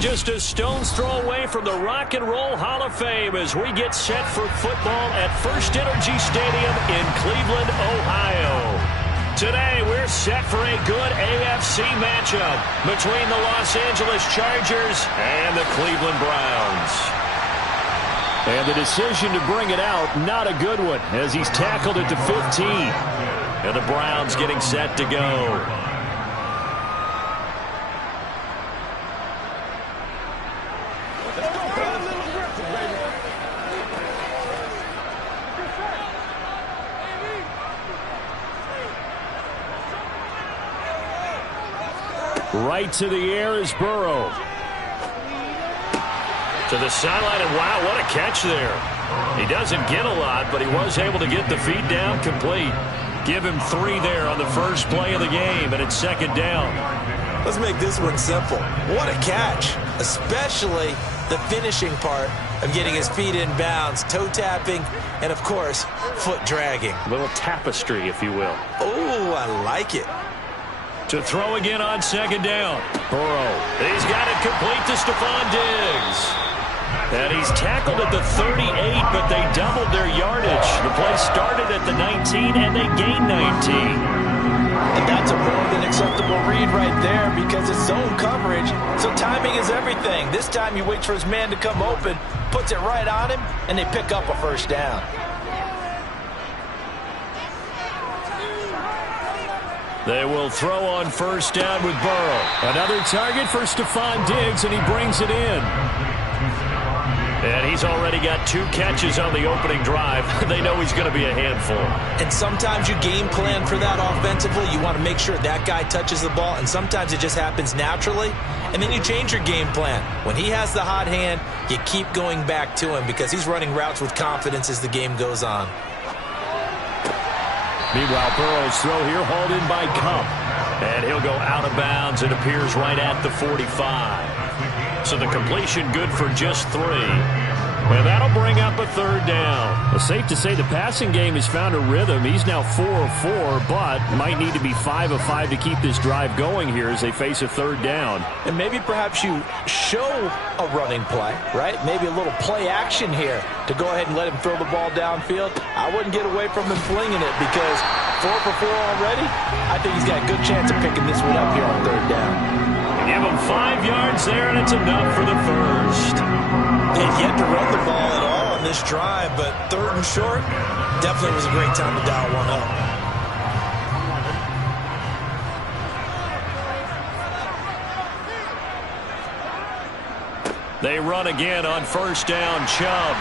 just a stone's throw away from the Rock and Roll Hall of Fame as we get set for football at First Energy Stadium in Cleveland, Ohio. Today, we're set for a good AFC matchup between the Los Angeles Chargers and the Cleveland Browns. And the decision to bring it out, not a good one, as he's tackled at the 15. And the Browns getting set to go. Right to the air is Burrow. To the sideline, and wow, what a catch there. He doesn't get a lot, but he was able to get the feet down complete. Give him 3 there on the first play of the game, and it's second down. Let's make this one simple. What a catch, especially the finishing part of getting his feet in bounds, toe tapping, and of course, foot dragging. A little tapestry, if you will. Oh, I like it. To throw again on second down. Burrow. He's got it complete to Stephon Diggs. And he's tackled at the 38, but they doubled their yardage. The play started at the 19, and they gained 19. And that's a more than acceptable read right there because it's zone coverage, so timing is everything. This time he waits for his man to come open, puts it right on him, and they pick up a first down. They will throw on first down with Burrow. Another target for Stephon Diggs, and he brings it in. And he's already got 2 catches on the opening drive. They know he's going to be a handful. And sometimes you game plan for that offensively. You want to make sure that guy touches the ball, and sometimes it just happens naturally. And then you change your game plan. When he has the hot hand, you keep going back to him because he's running routes with confidence as the game goes on. Meanwhile, Burrow's throw here hauled in by Kupp. And he'll go out of bounds. It appears right at the 45. So the completion good for just 3. And that'll bring up a third down. It's safe to say the passing game has found a rhythm. He's now 4 of 4, but might need to be 5 of 5 to keep this drive going here as they face a third down. And maybe perhaps you show a running play, right? Maybe a little play action here to go ahead and let him throw the ball downfield. I wouldn't get away from him flinging it because 4 for 4 already. I think he's got a good chance of picking this one up here on third down. Give him 5 yards there, and it's enough for the first. They've yet to run the ball at all on this drive, but 3rd and short definitely was a great time to dial one up. They run again on first down. Chubb.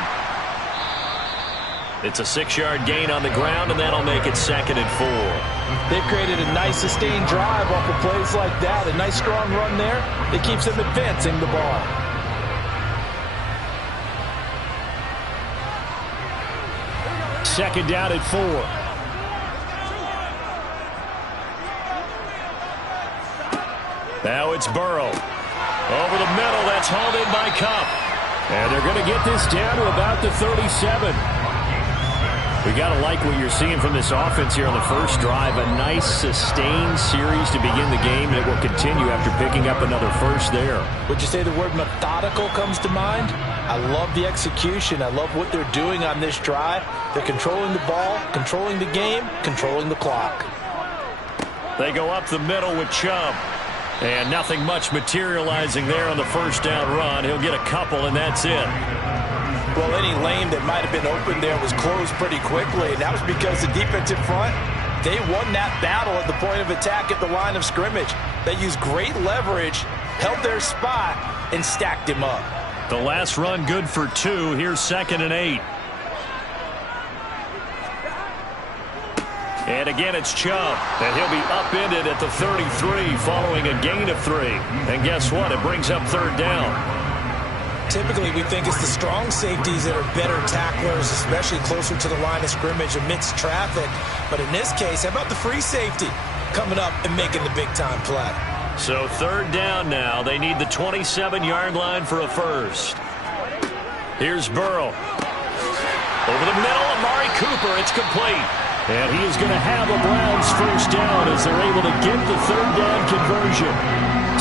It's a 6-yard gain on the ground, and that'll make it 2nd and 4. They've created a nice sustained drive off of plays like that. A nice strong run there. It keeps them advancing the ball. Second down at 4. Now it's Burrow. Over the middle, that's hauled in by Kupp. And they're going to get this down to about the 37. We got to like what you're seeing from this offense here on the first drive. A nice sustained series to begin the game, and it will continue after picking up another first there. Would you say the word methodical comes to mind? I love the execution. I love what they're doing on this drive. They're controlling the ball, controlling the game, controlling the clock. They go up the middle with Chubb. And nothing much materializing there on the first down run. He'll get a couple, and that's it. Well, any lane that might have been open there was closed pretty quickly, and that was because the defensive front, they won that battle at the point of attack at the line of scrimmage. They used great leverage, held their spot, and stacked him up. The last run good for 2. Here's 2nd and 8. And again, it's Chubb. And he'll be upended at the 33 following a gain of 3. And guess what? It brings up third down. Typically, we think it's the strong safeties that are better tacklers, especially closer to the line of scrimmage amidst traffic. But in this case, how about the free safety coming up and making the big-time play? So third down now. They need the 27-yard line for a first. Here's Burrow. Over the middle, Amari Cooper. It's complete. And he is going to have a Browns first down as they're able to get the third down conversion.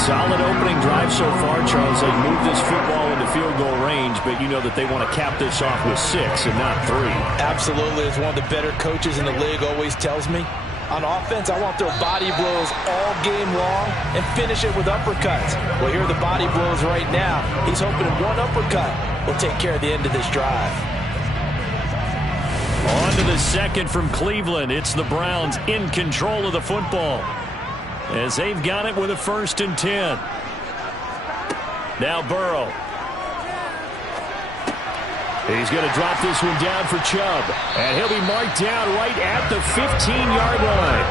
Solid opening drive so far, Charles. They moved this football into field goal range, but you know that they want to cap this off with 6 and not 3. Absolutely. As one of the better coaches in the league always tells me, on offense, I want their body blows all game long and finish it with uppercuts. Well, here are the body blows right now. He's hoping one uppercut will take care of the end of this drive. On to the second from Cleveland. It's the Browns in control of the football, as they've got it with a 1st and 10. Now Burrow. He's going to drop this one down for Chubb. And he'll be marked down right at the 15-yard line.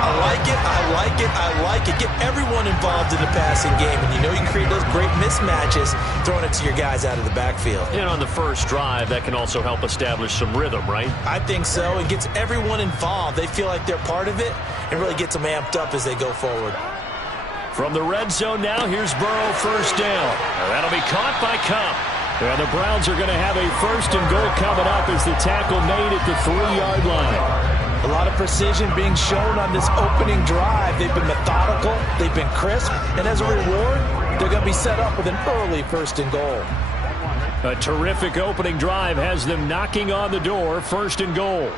I like it, I like it, I like it. Get everyone involved in the passing game. And you know you can create those great mismatches throwing it to your guys out of the backfield. And on the first drive, that can also help establish some rhythm, right? I think so. It gets everyone involved. They feel like they're part of it and really gets them amped up as they go forward. From the red zone now, here's Burrow, 1st down. And that'll be caught by Kupp. And the Browns are going to have a 1st and goal coming up as the tackle made at the 3-yard line. A lot of precision being shown on this opening drive. They've been methodical, they've been crisp, and as a reward, they're going to be set up with an early 1st and goal. A terrific opening drive has them knocking on the door, 1st and goal.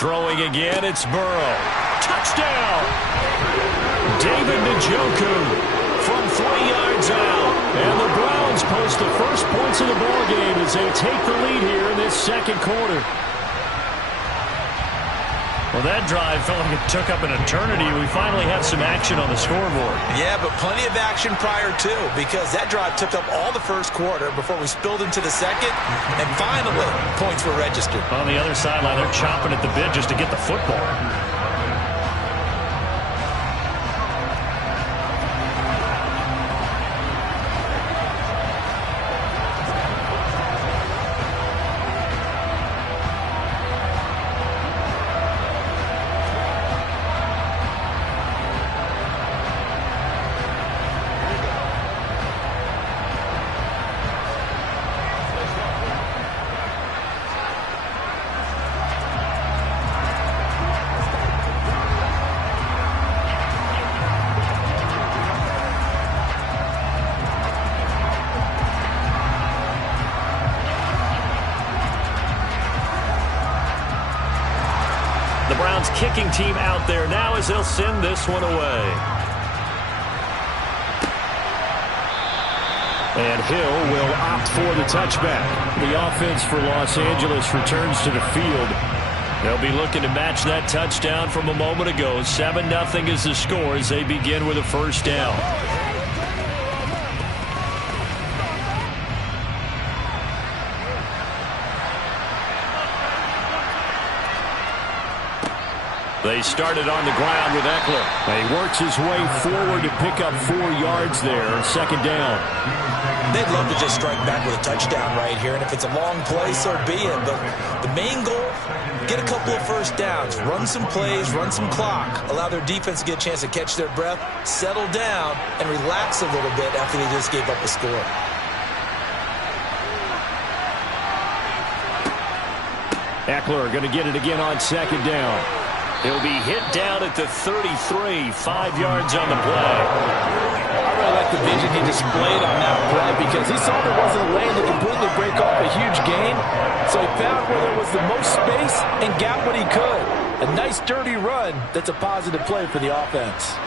Throwing again, it's Burrow. Touchdown! David Njoku from 3 yards out. And the Browns post the first points of the ballgame as they take the lead here in this 2nd quarter. Well, that drive felt like it took up an eternity. We finally have some action on the scoreboard. Yeah, but plenty of action prior to, because that drive took up all the 1st quarter before we spilled into the 2nd, and finally, points were registered. On the other sideline, they're chomping at the bit just to get the football. Browns kicking team out there now as they'll send this one away. And Hill will opt for the touchback. The offense for Los Angeles returns to the field. They'll be looking to match that touchdown from a moment ago. 7-0 is the score as they begin with a 1st down. They started on the ground with Eckler. He works his way forward to pick up 4 yards there. 2nd down. They'd love to just strike back with a touchdown right here, and if it's a long play, so be it. But the main goal, get a couple of 1st downs, run some plays, run some clock, allow their defense to get a chance to catch their breath, settle down, and relax a little bit after they just gave up a score. Eckler going to get it again on 2nd down. He'll be hit down at the 33, 5 yards on the play. I really like the vision he displayed on that play because he saw there wasn't a lane to completely break off a huge gain. So he found where there was the most space and got what he could. A nice dirty run that's a positive play for the offense.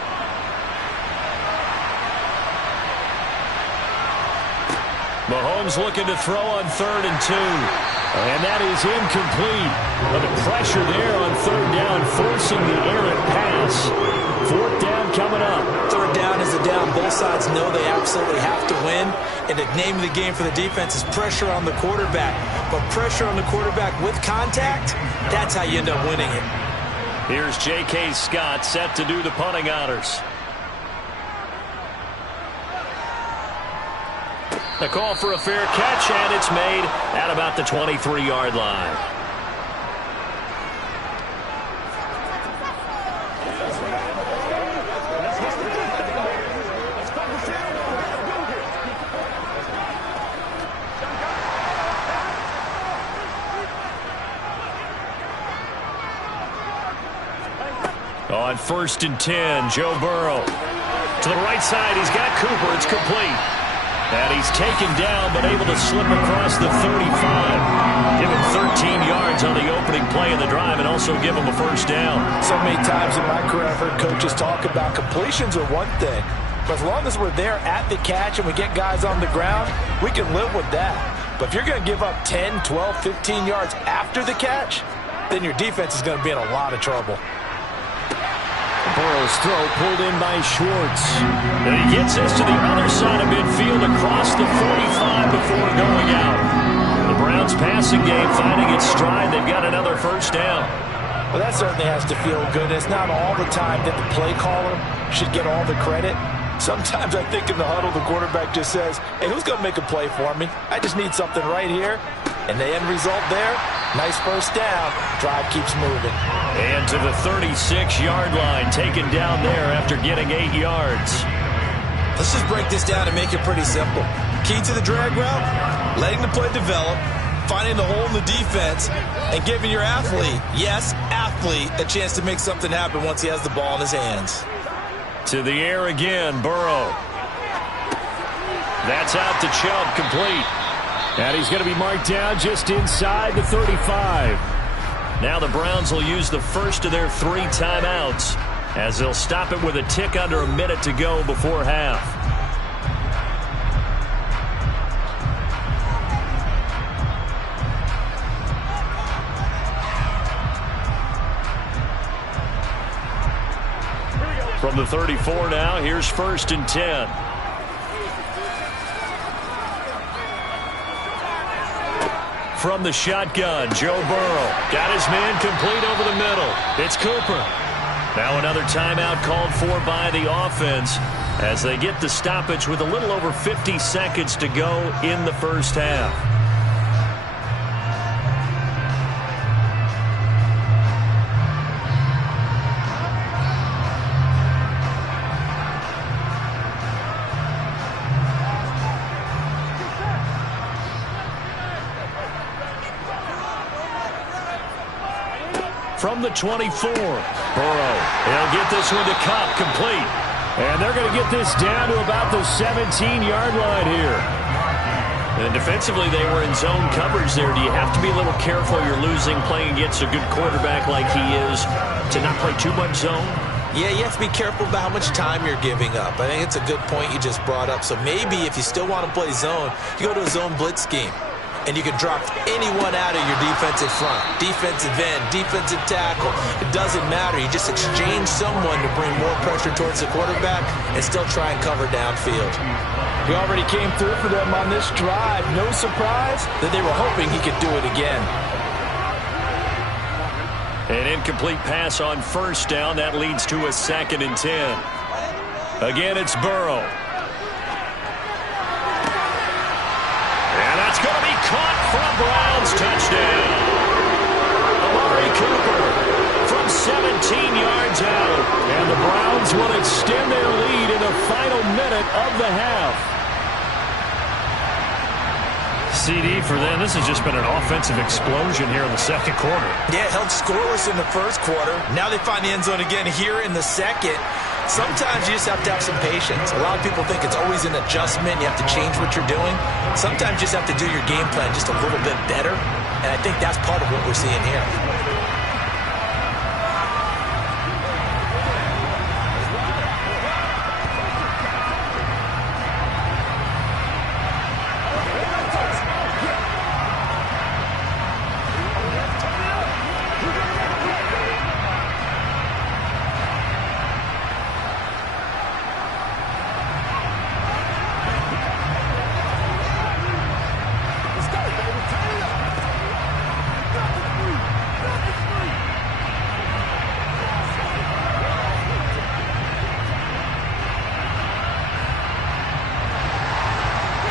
Mahomes looking to throw on 3rd and 2. And that is incomplete. But the pressure there on 3rd down, forcing the errant pass. 4th down coming up. 3rd down is a down. Both sides know they absolutely have to win. And the name of the game for the defense is pressure on the quarterback. But pressure on the quarterback with contact, that's how you end up winning it. Here's J.K. Scott set to do the punting honors. The call for a fair catch, and it's made at about the 23-yard line. On 1st and 10, Joe Burrow. To the right side, he's got Cooper. It's complete. And he's taken down, but able to slip across the 35. Give him 13 yards on the opening play of the drive and also give him a first down. So many times in my career I've heard coaches talk about completions are one thing. But as long as we're there at the catch and we get guys on the ground, we can live with that. But if you're going to give up 10, 12, 15 yards after the catch, then your defense is going to be in a lot of trouble. Burrow's throw pulled in by Schwartz. And he gets this to the other side of midfield across the 45 before going out. The Browns passing game finding its stride. They've got another first down. Well, that certainly has to feel good. It's not all the time that the play caller should get all the credit. Sometimes I think in the huddle the quarterback just says, hey, who's going to make a play for me? I just need something right here. And the end result there, nice first down. Drive keeps moving. And to the 36-yard line, taken down there after getting 8 yards. Let's just break this down and make it pretty simple. Key to the drag route, letting the play develop, finding the hole in the defense, and giving your athlete, yes, athlete, a chance to make something happen once he has the ball in his hands. To the air again, Burrow. That's out to Chubb, complete. And he's going to be marked down just inside the 35. Now the Browns will use the first of their 3 timeouts as they'll stop it with a tick under a minute to go before half. From the 34 now, here's 1st and 10. From the shotgun, Joe Burrow got his man complete over the middle. It's Cooper. Now another timeout called for by the offense as they get the stoppage with a little over 50 seconds to go in the first half. From the 24, Burrow. He'll get this one to Kupp, complete. And they're going to get this down to about the 17-yard line here. And defensively, they were in zone coverage there. Do you have to be a little careful you're losing playing against a good quarterback like he is to not play too much zone? Yeah, you have to be careful about how much time you're giving up. I think it's a good point you just brought up. So maybe if you still want to play zone, you go to a zone blitz scheme. And you can drop anyone out of your defensive front, defensive end, defensive tackle. It doesn't matter. You just exchange someone to bring more pressure towards the quarterback and still try and cover downfield. He already came through for them on this drive. No surprise that they were hoping he could do it again. An incomplete pass on first down. That leads to a 2nd and 10. Again, it's Burrow. It's going to be caught from Browns. Touchdown. Amari Cooper from 17 yards out. And the Browns will extend their lead in the final minute of the half. CD for them. This has just been an offensive explosion here in the second quarter. Yeah, held scoreless in the first quarter. Now they find the end zone again here in the second. Sometimes you just have to have some patience. A lot of people think it's always an adjustment. You have to change what you're doing. Sometimes you just have to do your game plan just a little bit better. And I think that's part of what we're seeing here.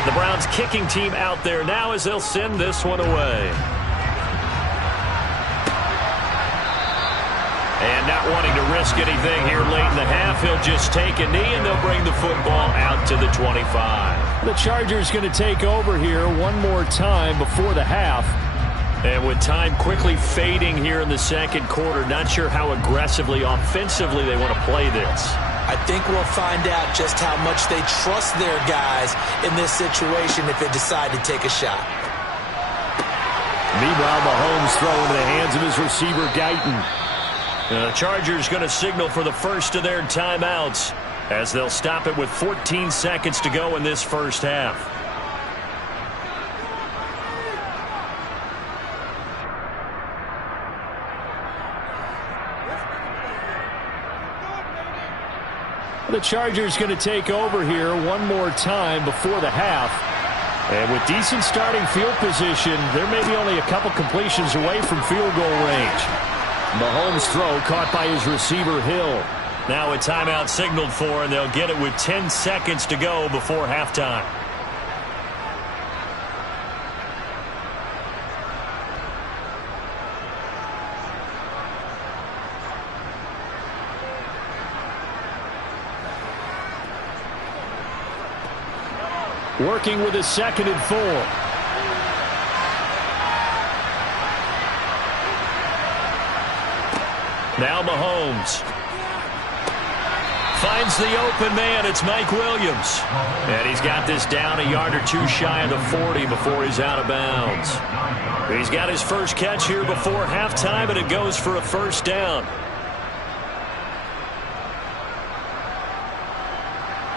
The Browns kicking team out there now as they'll send this one away. And not wanting to risk anything here late in the half, he'll just take a knee and they'll bring the football out to the 25. The Chargers going to take over here one more time before the half. And with time quickly fading here in the second quarter, not sure how aggressively, offensively they want to play this. I think we'll find out just how much they trust their guys in this situation if they decide to take a shot. Meanwhile, Mahomes throw into the hands of his receiver, Guyton. The Chargers going to signal for the first of their timeouts as they'll stop it with 14 seconds to go in this first half. The Chargers going to take over here one more time before the half. And with decent starting field position, they're maybe only a couple completions away from field goal range. Mahomes' throw caught by his receiver, Hill. Now a timeout signaled for, and they'll get it with 10 seconds to go before halftime. Working with a 2nd and 4. Now Mahomes finds the open man. It's Mike Williams. And he's got this down a yard or two shy of the 40 before he's out of bounds. He's got his first catch here before halftime, and it goes for a first down.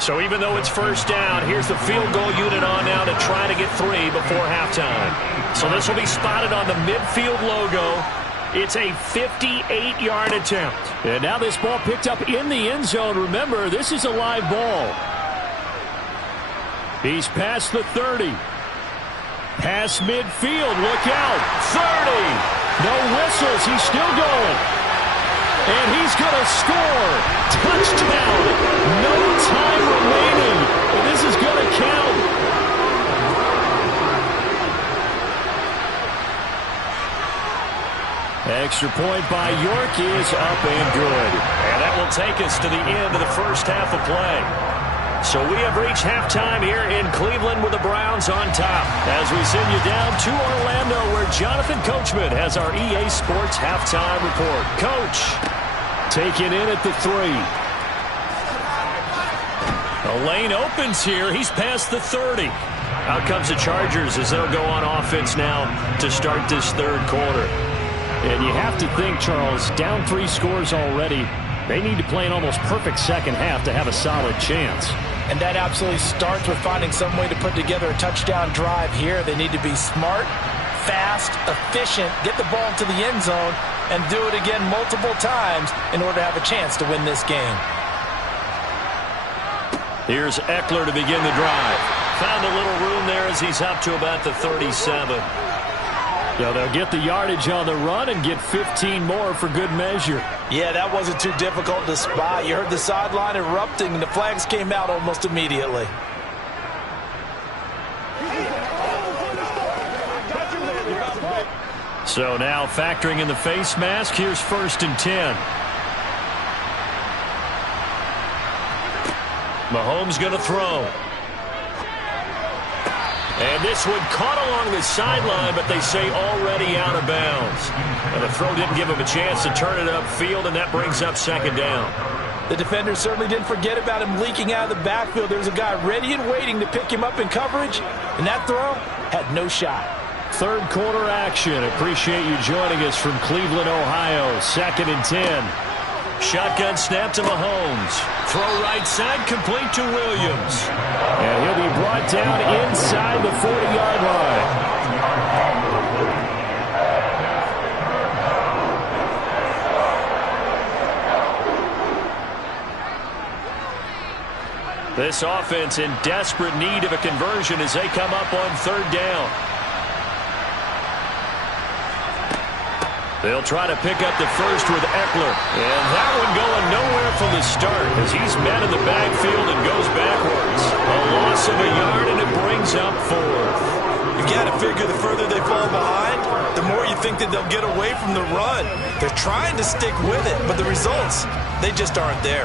So even though it's first down, here's the field goal unit on now to try to get 3 before halftime. So this will be spotted on the midfield logo. It's a 58-yard attempt. And now this ball picked up in the end zone. Remember, this is a live ball. He's past the 30. Past midfield. Look out. 30. No whistles. He's still going. And he's going to score. Touchdown. No time remaining. And this is going to count. Extra point by York is up and good. And that will take us to the end of the first half of play. So we have reached halftime here in Cleveland with the Browns on top. As we send you down to Orlando, where Jonathan Coachman has our EA Sports halftime report. Coach. Taken in at the 3. A lane opens here. He's past the 30. Out comes the Chargers as they'll go on offense now to start this third quarter. And you have to think, Charles, down 3 scores already. They need to play an almost perfect second half to have a solid chance. And that absolutely starts with finding some way to put together a touchdown drive here. They need to be smart, fast, efficient, get the ball into the end zone, and do it again multiple times in order to have a chance to win this game. Here's Eckler to begin the drive. Found a little room there as he's up to about the 37. So they'll get the yardage on the run and get 15 more for good measure. Yeah, that wasn't too difficult to spot. You heard the sideline erupting, and the flags came out almost immediately. So now factoring in the face mask, here's 1st and 10. Mahomes going to throw. And this one caught along the sideline, but they say already out of bounds. And the throw didn't give him a chance to turn it upfield, and that brings up 2nd down. The defender certainly didn't forget about him leaking out of the backfield. There's a guy ready and waiting to pick him up in coverage, and that throw had no shot. Third quarter action. Appreciate you joining us from Cleveland, Ohio. 2nd and 10. Shotgun snap to Mahomes. Throw right side, complete to Williams. And he'll be brought down inside the 40-yard line. This offense in desperate need of a conversion as they come up on 3rd down. They'll try to pick up the first with Eckler. And that one going nowhere from the start as he's met in the backfield and goes backwards. A loss of a yard, and it brings up 4th. You got to figure the further they fall behind, the more you think that they'll get away from the run. They're trying to stick with it, but the results, they just aren't there.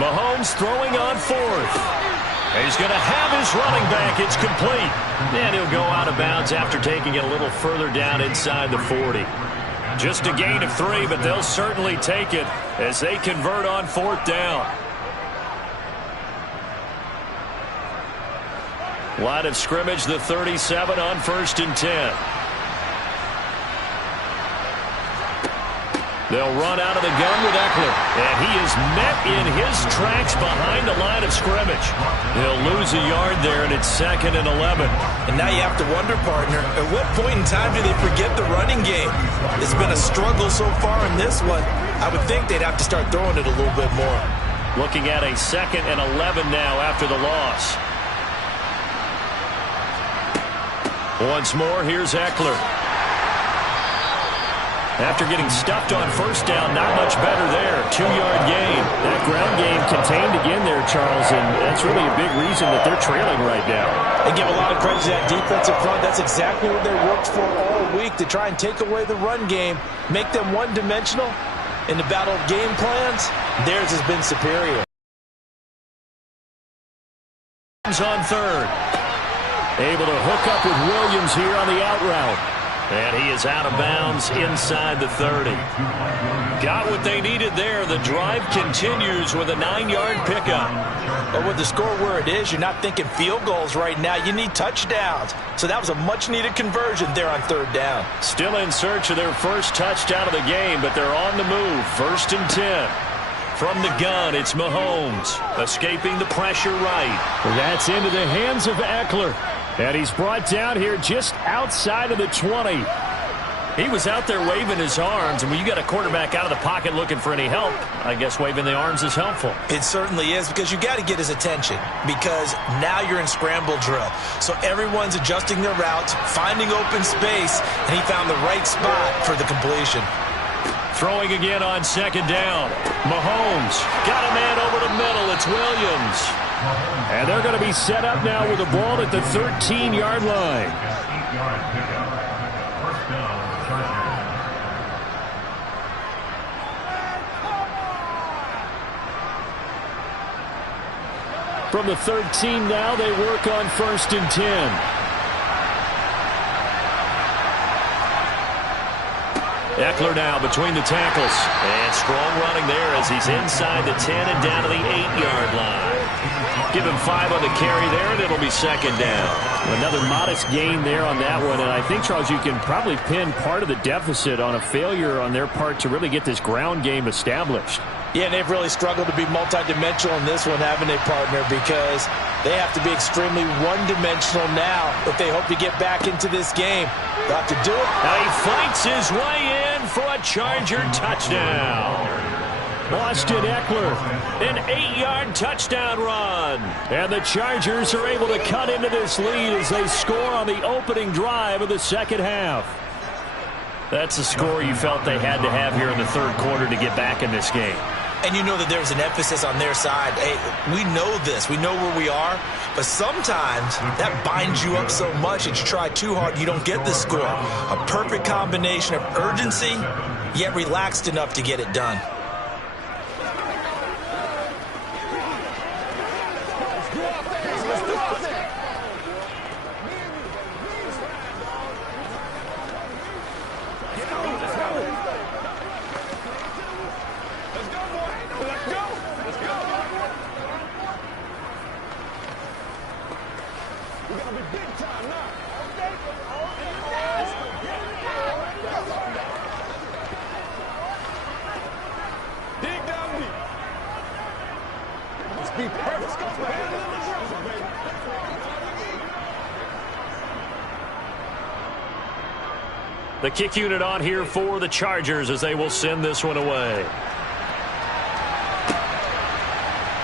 Mahomes throwing on 4th. He's going to have his running back. It's complete. And he'll go out of bounds after taking it a little further down inside the 40. Just a gain of 3, but they'll certainly take it as they convert on 4th down. Line of scrimmage, the 37 on 1st and 10. They'll run out of the gun with Ekeler. And he is met in his tracks behind the line of scrimmage. They'll lose a yard there, and it's 2nd and 11. And now you have to wonder, partner, at what point in time do they forget the running game? It's been a struggle so far in this one. I would think they'd have to start throwing it a little bit more. Looking at a 2nd and 11 now after the loss. Once more, here's Ekeler. After getting stuffed on 1st down, not much better there. 2-yard gain. That ground game contained again there, Charles, and that's really a big reason that they're trailing right now. They give a lot of credit to that defensive front. That's exactly what they worked for all week, to try and take away the run game, make them one-dimensional. In the battle of game plans, theirs has been superior. On 3rd. Able to hook up with Williams here on the out route. And he is out of bounds inside the 30. Got what they needed there. The drive continues with a 9-yard pickup. But with the score where it is, you're not thinking field goals right now. You need touchdowns. So that was a much-needed conversion there on 3rd down. Still in search of their first touchdown of the game, but they're on the move. 1st and 10. From the gun, it's Mahomes. Escaping the pressure right. That's into the hands of Ekeler. And he's brought down here just outside of the 20. He was out there waving his arms, and when you got a quarterback out of the pocket looking for any help, I guess waving the arms is helpful. It certainly is, because you got to get his attention, because now you're in scramble drill. So everyone's adjusting their routes, finding open space, and he found the right spot for the completion. Throwing again on 2nd down. Mahomes got a man over the middle. It's Williams. And they're going to be set up now with the ball at the 13-yard line. From the 13 now, they work on 1st and 10. Ekeler now between the tackles. And strong running there as he's inside the 10 and down to the 8-yard line. Give him 5 on the carry there, and it'll be 2nd down. Another modest gain there on that one, and I think, Charles, you can probably pin part of the deficit on a failure on their part to really get this ground game established. Yeah, and they've really struggled to be multidimensional in this one, haven't they, partner? Because they have to be extremely one-dimensional now if they hope to get back into this game. They'll have to do it. Now he fights his way in for a Charger touchdown. Austin Ekeler, an 8-yard touchdown run. And the Chargers are able to cut into this lead as they score on the opening drive of the 2nd half. That's a score you felt they had to have here in the 3rd quarter to get back in this game. And you know that there's an emphasis on their side. Hey, we know this. We know where we are. But sometimes that binds you up so much that you try too hard and you don't get the score. A perfect combination of urgency, yet relaxed enough to get it done. The kick unit on here for the Chargers as they will send this one away.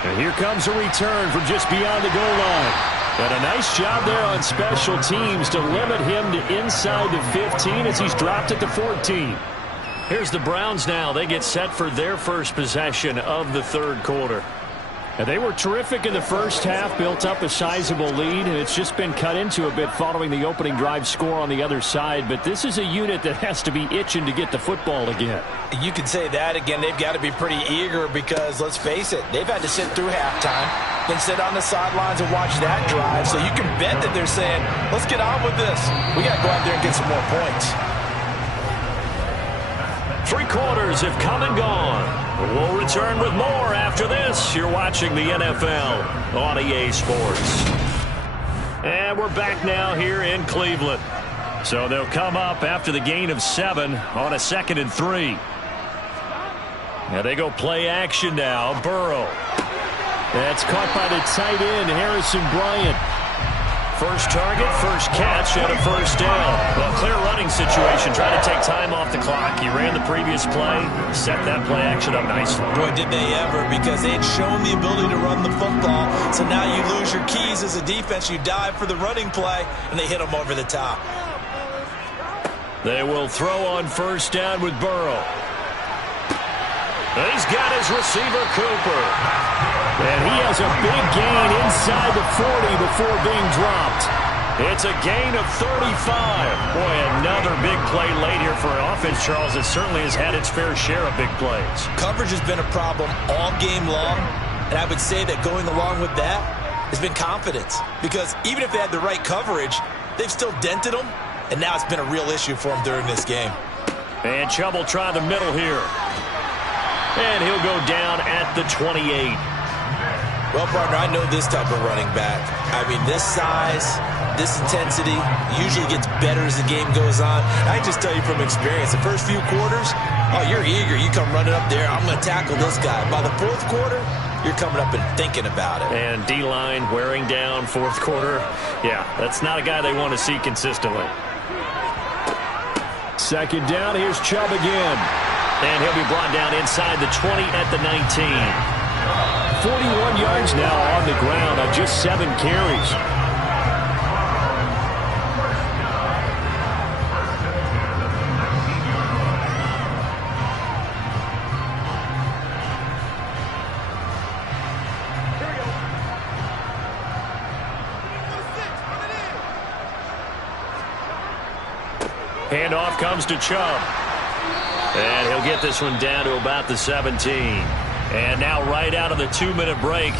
And here comes a return from just beyond the goal line. And a nice job there on special teams to limit him to inside the 15 as he's dropped at the 14. Here's the Browns now. They get set for their first possession of the 3rd quarter. And they were terrific in the first half, built up a sizable lead, and it's just been cut into a bit following the opening drive score on the other side. But this is a unit that has to be itching to get the football again. You could say that again. They've got to be pretty eager because, let's face it, they've had to sit through halftime. than sit on the sidelines and watch that drive. So you can bet that they're saying, let's get on with this. We got to go out there and get some more points. 3 quarters have come and gone. We'll return with more after this. You're watching the NFL on EA Sports. And we're back now here in Cleveland. So they'll come up after the gain of 7 on a 2nd and 3. Now they go play action now. Burrow. That's caught by the tight end, Harrison Bryant. First target, first catch, and a first down. Well, clear running situation. Trying to take time off the clock. He ran the previous play, set that play action up nicely. Boy, did they ever, because they had shown the ability to run the football. So now you lose your keys as a defense. You dive for the running play, and they hit them over the top. They will throw on first down with Burrow. He's got his receiver, Cooper. And he has a big gain inside the 40 before being dropped. It's a gain of 35. Boy, another big play late here for an offense, Charles, that certainly has had its fair share of big plays. Coverage has been a problem all game long, and I would say that going along with that has been confidence. Because even if they had the right coverage, they've still dented them, and now it's been a real issue for them during this game. And Chubb will try the middle here. And he'll go down at the 28. Well, partner, I know this type of running back. I mean, this size, this intensity usually gets better as the game goes on. I can just tell you from experience, the first few quarters, oh, you're eager. You come running up there, I'm going to tackle this guy. By the 4th quarter, you're coming up and thinking about it. And D-line wearing down 4th quarter. Yeah, that's not a guy they want to see consistently. 2nd down, here's Chubb again. And he'll be brought down inside the 20 at the 19. 41 yards now on the ground on just 7 carries. Handoff comes to Chubb. And he'll get this one down to about the 17. And now right out of the 2-minute break,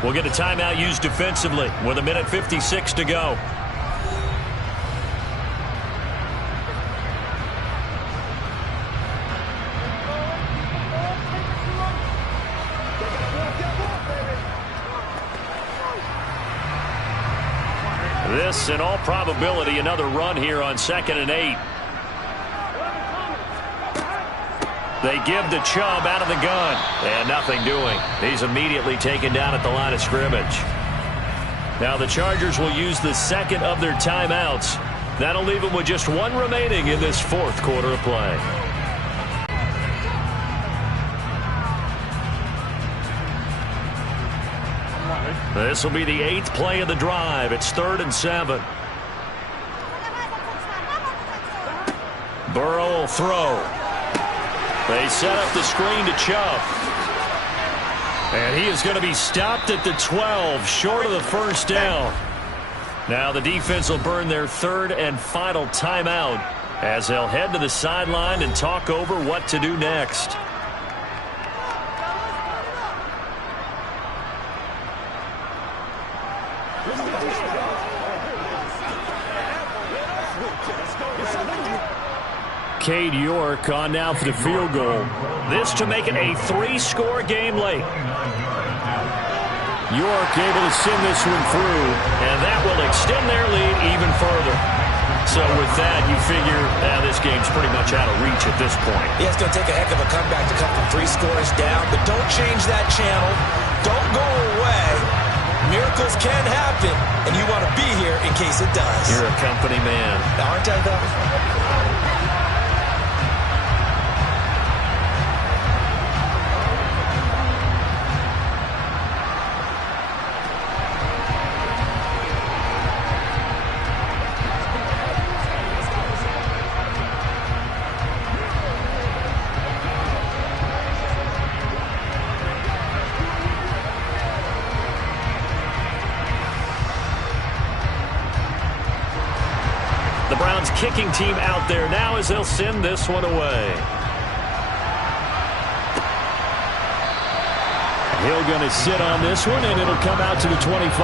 we'll get a timeout used defensively with 1:56 to go. This, in all probability, another run here on 2nd and 8. They give to Chubb out of the gun. And nothing doing. He's immediately taken down at the line of scrimmage. Now the Chargers will use the 2nd of their timeouts. That'll leave them with just 1 remaining in this 4th quarter of play. This will be the 8th play of the drive. It's 3rd and 7. Burrow will throw. They set up the screen to Chubb. And he is going to be stopped at the 12, short of the first down. Now the defense will burn their 3rd and final timeout as they'll head to the sideline and talk over what to do next. Cade York on now for the field goal. This to make it a 3-score game late. York able to send this one through. And that will extend their lead even further. So with that, you figure this game's pretty much out of reach at this point. Yeah, it's going to take a heck of a comeback to come from 3 scores down. But don't change that channel. Don't go away. Miracles can happen, and you want to be here in case it does. You're a company man. Aren't I, though? The Browns kicking team out there now as they'll send this one away. He'll going to sit on this one, and it'll come out to the 25.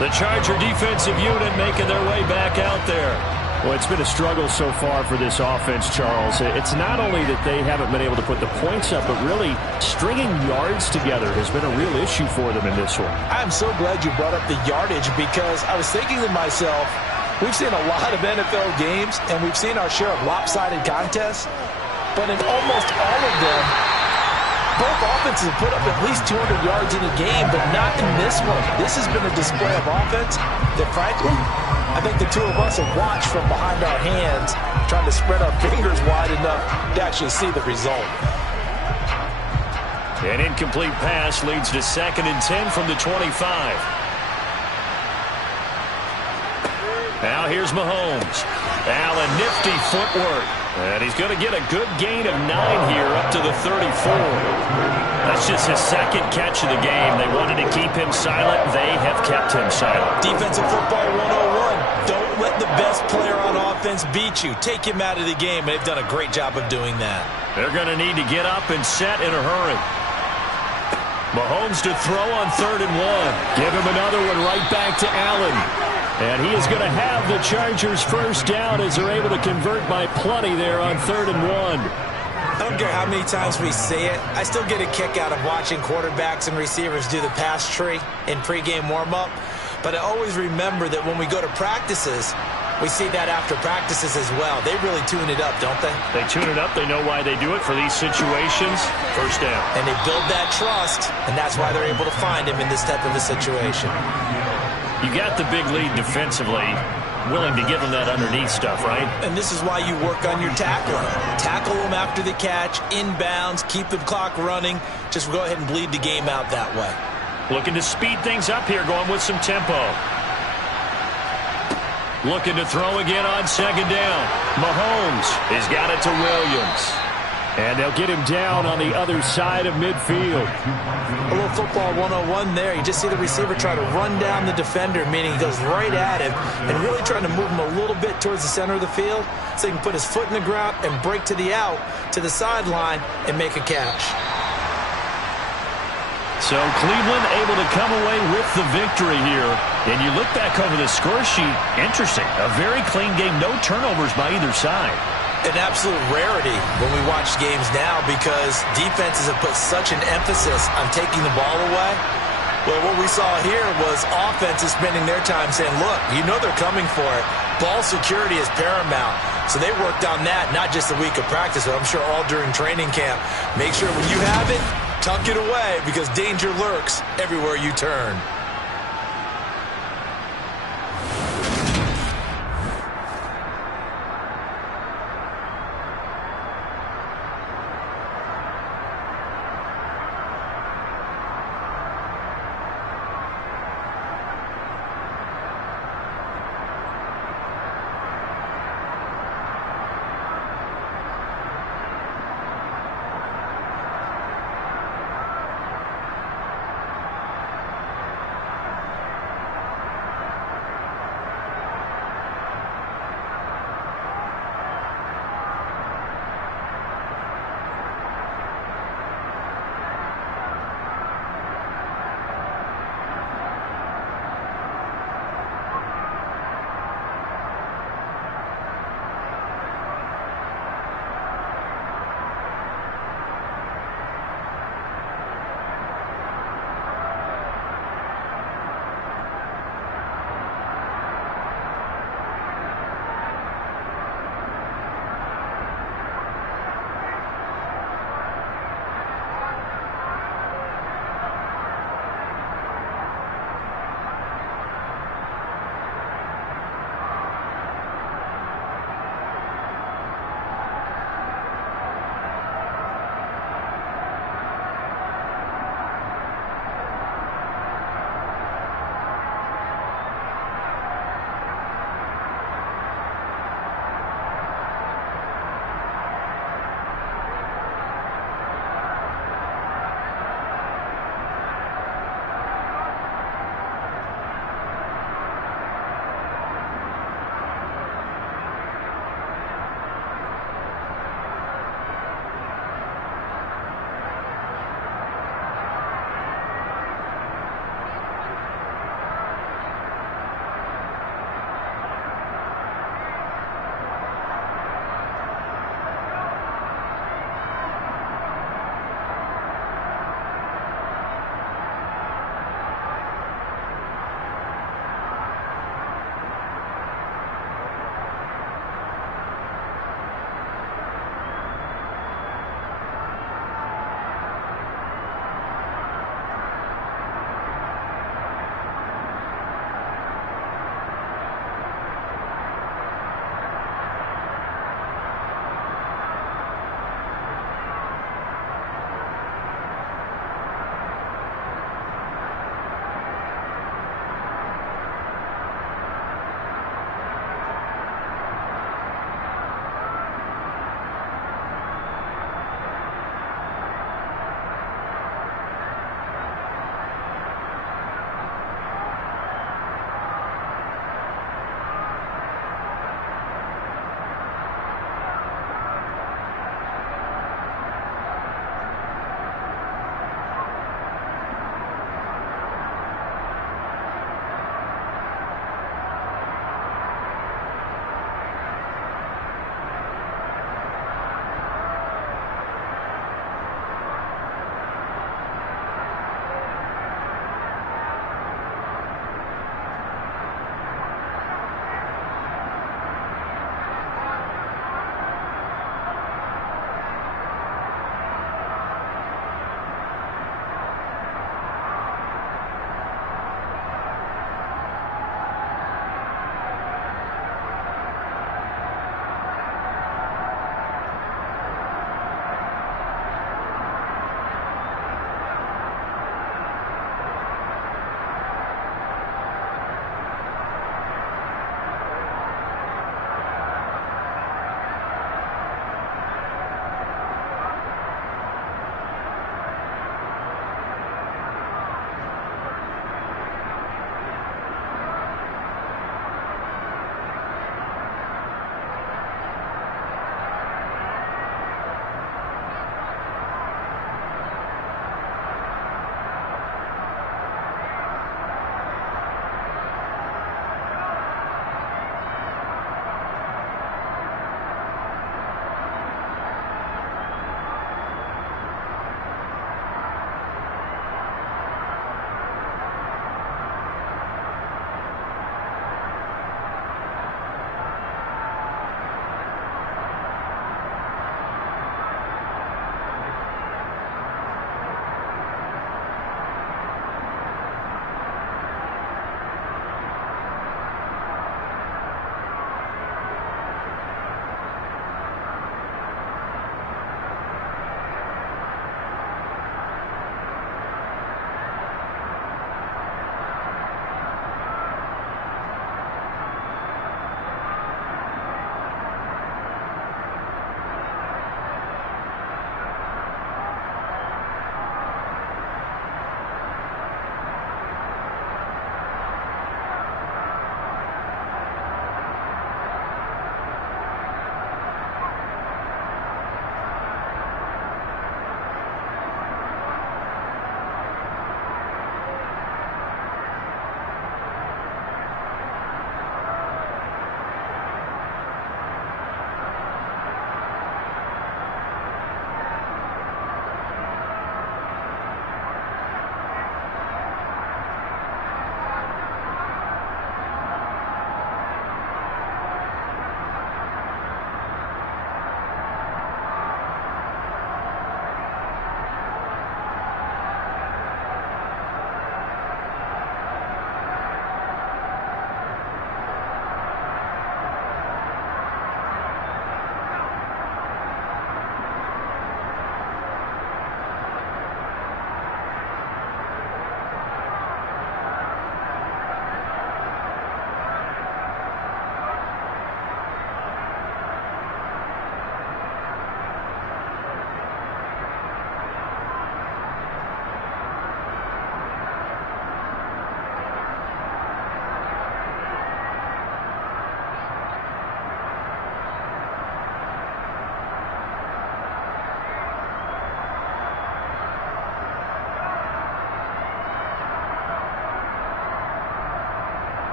The Charger defensive unit making their way back out there. Well, it's been a struggle so far for this offense, Charles. It's not only that they haven't been able to put the points up, but really stringing yards together has been a real issue for them in this one. I'm so glad you brought up the yardage, because I was thinking to myself, we've seen a lot of NFL games, and we've seen our share of lopsided contests, but in almost all of them, both offenses have put up at least 200 yards in a game, but not in this one. This has been a display of offense that, frankly, I think the two of us have watched from behind our hands, trying to spread our fingers wide enough to actually see the result. An incomplete pass leads to 2nd and 10 from the 25. Now here's Mahomes. Allen, nifty footwork. And he's going to get a good gain of 9 here up to the 34. That's just his 2nd catch of the game. They wanted to keep him silent. They have kept him silent. Defensive football 101. Don't let the best player on offense beat you. Take him out of the game. They've done a great job of doing that. They're going to need to get up and set in a hurry. Mahomes to throw on 3rd and 1. Give him another one right back to Allen. And he is going to have the Chargers first down as they're able to convert by plenty there on 3rd and 1. I don't care how many times we say it, I still get a kick out of watching quarterbacks and receivers do the pass tree in pregame warm-up. But I always remember that when we go to practices, we see that after practices as well. They really tune it up, don't they? They tune it up. They know why they do it for these situations. First down. And they build that trust, and that's why they're able to find him in this type of a situation. You got the big lead defensively, willing to give them that underneath stuff, right? And this is why you work on your tackling. Tackle them after the catch, inbounds, keep the clock running. Just go ahead and bleed the game out that way. Looking to speed things up here, going with some tempo. Looking to throw again on 2nd down. Mahomes has got it to Williams. And they'll get him down on the other side of midfield. A little football 101 there. You just see the receiver try to run down the defender, meaning he goes right at him and really trying to move him a little bit towards the center of the field so he can put his foot in the ground and break to the out, to the sideline, and make a catch. So Cleveland able to come away with the victory here. And you look back over the score sheet, interesting. A very clean game, no turnovers by either side. An absolute rarity when we watch games now, because defenses have put such an emphasis on taking the ball away. Well, what we saw here was offenses spending their time saying, look, you know they're coming for it. Ball security is paramount. So they worked on that, not just a week of practice, but I'm sure all during training camp. Make sure when you have it, tuck it away, because danger lurks everywhere you turn.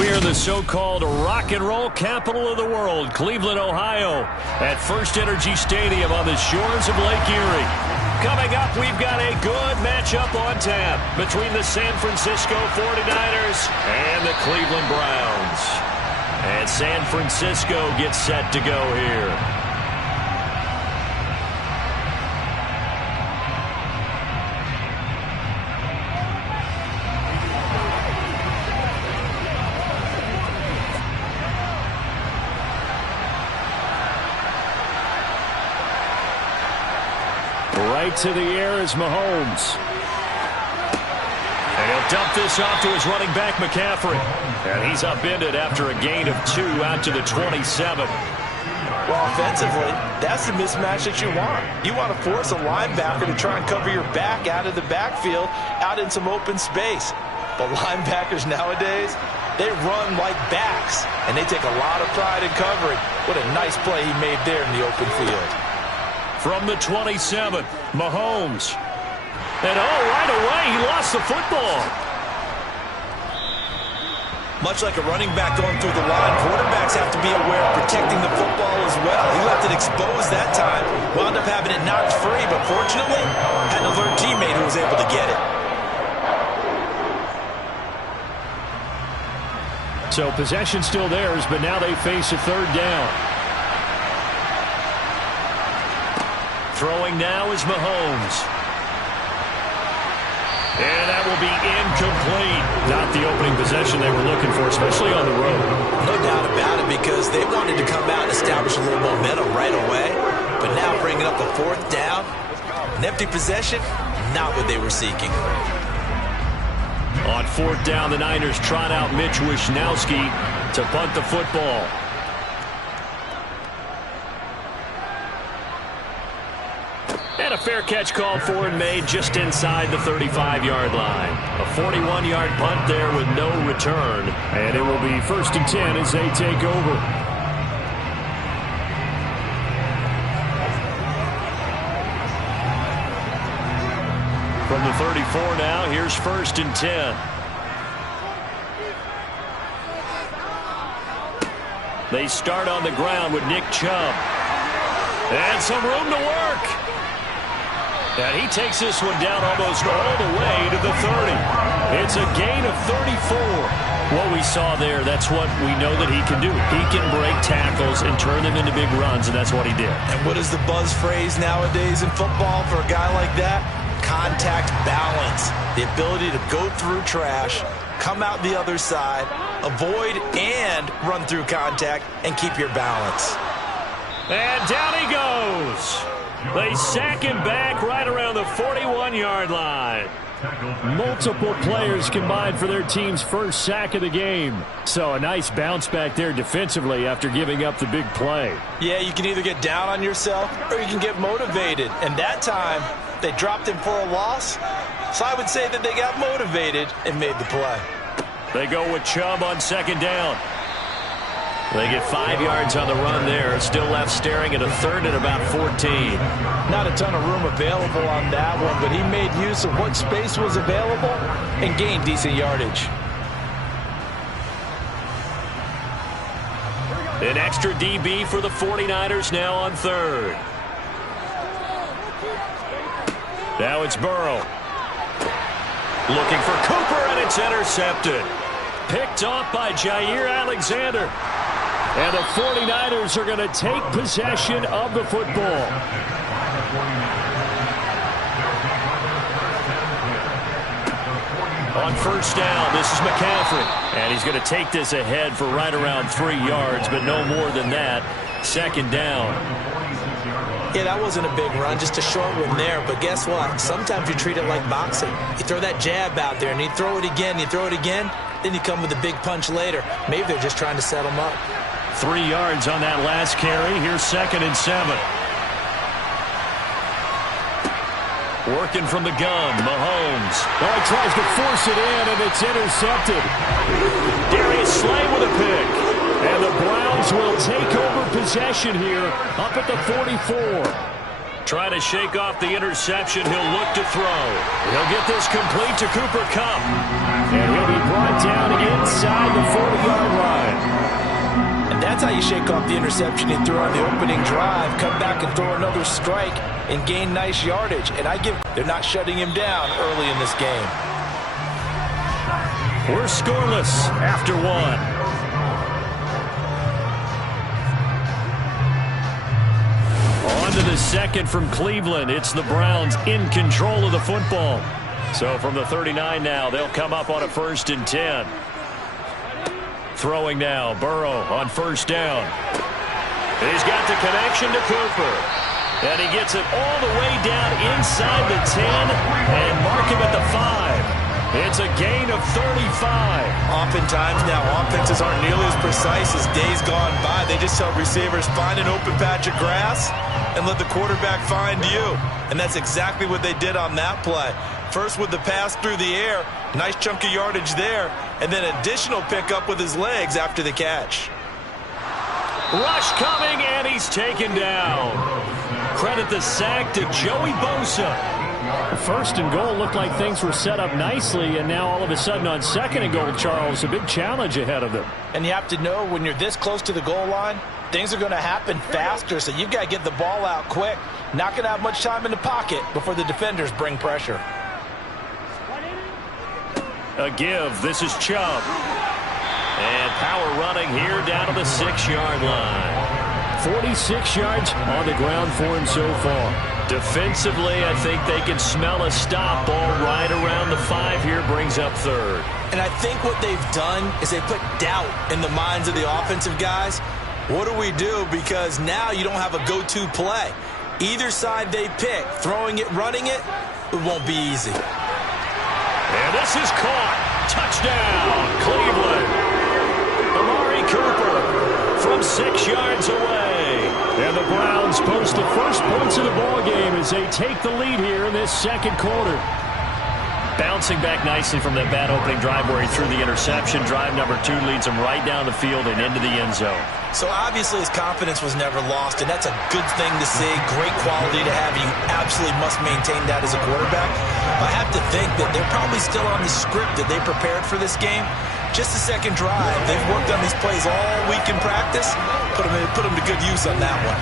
We're in the so-called rock and roll capital of the world, Cleveland, Ohio, at First Energy Stadium on the shores of Lake Erie. Coming up, we've got a good matchup on tap between the San Francisco 49ers and the Cleveland Browns. And San Francisco gets set to go here. Right to the air is Mahomes. And he'll dump this off to his running back, McCaffrey. And he's upended after a gain of 2 out to the 27. Well, offensively, that's the mismatch that you want. You want to force a linebacker to try and cover your back out of the backfield, out in some open space. But linebackers nowadays, they run like backs, and they take a lot of pride in covering. What a nice play he made there in the open field. From the 27, Mahomes. And right away, he lost the football. Much like a running back going through the line, quarterbacks have to be aware of protecting the football as well. He left it exposed that time, wound up having it knocked free, but fortunately, had an alert teammate who was able to get it. So possession still theirs, but now they face a third down. Throwing now is Mahomes. And that will be incomplete. Not the opening possession they were looking for, especially on the road. No doubt about it, because they wanted to come out and establish a little momentum right away. But now bringing up a fourth down, an empty possession, not what they were seeking. On fourth down, the Niners trot out Mitch Wishnowski to punt the football. And a fair catch called for and made just inside the 35-yard line. A 41-yard punt there with no return. And it will be 1st and 10 as they take over. From the 34 now, here's 1st and 10. They start on the ground with Nick Chubb. And some room to work. And he takes this one down almost all the way to the 30. It's a gain of 34. What we saw there, that's what we know that he can do. He can break tackles and turn them into big runs, and that's what he did. And what is the buzz phrase nowadays in football for a guy like that? Contact balance. The ability to go through trash, come out the other side, avoid and run through contact, and keep your balance. And down he goes. They sack him back right around the 41-yard line. Multiple players combined for their team's first sack of the game. So a nice bounce back there defensively after giving up the big play. Yeah, you can either get down on yourself or you can get motivated. And that time, they dropped him for a loss. So I would say that they got motivated and made the play. They go with Chubb on 2nd down. They get 5 yards on the run there. Still left staring at a 3rd and about 14. Not a ton of room available on that one, but he made use of what space was available and gained decent yardage. An extra DB for the 49ers now on 3rd. Now it's Burrow. Looking for Cooper, and it's intercepted. Picked off by Jair Alexander. And the 49ers are going to take possession of the football. On 1st down, this is McCaffrey. And he's going to take this ahead for right around 3 yards, but no more than that. 2nd down. Yeah, that wasn't a big run, just a short one there. But guess what? Sometimes you treat it like boxing. You throw that jab out there, and you throw it again, then you come with a big punch later. Maybe they're just trying to set him up. 3 yards on that last carry. Here's 2nd and 7. Working from the gun, Mahomes. Oh, he tries to force it in, and it's intercepted. Darius Slay with a pick. And the Browns will take over possession here up at the 44. Trying to shake off the interception. He'll look to throw. He'll get this complete to Cooper Kupp. And he'll be brought down inside the 40-yard line. And that's how you shake off the interception he threw on the opening drive. Come back and throw another strike and gain nice yardage. And they're not shutting him down early in this game. We're scoreless after one. On to the second from Cleveland. It's the Browns in control of the football. So from the 39 now, they'll come up on a 1st and 10. Throwing now, Burrow on 1st down. He's got the connection to Cooper. And he gets it all the way down inside the 10 and mark him at the 5. It's a gain of 35. Oftentimes now, offenses aren't nearly as precise as days gone by. They just tell receivers, find an open patch of grass and let the quarterback find you. And that's exactly what they did on that play. First with the pass through the air, nice chunk of yardage there, and then additional pickup with his legs after the catch. Rush coming, and he's taken down. Credit the sack to Joey Bosa. 1st and goal looked like things were set up nicely, and now all of a sudden on 2nd and goal, Charles, a big challenge ahead of them. And you have to know when you're this close to the goal line, things are going to happen faster, so you've got to get the ball out quick. Not going to have much time in the pocket before the defenders bring pressure. A give. This is Chubb. And power running here down to the 6-yard line. 46 yards on the ground for him so far. Defensively, I think they can smell a stop ball right around the 5 here. Brings up 3rd. And I think what they've done is they put doubt in the minds of the offensive guys. What do we do? Because now you don't have a go-to play. Either side they pick, throwing it, running it, it won't be easy. And this is caught. Touchdown, Cleveland. Amari Cooper from 6 yards away. And the Browns post the first points of the ball game as they take the lead here in this 2nd quarter. Bouncing back nicely from that bad opening drive where he threw the interception. Drive number 2 leads him right down the field and into the end zone. So obviously his confidence was never lost, and that's a good thing to see. Great quality to have. You absolutely must maintain that as a quarterback. I have to think that they're probably still on the script that they prepared for this game. Just the 2nd drive. They've worked on these plays all week in practice. Put them to good use on that one.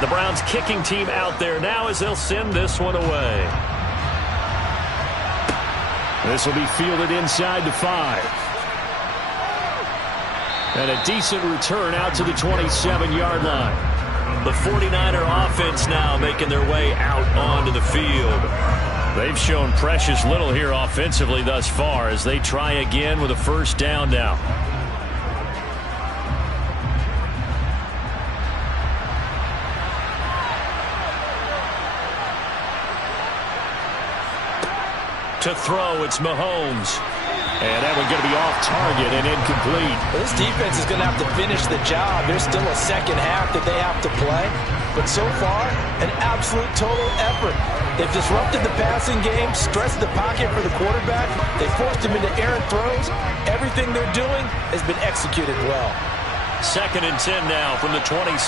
The Browns kicking team out there now as they'll send this one away. This will be fielded inside the 5. And a decent return out to the 27-yard line. The 49er offense now making their way out onto the field. They've shown precious little here offensively thus far as they try again with a 1st down now. To throw, it's Mahomes. And that one's going to be off target and incomplete. This defense is going to have to finish the job. There's still a 2nd half that they have to play. But so far, an absolute total effort. They've disrupted the passing game, stressed the pocket for the quarterback. They forced him into errant throws. Everything they're doing has been executed well. 2nd and 10 now from the 27.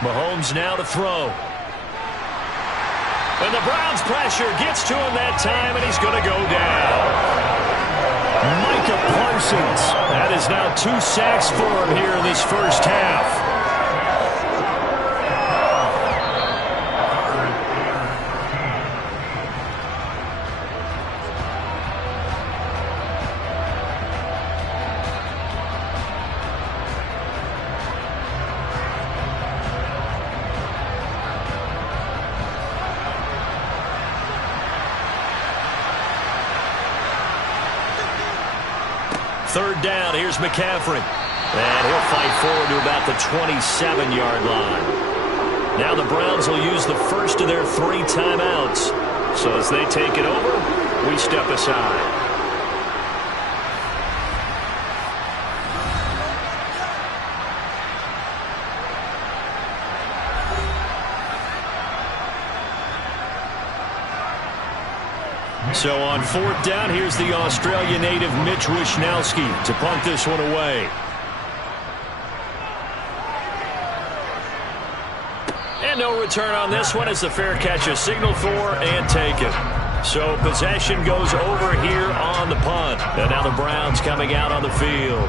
Mahomes now to throw. And the Browns pressure gets to him that time, and he's going to go down. Micah Parsons. That is now 2 sacks for him here in this 1st half. third down, here's McCaffrey. And he'll fight forward to about the 27-yard line. Now the Browns will use the first of their 3 timeouts. So as they take it over, we step aside. So on 4th down, here's the Australia native Mitch Wishnowsky to punt this one away. And no return on this one as the fair catch is signaled for and taken. So possession goes over here on the punt. And now the Browns coming out on the field.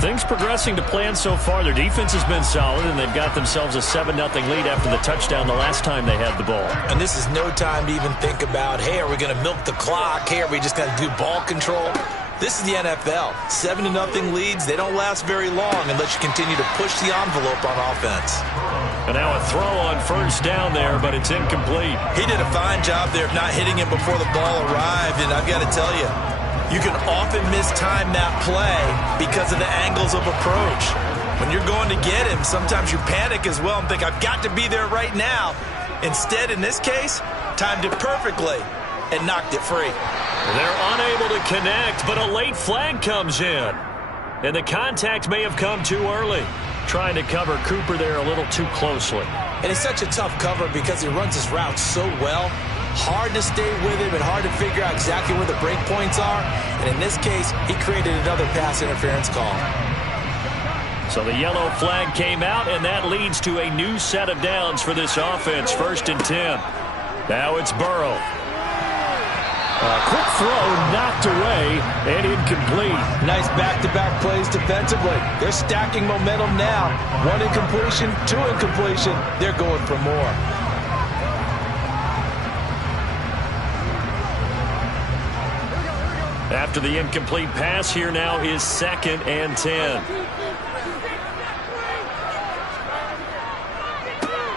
Things progressing to plan so far. Their defense has been solid, and they've got themselves a 7-0 lead after the touchdown the last time they had the ball. And this is no time to even think about, hey, are we going to milk the clock? Hey, are we just going to do ball control? This is the NFL. 7-0 leads, they don't last very long unless you continue to push the envelope on offense. And now a throw on first down there, but it's incomplete. He did a fine job there of not hitting him before the ball arrived, and I've got to tell you, you can often mistime that play because of the angles of approach. When you're going to get him, sometimes you panic as well and think, I've got to be there right now. Instead, in this case, timed it perfectly and knocked it free. They're unable to connect, but a late flag comes in. And the contact may have come too early. Trying to cover Cooper there a little too closely. And it's such a tough cover because he runs his route so well. Hard to stay with him and hard to figure out exactly where the break points are. And in this case, he created another pass interference call. So the yellow flag came out, and that leads to a new set of downs for this offense. 1st and 10. Now it's Burrow. A quick throw knocked away and incomplete. Nice back-to-back plays defensively. They're stacking momentum now. 1 incompletion, 2 incompletion. They're going for more. After the incomplete pass, here now is 2nd and 10.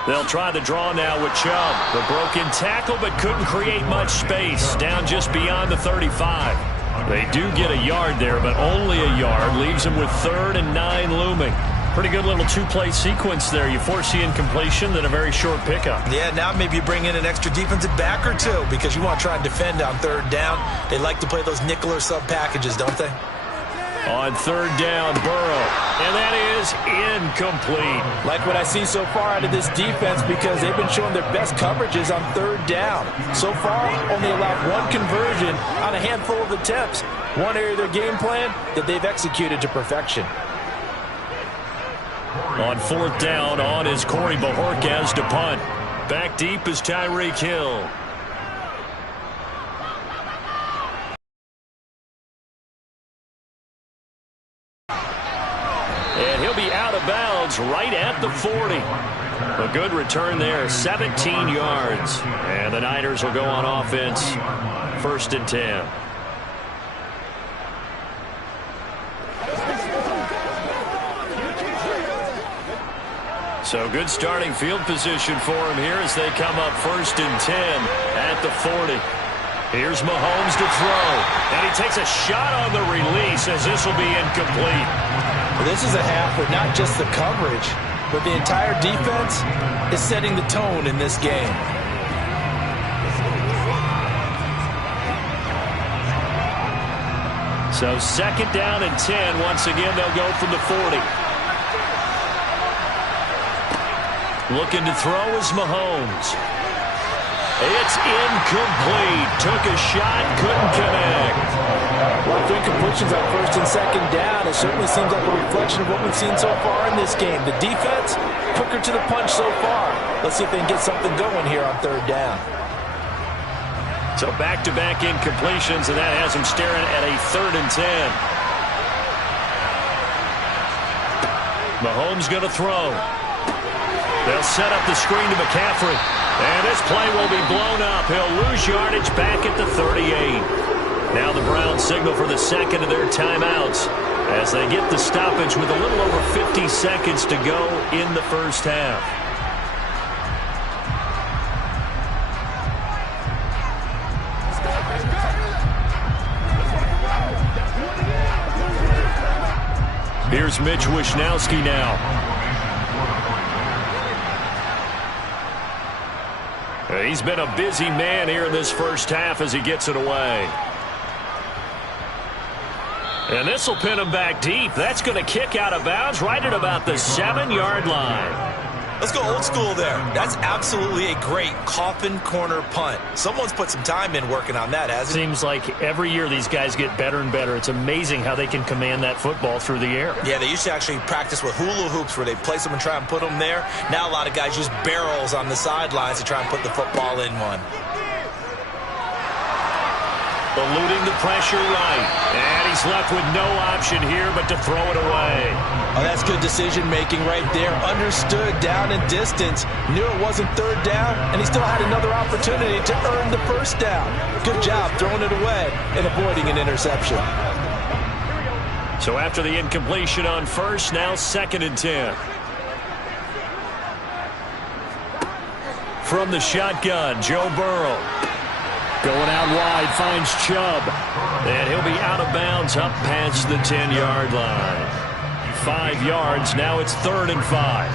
They'll try the draw now with Chubb. The broken tackle, but couldn't create much space. Down just beyond the 35. They do get a yard there, but only a yard. Leaves them with 3rd and 9 looming. Pretty good little 2-play sequence there. You force the incompletion, then a very short pickup. Yeah, now maybe you bring in an extra defensive back or 2 because you want to try and defend on 3rd down. They like to play those nickel or sub packages, don't they? On 3rd down, Burrow. And that is incomplete. Like what I see so far out of this defense because they've been showing their best coverages on 3rd down. So far, only allowed 1 conversion on a handful of attempts. One area of their game plan that they've executed to perfection. On 4th down, on is Corey Bojorquez to punt. Back deep is Tyreek Hill. And he'll be out of bounds right at the 40. A good return there, 17 yards. And the Niners will go on offense, 1st and 10. So good starting field position for him here as they come up 1st and 10 at the 40. Here's Mahomes to throw. And he takes a shot on the release as this will be incomplete. Well, this is a half where not just the coverage, but the entire defense is setting the tone in this game. So 2nd down and 10. Once again, they'll go from the 40. Looking to throw is Mahomes. It's incomplete. Took a shot, couldn't connect. Well, 3 completions on 1st and 2nd down. It certainly seems like a reflection of what we've seen so far in this game. The defense, quicker to the punch so far. Let's see if they can get something going here on 3rd down. So back-to-back incompletions, and that has them staring at a 3rd and 10. Mahomes going to throw. They'll set up the screen to McCaffrey. And this play will be blown up. He'll lose yardage back at the 38. Now the Browns signal for the 2nd of their timeouts as they get the stoppage with a little over 50 seconds to go in the 1st half. Here's Mitch Wishnowsky now. He's been a busy man here in this first half as he gets it away. And this will pin him back deep. That's going to kick out of bounds right at about the 7-yard line. Let's go old school there. That's absolutely a great coffin corner punt. Someone's put some time in working on that, hasn't it? Seems like every year these guys get better and better. It's amazing how they can command that football through the air. Yeah, they used to actually practice with hula hoops where they place them and try and put them there. Now a lot of guys use barrels on the sidelines to try and put the football in one. Eluding the pressure right. And he's left with no option here but to throw it away. Oh, that's good decision-making right there. Understood down and distance. Knew it wasn't third down, and he still had another opportunity to earn the first down. Good job throwing it away and avoiding an interception. So after the incompletion on first, now 2nd and 10. From the shotgun, Joe Burrow. Going out wide, finds Chubb. And he'll be out of bounds up past the 10-yard line. 5 yards, now it's 3rd and 5.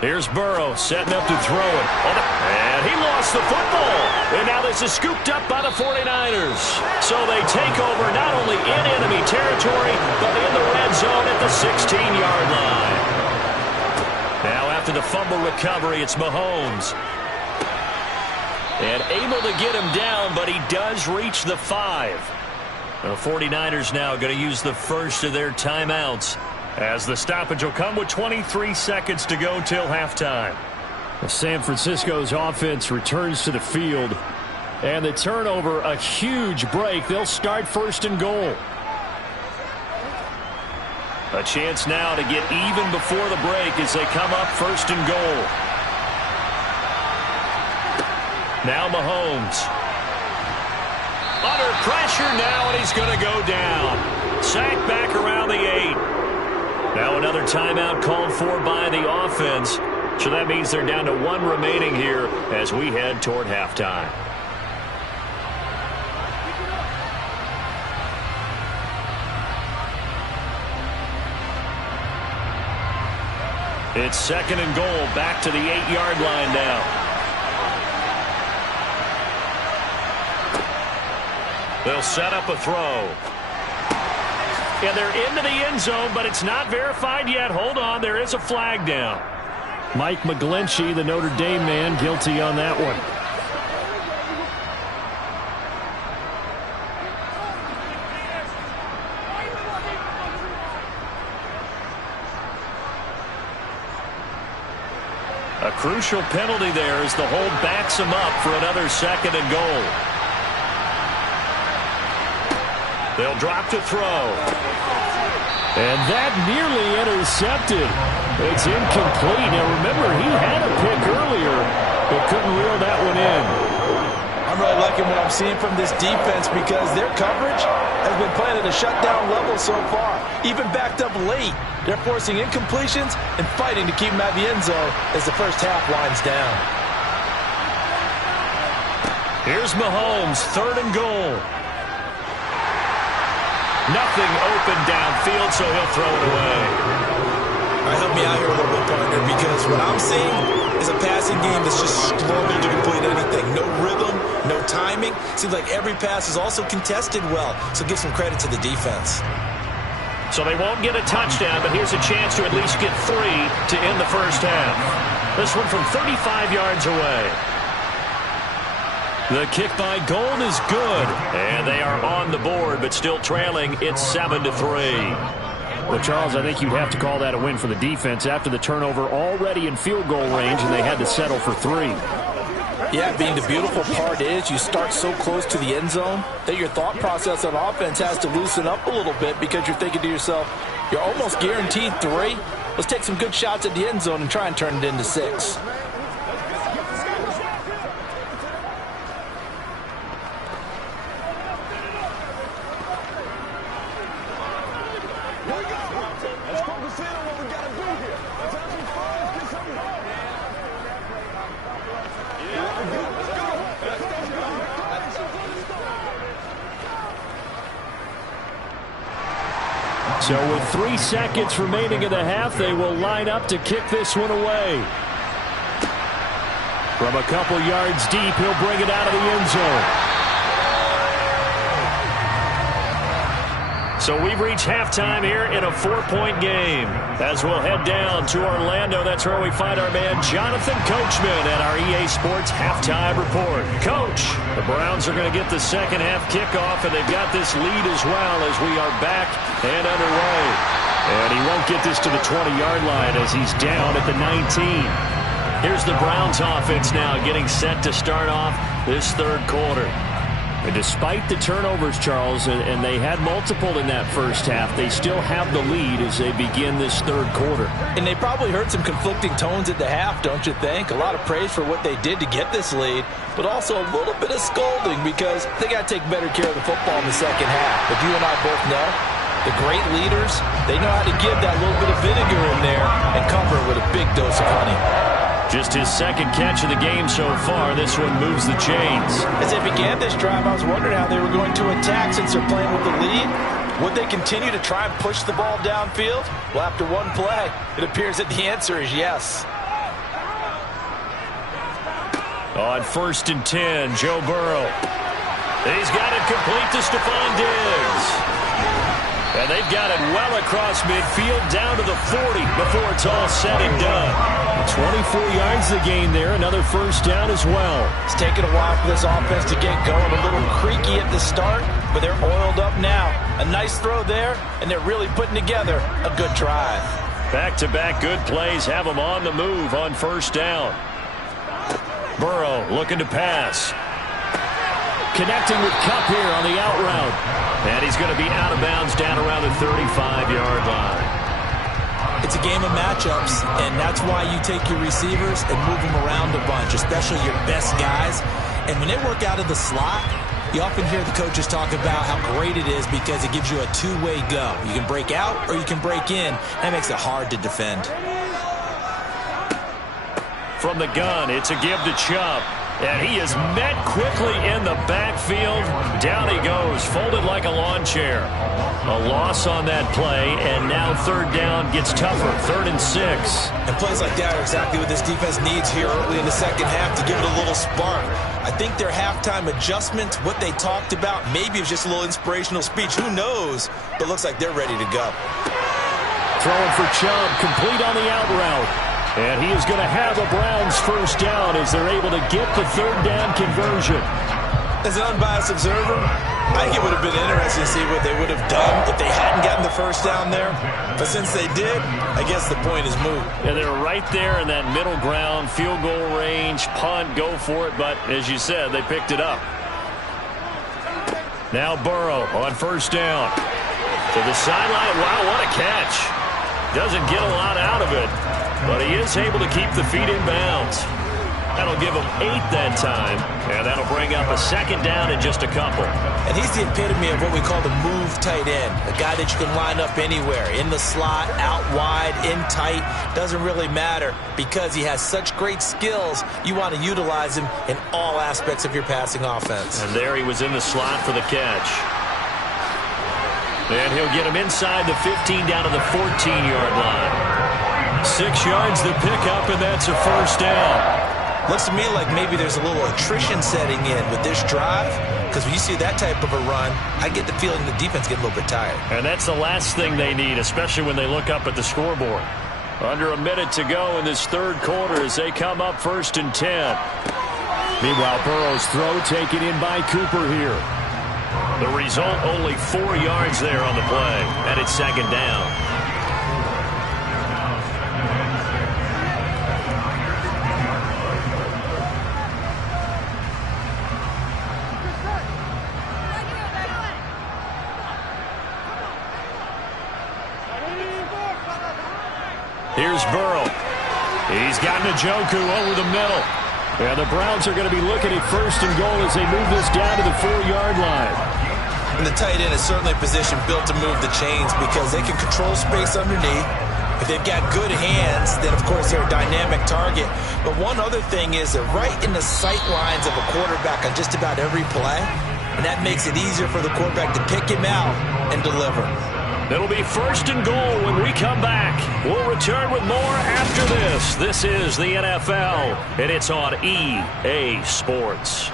Here's Burrow setting up to throw it. And he lost the football. And now this is scooped up by the 49ers. So they take over not only in enemy territory, but in the red zone at the 16-yard line. Now after the fumble recovery, it's Mahomes. And able to get him down, but he does reach the 5. The 49ers now going to use the first of their timeouts, as the stoppage will come with 23 seconds to go till halftime. San Francisco's offense returns to the field. And the turnover, a huge break. They'll start 1st and goal. A chance now to get even before the break as they come up 1st and goal. Now Mahomes. Under pressure now, and he's going to go down. Sacked back around the 8. Now another timeout called for by the offense. So that means they're down to 1 remaining here as we head toward halftime. It's 2nd and goal, back to the 8-yard line now. They'll set up a throw. Yeah, they're into the end zone, but it's not verified yet. Hold on, there is a flag down. Mike McGlinchey, the Notre Dame man, guilty on that one. A crucial penalty there as the hold backs him up for another 2nd and goal. They'll drop to throw. And that nearly intercepted. It's incomplete. Now remember, he had a pick earlier, but couldn't reel that one in. I'm really liking what I'm seeing from this defense because their coverage has been playing at a shutdown level so far. Even backed up late, they're forcing incompletions and fighting to keep them out of the end zone as the first half winds down. Here's Mahomes, 3rd and goal. Nothing open downfield, so he'll throw it away. All right, help me out here a little bit, partner, because what I'm seeing is a passing game that's just struggled to complete anything. No rhythm, no timing. Seems like every pass is also contested well, so give some credit to the defense. So they won't get a touchdown, but here's a chance to at least get 3 to end the first half. This one from 35 yards away. The kick by Gold is good, and they are on the board, but still trailing. It's 7-3. Well, Charles, I think you'd have to call that a win for the defense after the turnover already in field goal range, and they had to settle for 3. Yeah, being the beautiful part is you start so close to the end zone that your thought process on offense has to loosen up a little bit because you're thinking to yourself, you're almost guaranteed 3. Let's take some good shots at the end zone and try and turn it into 6. So with 3 seconds remaining in the half, they will line up to kick this one away. From a couple yards deep, he'll bring it out of the end zone. So we've reached halftime here in a 4-point game. As we'll head down to Orlando, that's where we find our man Jonathan Coachman at our EA Sports Halftime Report. Coach, the Browns are going to get the second half kickoff, and they've got this lead as well as we are back and underway. And he won't get this to the 20-yard line as he's down at the 19. Here's the Browns offense now getting set to start off this third quarter. And despite the turnovers, Charles, and they had multiple in that first half, they still have the lead as they begin this third quarter. And they probably heard some conflicting tones at the half, don't you think? A lot of praise for what they did to get this lead, but also a little bit of scolding because they got to take better care of the football in the second half. But you and I both know the great leaders, they know how to give that little bit of vinegar in there and cover it with a big dose of honey. Just his second catch of the game so far. This one moves the chains. As they began this drive, I was wondering how they were going to attack since they're playing with the lead. Would they continue to try and push the ball downfield? Well, after one play, it appears that the answer is yes. On 1st and 10, Joe Burrow. He's got it complete to Stephon Diggs. And they've got it well across midfield down to the 40 before it's all said and done. 24 yards the gain there. Another first down as well. It's taken a while for this offense to get going. A little creaky at the start, but they're oiled up now. A nice throw there, and they're really putting together a good drive. Back-to-back good plays have them on the move on first down. Burrow looking to pass. Connecting with Kupp here on the out route. And he's going to be out of bounds down around the 35-yard line. It's a game of matchups, and that's why you take your receivers and move them around a bunch, especially your best guys. And when they work out of the slot, you often hear the coaches talk about how great it is because it gives you a two-way go. You can break out or you can break in. That makes it hard to defend. From the gun, it's a give to Chubb. And he is met quickly in the backfield. Down he goes, folded like a lawn chair. A loss on that play, and now third down gets tougher, 3rd and 6. And plays like that are exactly what this defense needs here early in the second half to give it a little spark. I think their halftime adjustment, what they talked about, maybe it was just a little inspirational speech. Who knows? But looks like they're ready to go. Throwing for Chubb, complete on the out route. And he is going to have a Browns first down as they're able to get the third down conversion. As an unbiased observer, I think it would have been interesting to see what they would have done if they hadn't gotten the first down there. But since they did, I guess the point is moot. Yeah, they're right there in that middle ground, field goal range, punt, go for it. But as you said, they picked it up. Now Burrow on first down. To the sideline. Wow, what a catch. Doesn't get a lot out of it. But he is able to keep the feet in bounds. That'll give him 8 that time. And that'll bring up a second down in just a couple. And he's the epitome of what we call the move tight end. A guy that you can line up anywhere. In the slot, out wide, in tight. Doesn't really matter because he has such great skills. You want to utilize him in all aspects of your passing offense. And there he was in the slot for the catch. And he'll get him inside the 15 down to the 14-yard line. 6 yards to pick up, and that's a first down. Looks to me like maybe there's a little attrition setting in with this drive, because when you see that type of a run, I get the feeling the defense get a little bit tired. And that's the last thing they need, especially when they look up at the scoreboard. Under a minute to go in this third quarter as they come up 1st and 10. Meanwhile, Burrow's throw taken in by Cooper here. The result, only 4 yards there on the play, and it's second down. Here's Burrow. He's got Njoku over the middle. And the Browns are going to be looking at 1st and goal as they move this down to the 4-yard line. And the tight end is certainly a position built to move the chains because they can control space underneath. If they've got good hands, then, of course, they're a dynamic target. But one other thing is they're right in the sight lines of a quarterback on just about every play, and that makes it easier for the quarterback to pick him out and deliver. It'll be 1st and goal when we come back. We'll return with more after this. This is the NFL, and it's on EA Sports.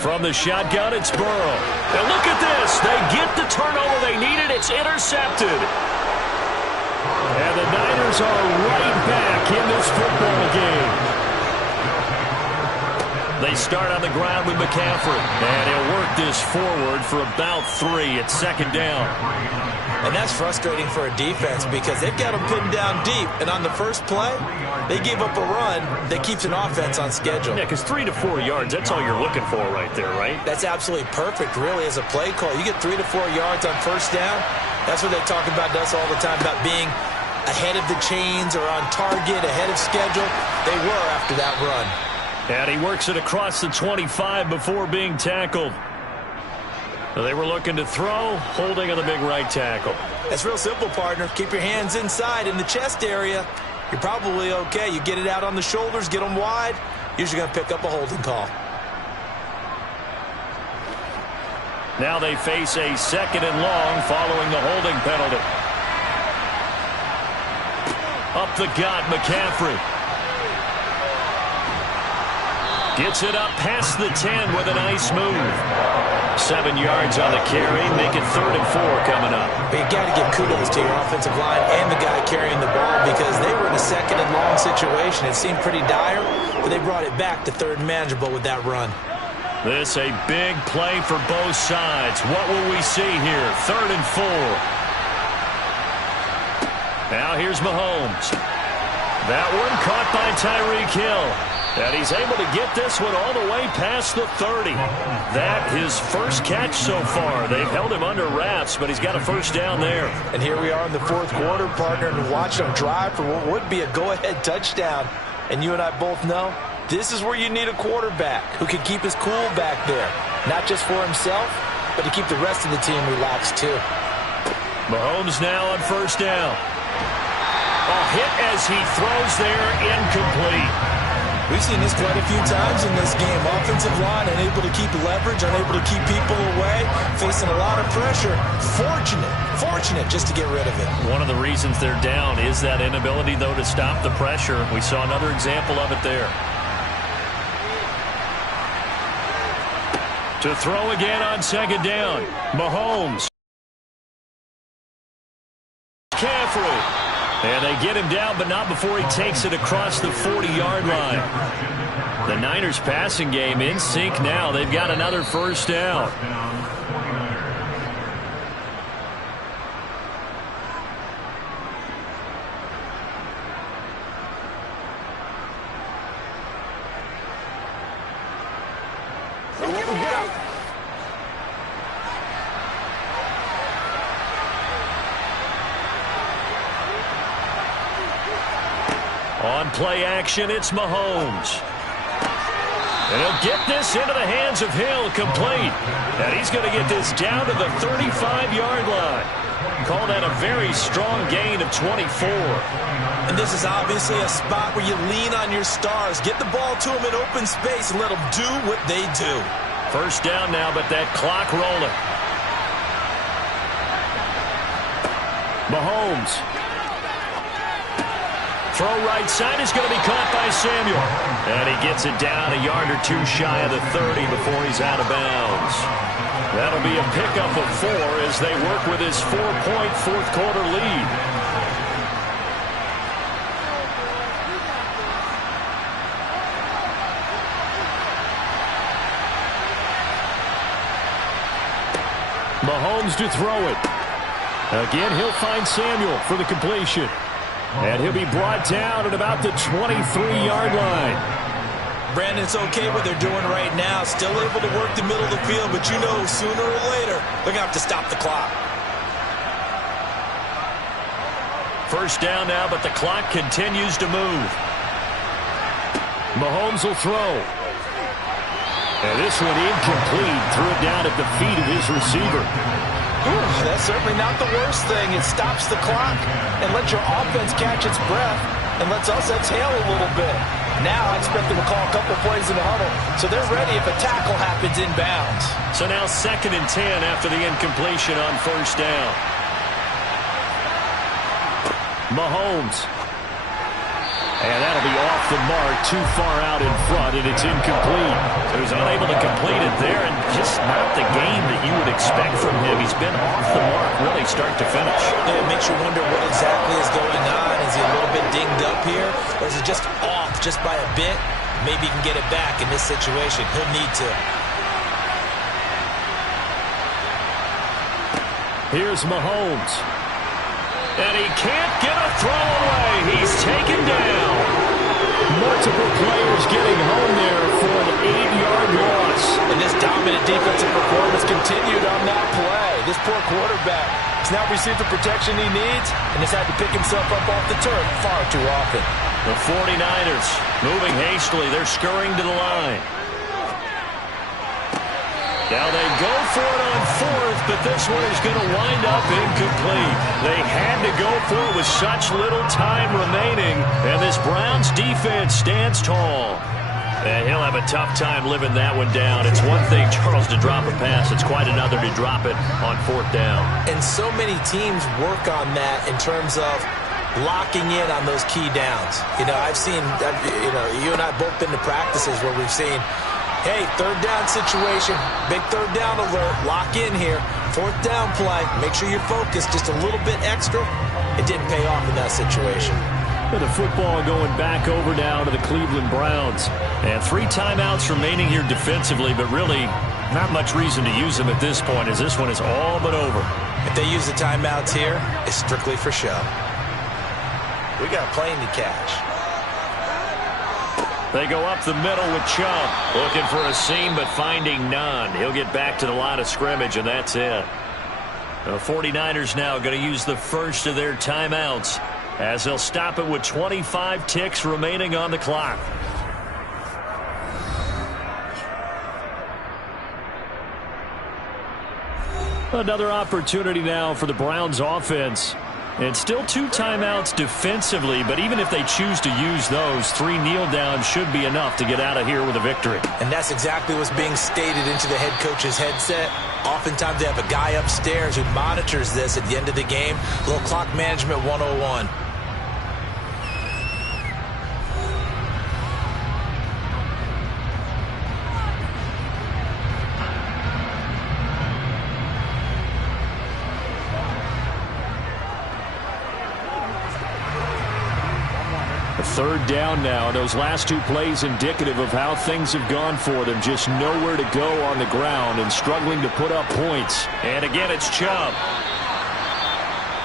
From the shotgun, it's Burrow. And look at this. They get the turnover they needed. It's intercepted. And the Niners are right back in this football game. They start on the ground with McCaffrey. And he'll work this forward for about 3. It's 2nd down. And that's frustrating for a defense because they've got them pinned down deep. And on the first play, they give up a run that keeps an offense on schedule. Yeah, because 3 to 4 yards, that's all you're looking for right there, right? That's absolutely perfect, really, as a play call. You get 3 to 4 yards on 1st down. That's what they talk about us all the time, about being ahead of the chains or on target, ahead of schedule. They were after that run. And he works it across the 25 before being tackled. They were looking to throw, holding on the big right tackle. It's real simple, partner. Keep your hands inside in the chest area. You're probably okay. You get it out on the shoulders, get them wide, usually going to pick up a holding call. Now they face a 2nd and long following the holding penalty. Up the gut, McCaffrey. Gets it up past the 10 with a nice move. 7 yards on the carry, make it 3rd and 4 coming up. But you got to give kudos to your offensive line and the guy carrying the ball because they were in a 2nd and long situation. It seemed pretty dire, but they brought it back to 3rd and manageable with that run. This a big play for both sides. What will we see here? 3rd and 4. Now here's Mahomes. That one caught by Tyreek Hill. And he's able to get this one all the way past the 30. That his first catch so far. They've held him under wraps, but he's got a 1st down there. And here we are in the 4th quarter, partner, and watch them drive for what would be a go-ahead touchdown. And you and I both know this is where you need a quarterback who can keep his cool back there. Not just for himself, but to keep the rest of the team relaxed too. Mahomes now on 1st down. A hit as he throws there, incomplete. We've seen this quite a few times in this game. Offensive line unable to keep leverage, unable to keep people away, facing a lot of pressure. Fortunate just to get rid of it. One of the reasons they're down is that inability, though, to stop the pressure. We saw another example of it there. To throw again on 2nd down. Mahomes. McCaffrey. And they get him down, but not before he takes it across the 40-yard line. The Niners passing game in sync now. They've got another 1st down. On play action, it's Mahomes. And he'll get this into the hands of Hill, complete. And he's going to get this down to the 35-yard line. Call that a very strong gain of 24. And this is obviously a spot where you lean on your stars. Get the ball to them in open space and let them do what they do. 1st down now, but that clock rolling. Mahomes. Throw right side is going to be caught by Samuel. And he gets it down a yard or 2 shy of the 30 before he's out of bounds. That'll be a pickup of 4 as they work with his 4-point 4th quarter lead. Mahomes to throw it. Again, he'll find Samuel for the completion. And he'll be brought down at about the 23-yard line. Brandon, it's okay what they're doing right now. Still able to work the middle of the field, but you know sooner or later they're going to have to stop the clock. 1st down now, but the clock continues to move. Mahomes will throw. And this one incomplete. Threw it down at the feet of his receiver. That's certainly not the worst thing. It stops the clock and lets your offense catch its breath and lets us exhale a little bit. Now I expect them to call a couple plays in the huddle, so they're ready if a tackle happens inbounds. So now 2nd and 10 after the incompletion on 1st down. Mahomes. And that'll be off the mark, too far out in front, and it's incomplete. So he's unable to complete it there, and just not the game that you would expect from him. He's been off the mark really start to finish. Yeah, it makes you wonder what exactly is going on. Is he a little bit dinged up here, or is it just off just by a bit? Maybe he can get it back in this situation. He'll need to. Here's Mahomes. And he can't get a throw away. He's taken down. Multiple players getting home there for an 8-yard loss. And this dominant defensive performance continued on that play. This poor quarterback has now received the protection he needs and has had to pick himself up off the turf far too often. The 49ers moving hastily. They're scurrying to the line. Now they go for it on 4th, but this one is going to wind up incomplete. They had to go for it with such little time remaining, and this Browns defense stands tall. And he'll have a tough time living that one down. It's one thing, Charles, to drop a pass. It's quite another to drop it on 4th down. And so many teams work on that in terms of locking in on those key downs. I've seen, you and I have both been to practices where we've seen, hey, 3rd down situation, big 3rd down alert, lock in here, 4th down play, make sure you're focused just a little bit extra. It didn't pay off in that situation. And the football going back over now to the Cleveland Browns. And 3 timeouts remaining here defensively, but really not much reason to use them at this point as this one is all but over. If they use the timeouts here, it's strictly for show. We got a plane to catch. They go up the middle with Chubb. Looking for a seam, but finding none. He'll get back to the line of scrimmage, and that's it. The 49ers now going to use the first of their timeouts as they'll stop it with 25 ticks remaining on the clock. Another opportunity now for the Browns offense. And still 2 timeouts defensively, but even if they choose to use those, 3 kneel downs should be enough to get out of here with a victory. And that's exactly what's being stated into the head coach's headset. Oftentimes they have a guy upstairs who monitors this at the end of the game. A little clock management 101. Third down now. Those last 2 plays indicative of how things have gone for them. Just nowhere to go on the ground and struggling to put up points. And again, it's Chubb.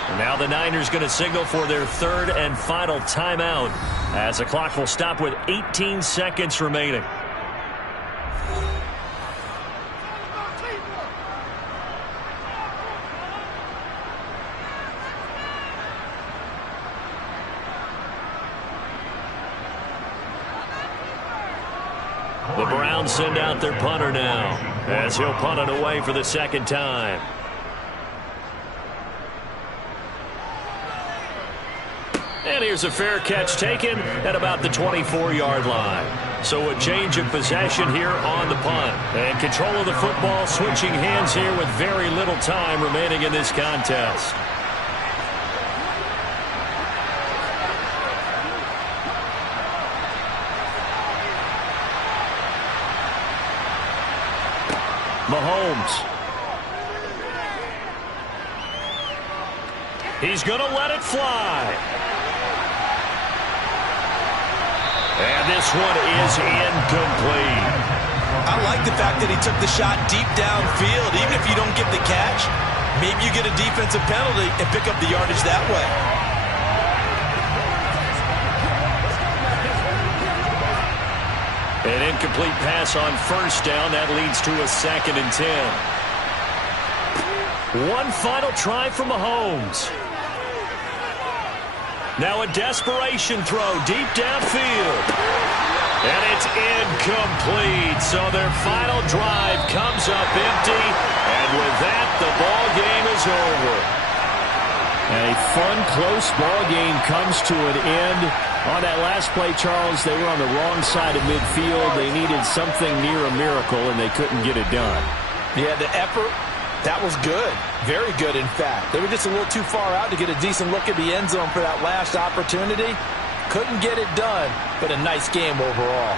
And now the Niners going to signal for their 3rd and final timeout as the clock will stop with 18 seconds remaining. The Browns send out their punter now as he'll punt it away for the 2nd time. And here's a fair catch taken at about the 24-yard line. So a change of possession here on the punt. And control of the football switching hands here with very little time remaining in this contest. Mahomes. He's going to let it fly. And this one is incomplete. I like the fact that he took the shot deep downfield. Even if you don't get the catch, maybe you get a defensive penalty and pick up the yardage that way. An incomplete pass on 1st down. That leads to a 2nd and 10. One final try from Mahomes. Now a desperation throw deep downfield. And it's incomplete. So their final drive comes up empty. And with that, the ball game is over. And a fun, close ball game comes to an end. On that last play, Charles, they were on the wrong side of midfield. They needed something near a miracle, and they couldn't get it done. Yeah, the effort, that was good. Very good, in fact. They were just a little too far out to get a decent look at the end zone for that last opportunity. Couldn't get it done, but a nice game overall.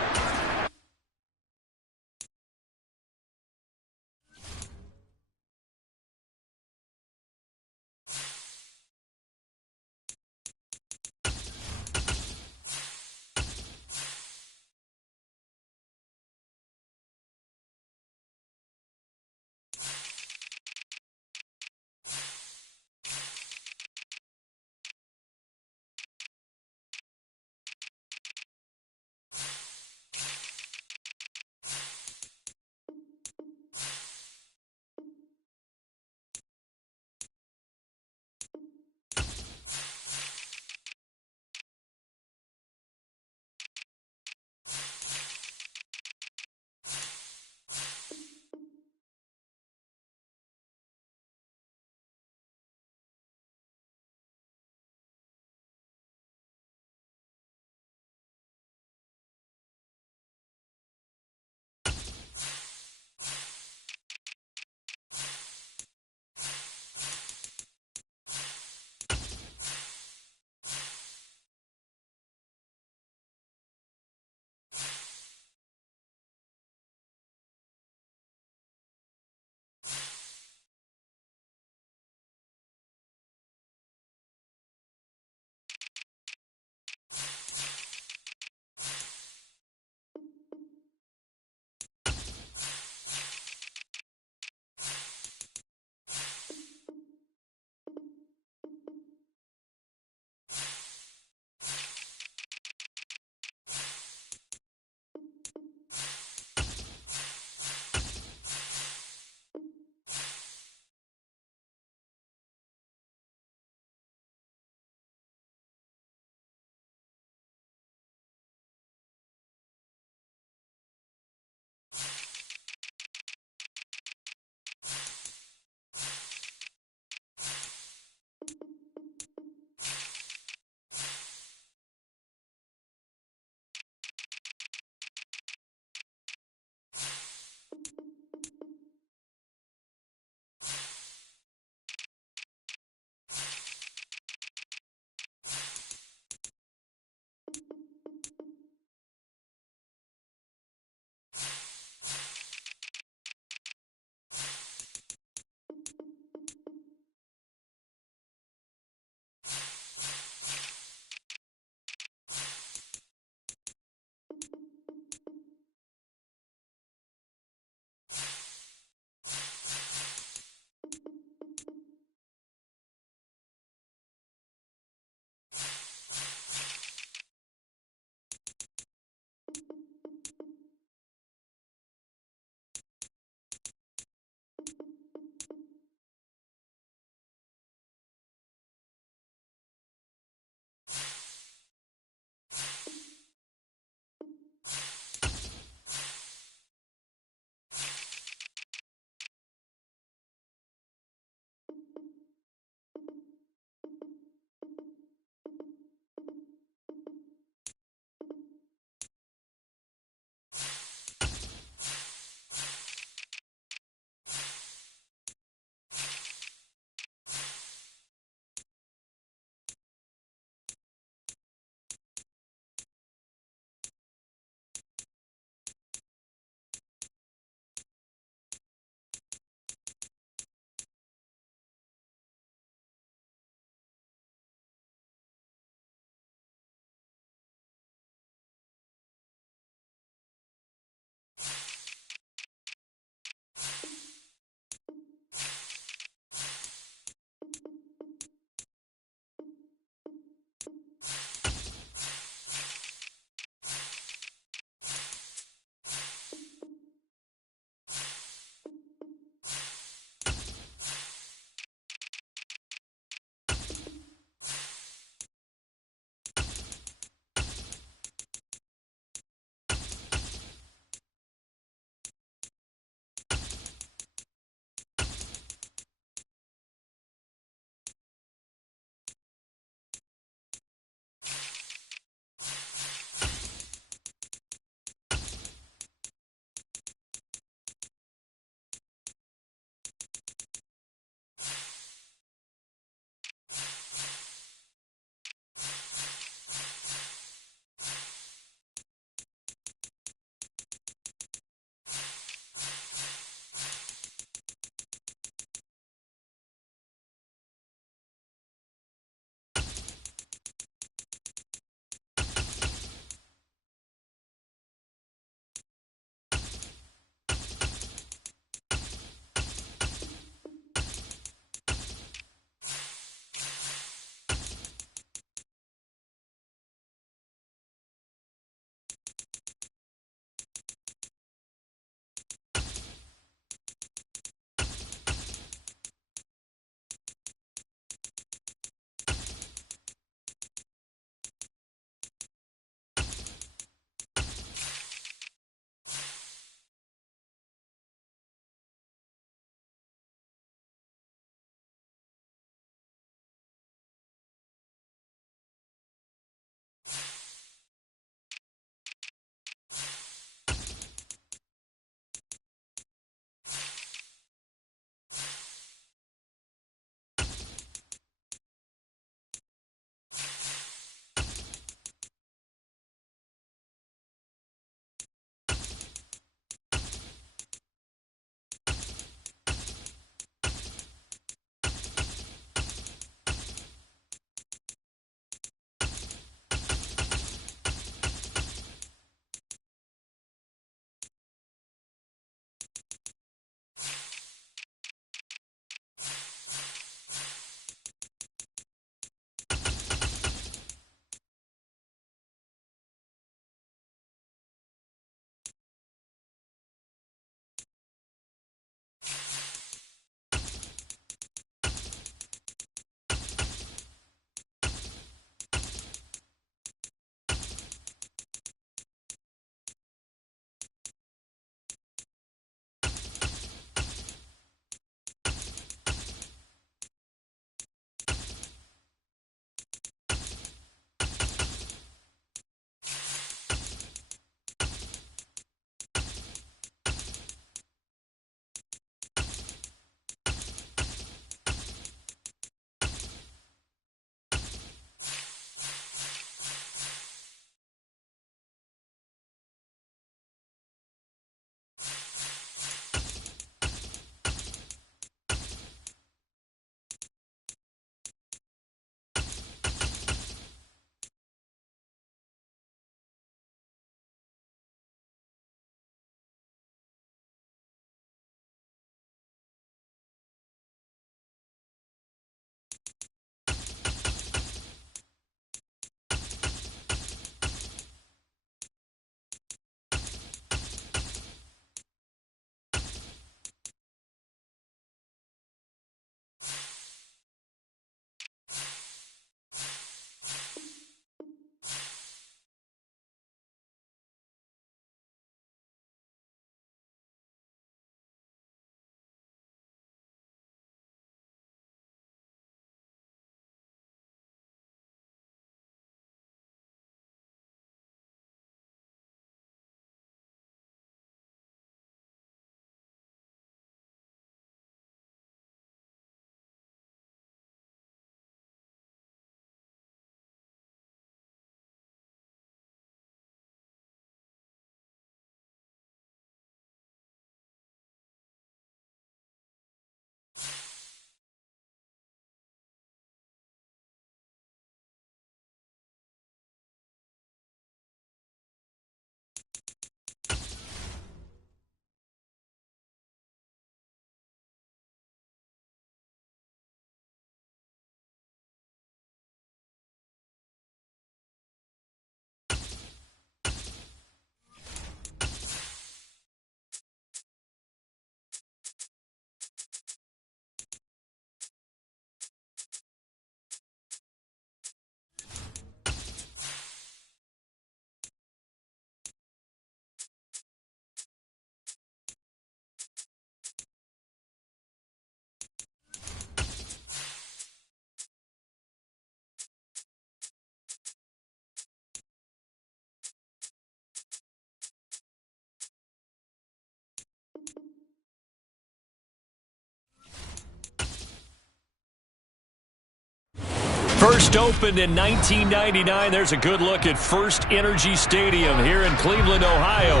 First opened in 1999. There's a good look at First Energy Stadium here in Cleveland, Ohio.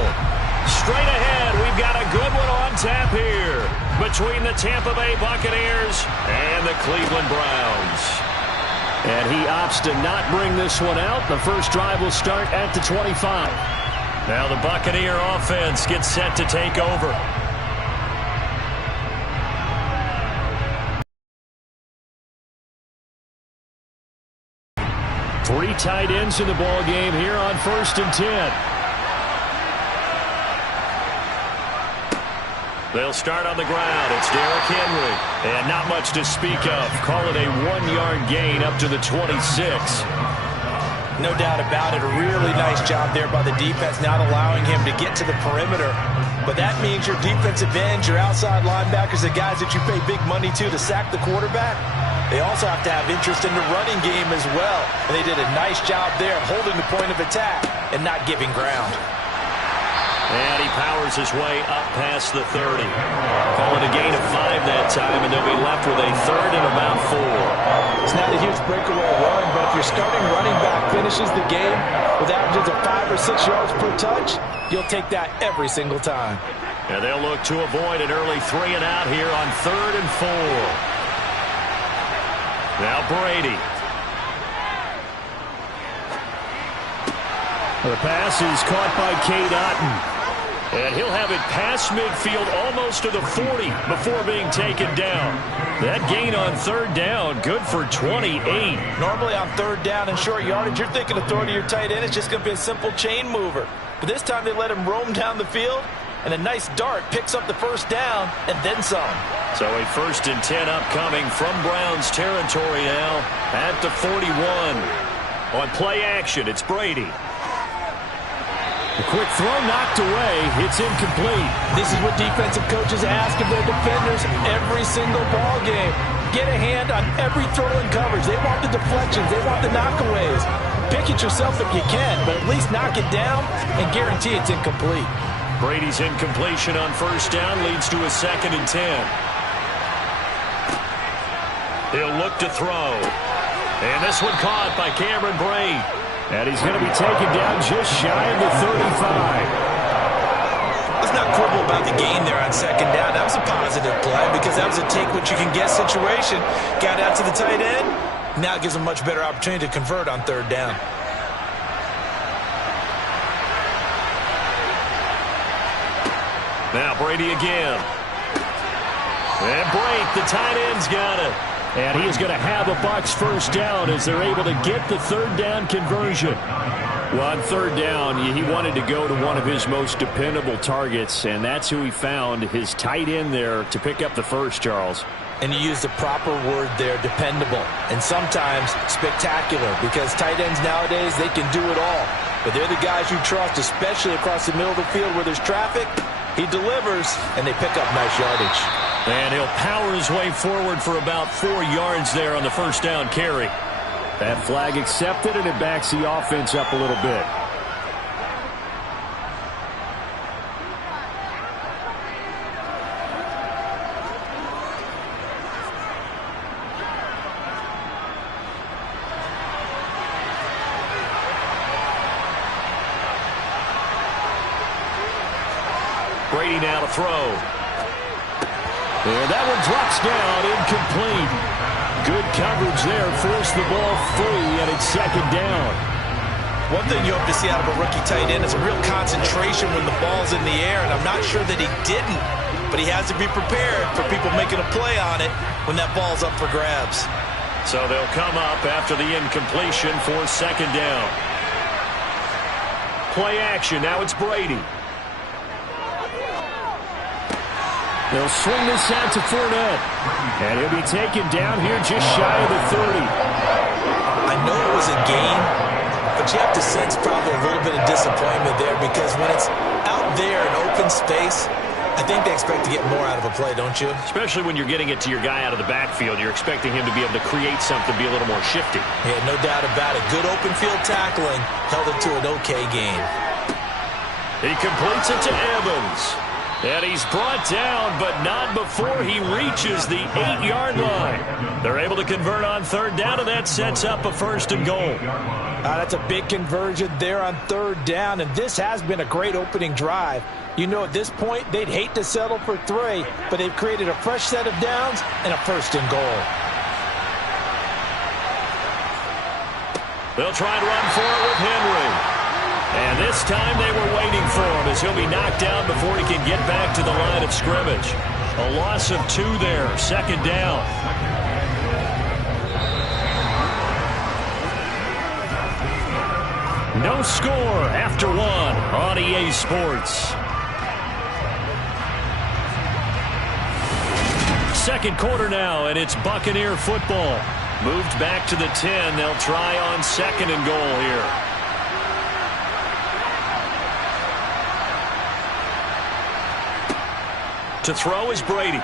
Straight ahead, we've got a good one on tap here between the Tampa Bay Buccaneers and the Cleveland Browns. And he opts to not bring this one out. The first drive will start at the 25. Now the Buccaneer offense gets set to take over. Three tight ends in the ball game here on 1st and 10. They'll start on the ground. It's Derrick Henry. And not much to speak of. Call it a 1-yard gain up to the 26. No doubt about it. A really nice job there by the defense, not allowing him to get to the perimeter. But that means your defensive ends, your outside linebackers, the guys that you pay big money to sack the quarterback, they also have to have interest in the running game as well. And they did a nice job there of holding the point of attack and not giving ground. And he powers his way up past the 30. Call it a gain of 5 that time, and they'll be left with a 3rd and about 4. It's not a huge breakaway run, but if your starting running back finishes the game with averages of 5 or 6 yards per touch, you'll take that every single time. And they'll look to avoid an early 3 and out here on 3rd and 4. Now Brady. The pass is caught by Cade Otton. And he'll have it past midfield almost to the 40 before being taken down. That gain on 3rd down, good for 28. Normally on 3rd down and short yardage, you're thinking of throwing to your tight end. It's just going to be a simple chain mover. But this time they let him roam down the field, and a nice dart picks up the 1st down and then some. So a 1st and 10 upcoming from Browns territory now at the 41. On play action, it's Brady. A quick throw knocked away. It's incomplete. This is what defensive coaches ask of their defenders every single ball game. Get a hand on every throw in coverage. They want the deflections. They want the knockaways. Pick it yourself if you can, but at least knock it down and guarantee it's incomplete. Brady's incompletion on 1st down leads to a 2nd and 10. He'll look to throw. And this one caught by Cameron Brate. And he's going to be taken down just shy of the 35. Let's not quibble about the gain there on 2nd down. That was a positive play because that was a take-what-you-can-get situation. Got out to the tight end. Now it gives him a much better opportunity to convert on 3rd down. Now Brady again. And Brate, the tight end's got it. And he is going to have a Bucs 1st down as they're able to get the 3rd down conversion. Well, on 3rd down, he wanted to go to one of his most dependable targets, and that's who he found, his tight end there, to pick up the 1st, Charles. And you used the proper word there, dependable, and sometimes spectacular, because tight ends nowadays, they can do it all. But they're the guys you trust, especially across the middle of the field where there's traffic. He delivers, and they pick up nice yardage. And he'll power his way forward for about 4 yards there on the 1st down carry. That flag accepted, and it backs the offense up a little bit. Brady now to throw. And that one drops down, incomplete. Good coverage there, forced the ball free, and it's 2nd down. One thing you hope to see out of a rookie tight end is a real concentration when the ball's in the air, and I'm not sure that he didn't, but he has to be prepared for people making a play on it when that ball's up for grabs. So they'll come up after the incompletion for 2nd down. Play action, now it's Brady. They'll swing this out to Fournette. And he'll be taken down here just shy of the 30. I know it was a gain, but you have to sense probably a little bit of disappointment there because when it's out there in open space, I think they expect to get more out of a play, don't you? Especially when you're getting it to your guy out of the backfield. You're expecting him to be able to create something, be a little more shifty. Yeah, no doubt about it. Good open field tackling held it to an okay gain. He completes it to Evans. And he's brought down, but not before he reaches the 8-yard line. They're able to convert on third down, and that sets up a 1st and goal. That's a big conversion there on third down, and this has been a great opening drive. You know, at this point, they'd hate to settle for 3, but they've created a fresh set of downs and a 1st and goal. They'll try and run for it with Henry. And this time they were waiting for him as he'll be knocked down before he can get back to the line of scrimmage. A loss of 2 there, 2nd down. No score after 1 on EA Sports. 2nd quarter now, and it's Buccaneer football. Moved back to the 10. They'll try on 2nd and goal here. To throw is Brady.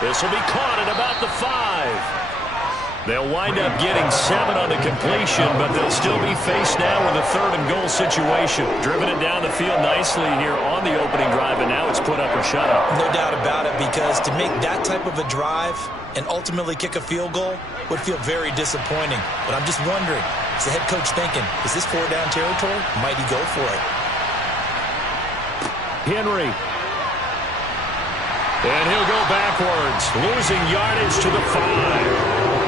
This will be caught at about the 5. They'll wind up getting 7 on the completion, but they'll still be faced now with a 3rd and goal situation. Driven it down the field nicely here on the opening drive, and now it's put up or shut up. No doubt about it, because to make that type of a drive and ultimately kick a field goal would feel very disappointing. But I'm just wondering, is the head coach thinking, is this 4-down territory? Might he go for it? Henry. And he'll go backwards, losing yardage to the 5.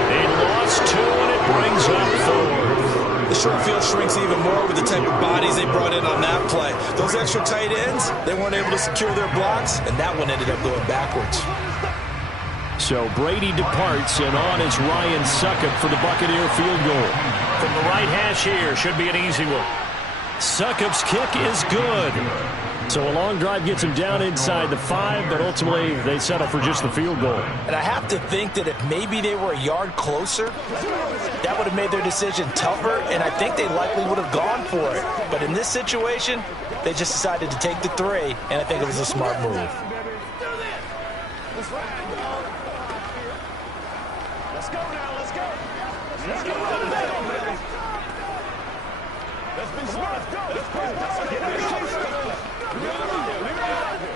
They lost 2, and it brings up 4th. The short field shrinks even more with the type of bodies they brought in on that play. Those extra tight ends, they weren't able to secure their blocks, and that one ended up going backwards. So Brady departs, and on is Ryan Succop for the Buccaneer field goal. From the right hash here, should be an easy one. Succop's kick is good. So a long drive gets him down inside the 5, but ultimately they settle for just the field goal. And I have to think that if maybe they were a yard closer, that would have made their decision tougher, and I think they likely would have gone for it. But in this situation, they just decided to take the 3, and I think it was a smart move. Let's go now, let's go. Let's go. Let's be smart. Let's go. Let's go. Get out of here.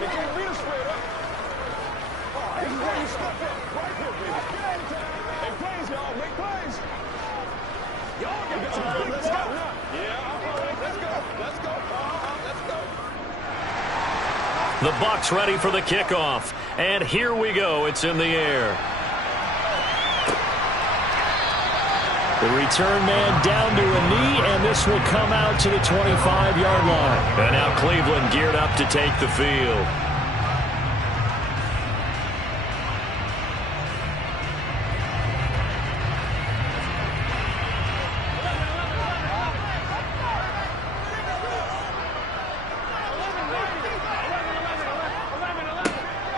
They can't beat us straight up. This is where you step up. Right here, baby. Make plays, y'all. Make plays. Y'all get some. Let's go. Yeah, let's go. Let's go. Let's go. The Bucs ready for the kickoff. And here we go. It's in the air. The return man down to a knee, and this will come out to the 25-yard line. And now Cleveland geared up to take the field.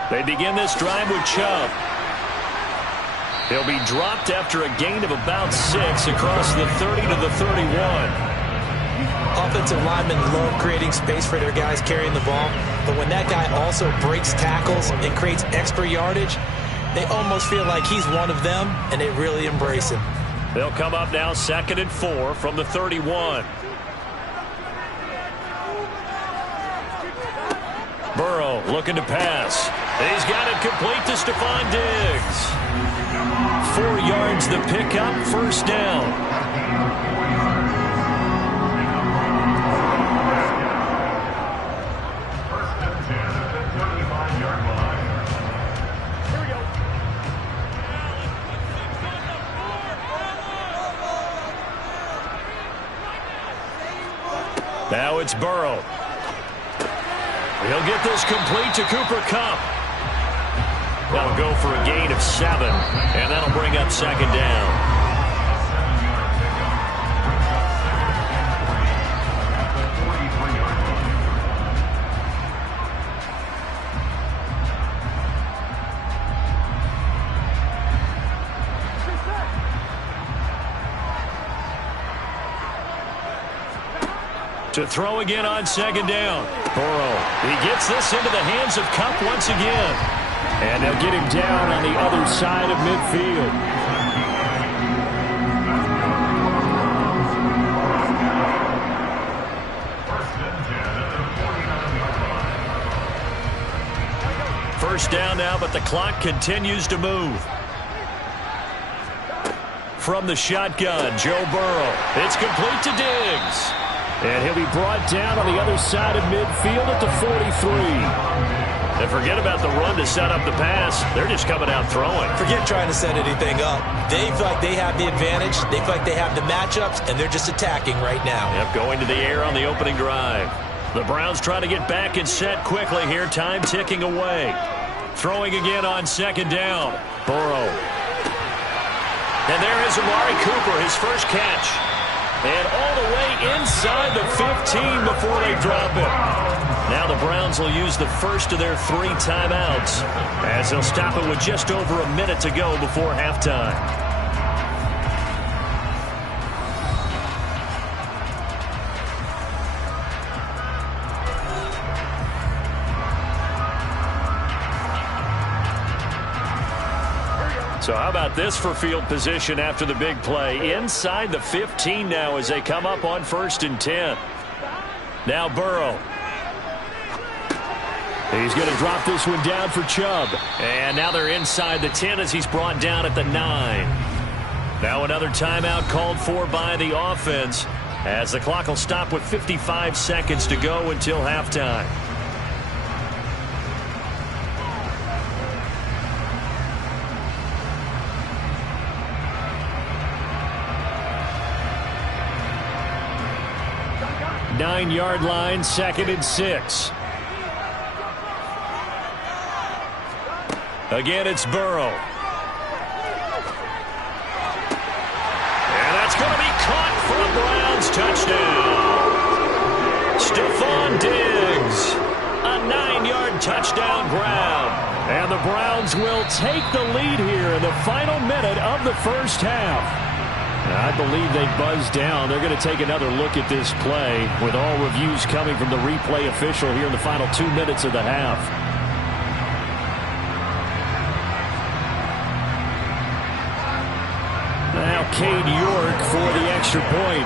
They begin this drive with Chubb. He'll be dropped after a gain of about 6 across the 30 to the 31. Offensive linemen love creating space for their guys carrying the ball, but when that guy also breaks tackles and creates extra yardage, they almost feel like he's one of them, and they really embrace him. They'll come up now 2nd and 4 from the 31. Burrow looking to pass. He's got it complete to Stephon Diggs. 4 yards the pickup, 1st down. Now it's Burrow. He'll get this complete to Cooper Kupp. That'll go for a gain of 7, and that'll bring up 2nd down. To throw again on 2nd down. Burrow, he gets this into the hands of Kupp once again. And they'll get him down on the other side of midfield. first down now, but the clock continues to move. From the shotgun, Joe Burrow. It's complete to Diggs. And he'll be brought down on the other side of midfield at the 43. And forget about the run to set up the pass. They're just coming out throwing. Forget trying to set anything up. They feel like they have the advantage. They feel like they have the matchups, and they're just attacking right now. Yep, going to the air on the opening drive. The Browns try to get back and set quickly here. Time ticking away. Throwing again on second down. Burrow. And there is Amari Cooper, his first catch. And all the way inside the 15 before they drop it. Now the Browns will use the first of their 3 timeouts as they'll stop it with just over a minute to go before halftime. So how about this for field position after the big play? Inside the 15 now as they come up on 1st and 10. Now Burrow. He's going to drop this one down for Chubb. And now they're inside the 10 as he's brought down at the 9. Now another timeout called for by the offense as the clock will stop with 55 seconds to go until halftime. Nine-yard line, 2nd and 6. Again, it's Burrow. And that's going to be caught for a Browns touchdown. Stephon Diggs, a 9-yard touchdown grab. And the Browns will take the lead here in the final minute of the first half. I believe they buzzed down. They're going to take another look at this play with all reviews coming from the replay official here in the final 2 minutes of the half. Now Cade York for the extra point.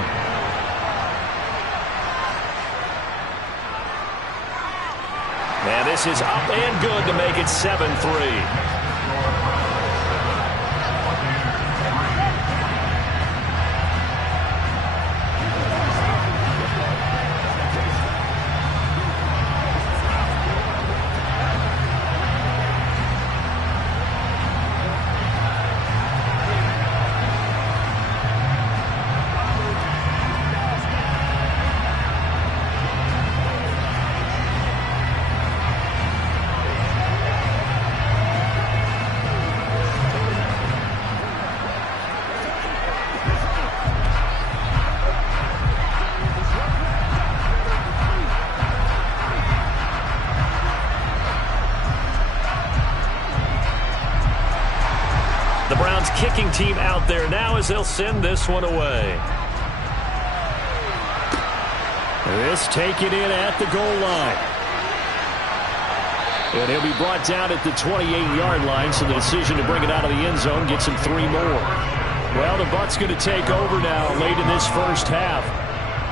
And this is up and good to make it 7-3. The Browns kicking team out there now as they'll send this one away. This taken in at the goal line. And he'll be brought down at the 28-yard line, so the decision to bring it out of the end zone gets him 3 more. Well, the Bucs going to take over now late in this first half.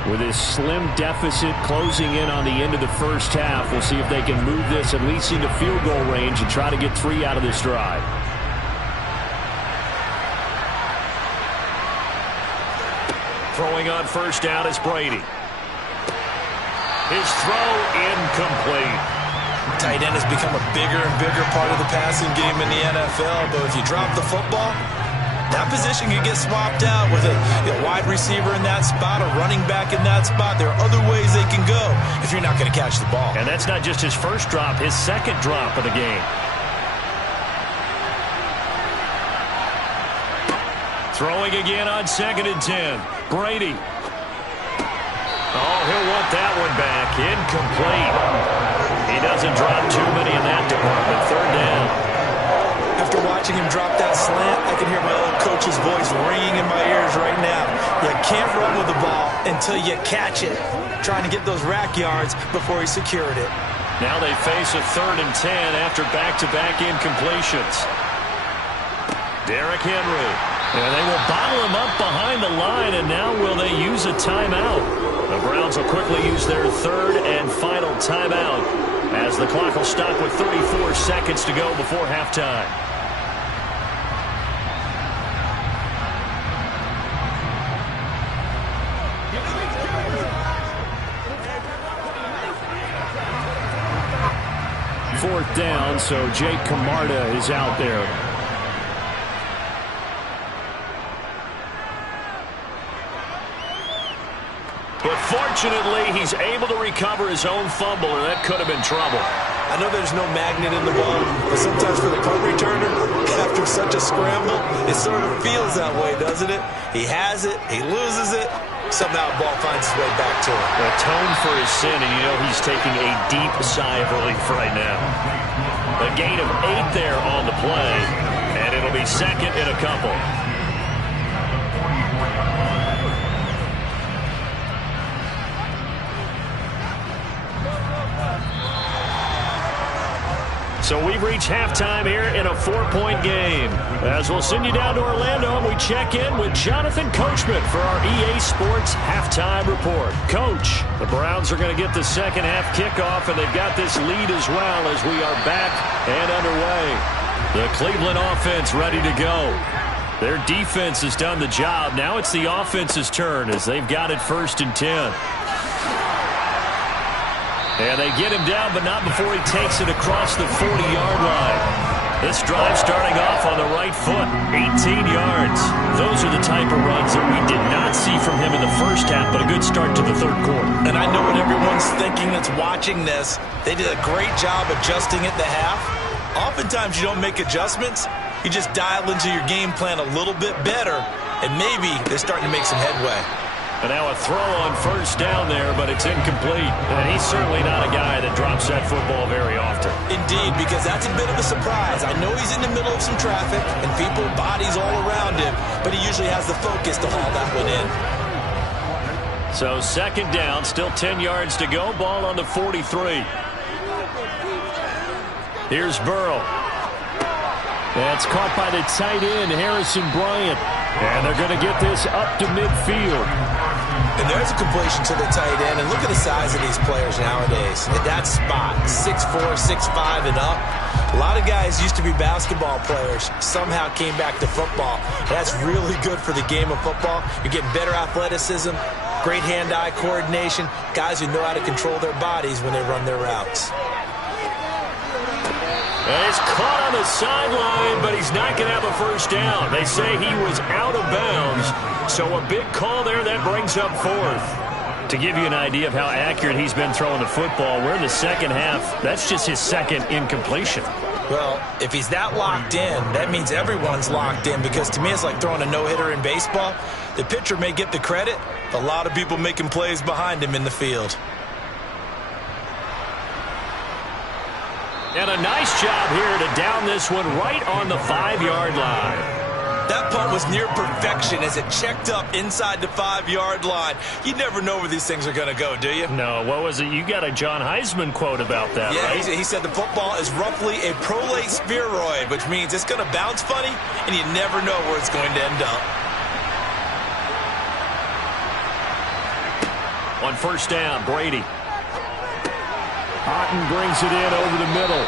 With this slim deficit closing in on the end of the first half, we'll see if they can move this at least into field goal range and try to get 3 out of this drive. Throwing on first down is Brady. His throw incomplete. Tight end has become a bigger and bigger part of the passing game in the NFL, but if you drop the football, that position can get swapped out with a wide receiver in that spot, a running back in that spot. There are other ways they can go if you're not going to catch the ball. And that's not just his first drop, his second drop of the game. Throwing again on 2nd and 10. Brady. Oh, he'll want that one back. Incomplete. He doesn't drop too many in that department. 3rd down. After watching him drop that slant, I can hear my old coach's voice ringing in my ears right now. You can't run with the ball until you catch it. Trying to get those rack yards before he secured it. Now they face a 3rd and 10 after back-to-back incompletions. Derrick Henry. And they will bottle him up behind the line, and now will they use a timeout? The Browns will quickly use their 3rd and final timeout as the clock will stop with 34 seconds to go before halftime. Fourth down, so Jake Camarda is out there. But fortunately, he's able to recover his own fumble, and that could have been trouble. I know there's no magnet in the ball, but sometimes for the punt returner, after such a scramble, it sort of feels that way, doesn't it? He has it, he loses it, somehow the ball finds its way back to him. Atone for his sin, and you know he's taking a deep sigh of relief right now. A gain of 8 there on the play, and it'll be second and a couple. So we've reached halftime here in a 4-point game. As we'll send you down to Orlando, and we check in with Jonathan Coachman for our EA Sports Halftime Report. Coach, the Browns are going to get the second half kickoff, and they've got this lead as well as we are back and underway. The Cleveland offense ready to go. Their defense has done the job. Now it's the offense's turn as they've got it 1st and 10. And they get him down, but not before he takes it across the 40-yard line. This drive starting off on the right foot, 18 yards. Those are the type of runs that we did not see from him in the first half, but a good start to the third quarter. And I know what everyone's thinking that's watching this. They did a great job adjusting at the half. Oftentimes you don't make adjustments. You just dial into your game plan a little bit better, and maybe they're starting to make some headway. And now a throw on 1st down there, but it's incomplete. And he's certainly not a guy that drops that football very often. Indeed, because that's a bit of a surprise. I know he's in the middle of some traffic and people, bodies all around him, but he usually has the focus to haul that one in. So 2nd down, still 10 yards to go. Ball on the 43. Here's Burrow. That's caught by the tight end, Harrison Bryant. And they're going to get this up to midfield. And there's a completion to the tight end. And look at the size of these players nowadays. At that spot, 6'4", 6'5", and up. A lot of guys used to be basketball players, somehow came back to football. That's really good for the game of football. You're getting better athleticism, great hand-eye coordination, guys who know how to control their bodies when they run their routes. And he's caught on the sideline, but he's not going to have a 1st down. They say he was out of bounds, so a big call there that brings up 4th. To give you an idea of how accurate he's been throwing the football, we're in the second half. That's just his 2nd incompletion. Well, if he's that locked in, that means everyone's locked in, because to me it's like throwing a no-hitter in baseball. The pitcher may get the credit, a lot of people making plays behind him in the field. And a nice job here to down this one right on the 5-yard line. That punt was near perfection as it checked up inside the 5-yard line. You never know where these things are going to go, do you? No, what was it? You got a John Heisman quote about that, yeah, right? He said the football is roughly a prolate spheroid, which means it's going to bounce funny, and you never know where it's going to end up. On 1st down, Brady. Otten brings it in over the middle.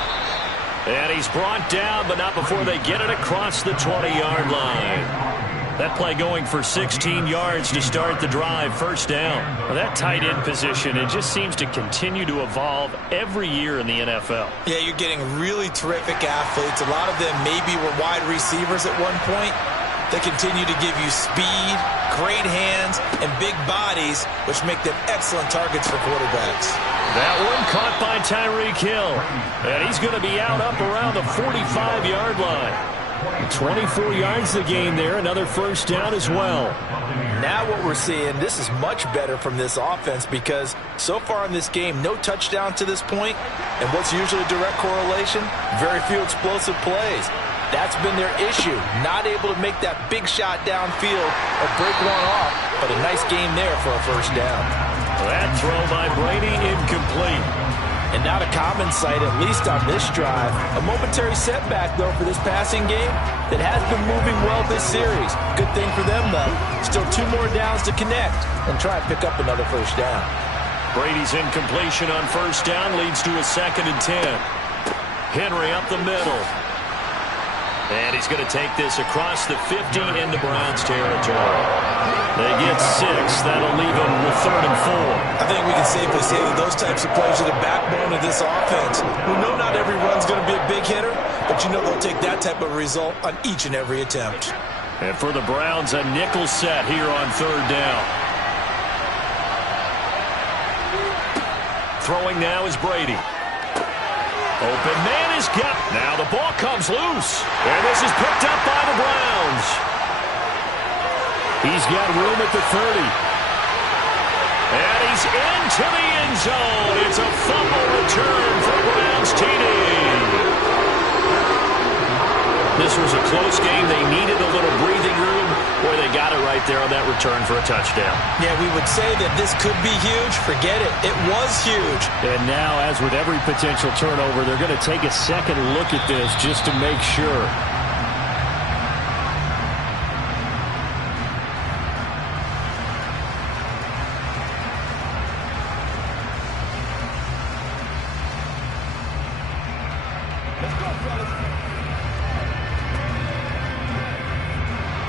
And he's brought down, but not before they get it across the 20-yard line. That play going for 16 yards to start the drive, 1st down. Well, that tight end position, it just seems to continue to evolve every year in the NFL. Yeah, you're getting really terrific athletes. A lot of them maybe were wide receivers at one point. They continue to give you speed, great hands, and big bodies, which make them excellent targets for quarterbacks. That one caught by Tyreek Hill. And he's going to be out up around the 45-yard line. 24 yards the gain there. Another 1st down as well. Now what we're seeing, this is much better from this offense, because so far in this game, no touchdown to this point. And what's usually a direct correlation? Very few explosive plays. That's been their issue. Not able to make that big shot downfield or break one off. But a nice game there for a 1st down. That throw by Brady incomplete. And not a common sight, at least on this drive. A momentary setback, though, for this passing game that has been moving well this series. Good thing for them, though. Still 2 more downs to connect and try and pick up another 1st down. Brady's incompletion on first down leads to a 2nd and 10. Henry up the middle. And he's going to take this across the 50 into Browns territory. They get 6. That'll leave them with 3rd and 4. I think we can safely say that those types of plays are the backbone of this offense. We know not every run's going to be a big hitter, but you know they'll take that type of result on each and every attempt. And for the Browns, a nickel set here on 3rd down. Throwing now is Brady. Open man is got. Now the ball comes loose. And this is picked up by the Browns. He's got room at the 30. And he's into the end zone. It's a fumble return for Browns TD. This was a close game. They needed a little breathing room. Boy, they got it right there on that return for a touchdown. Yeah, we would say that this could be huge. Forget it. It was huge. And now, as with every potential turnover, they're going to take a second look at this just to make sure.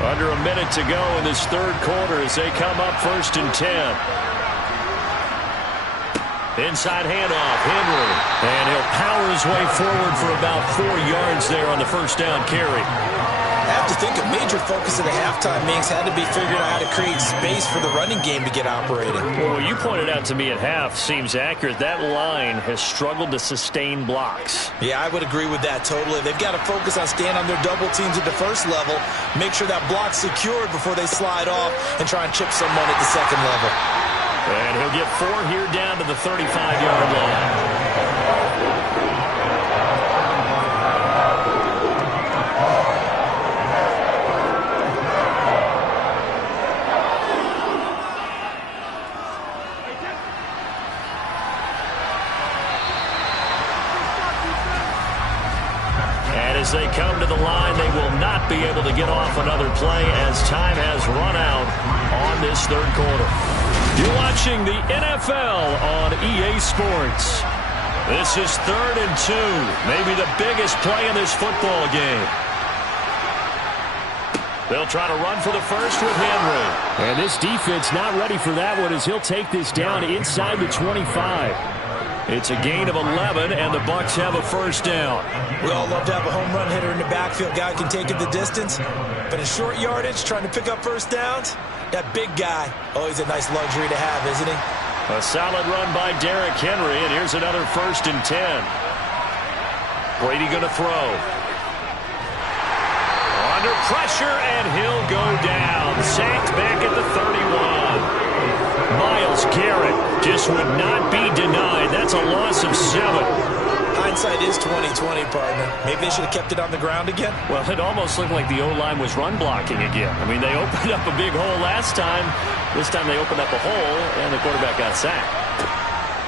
Under a minute to go in this 3rd quarter as they come up 1st and 10. Inside handoff, Henry. And he'll power his way forward for about 4 yards there on the 1st down carry. I have to think a major focus of the halftime meetings had to be figuring out how to create space for the running game to get operating. Well, what you pointed out to me at half seems accurate. That line has struggled to sustain blocks. Yeah, I would agree with that totally. They've got to focus on staying on their double teams at the first level, make sure that block's secured before they slide off, and try and chip someone at the 2nd level. And he'll get 4 here down to the 35-yard line. As they come to the line, they will not be able to get off another play as time has run out on this 3rd quarter. You're watching the NFL on EA Sports. This is 3rd and 2, maybe the biggest play in this football game. They'll try to run for the first with Henry. And this defense not ready for that one as he'll take this down inside the 25. It's a gain of 11, and the Bucs have a 1st down. We all love to have a home run hitter in the backfield. Guy can take it the distance. But in short yardage, trying to pick up 1st downs, that big guy, always a nice luxury to have, isn't he? A solid run by Derrick Henry, and here's another 1st and 10. Brady going to throw. Under pressure, and he'll go down. Sacked back at the 31. Myles Garrett just would not be denied. That's a loss of 7. Hindsight is 20/20, partner. Maybe they should have kept it on the ground again. Well, it almost looked like the O-line was run blocking again. I mean, they opened up a big hole last time. This time they opened up a hole, and the quarterback got sacked.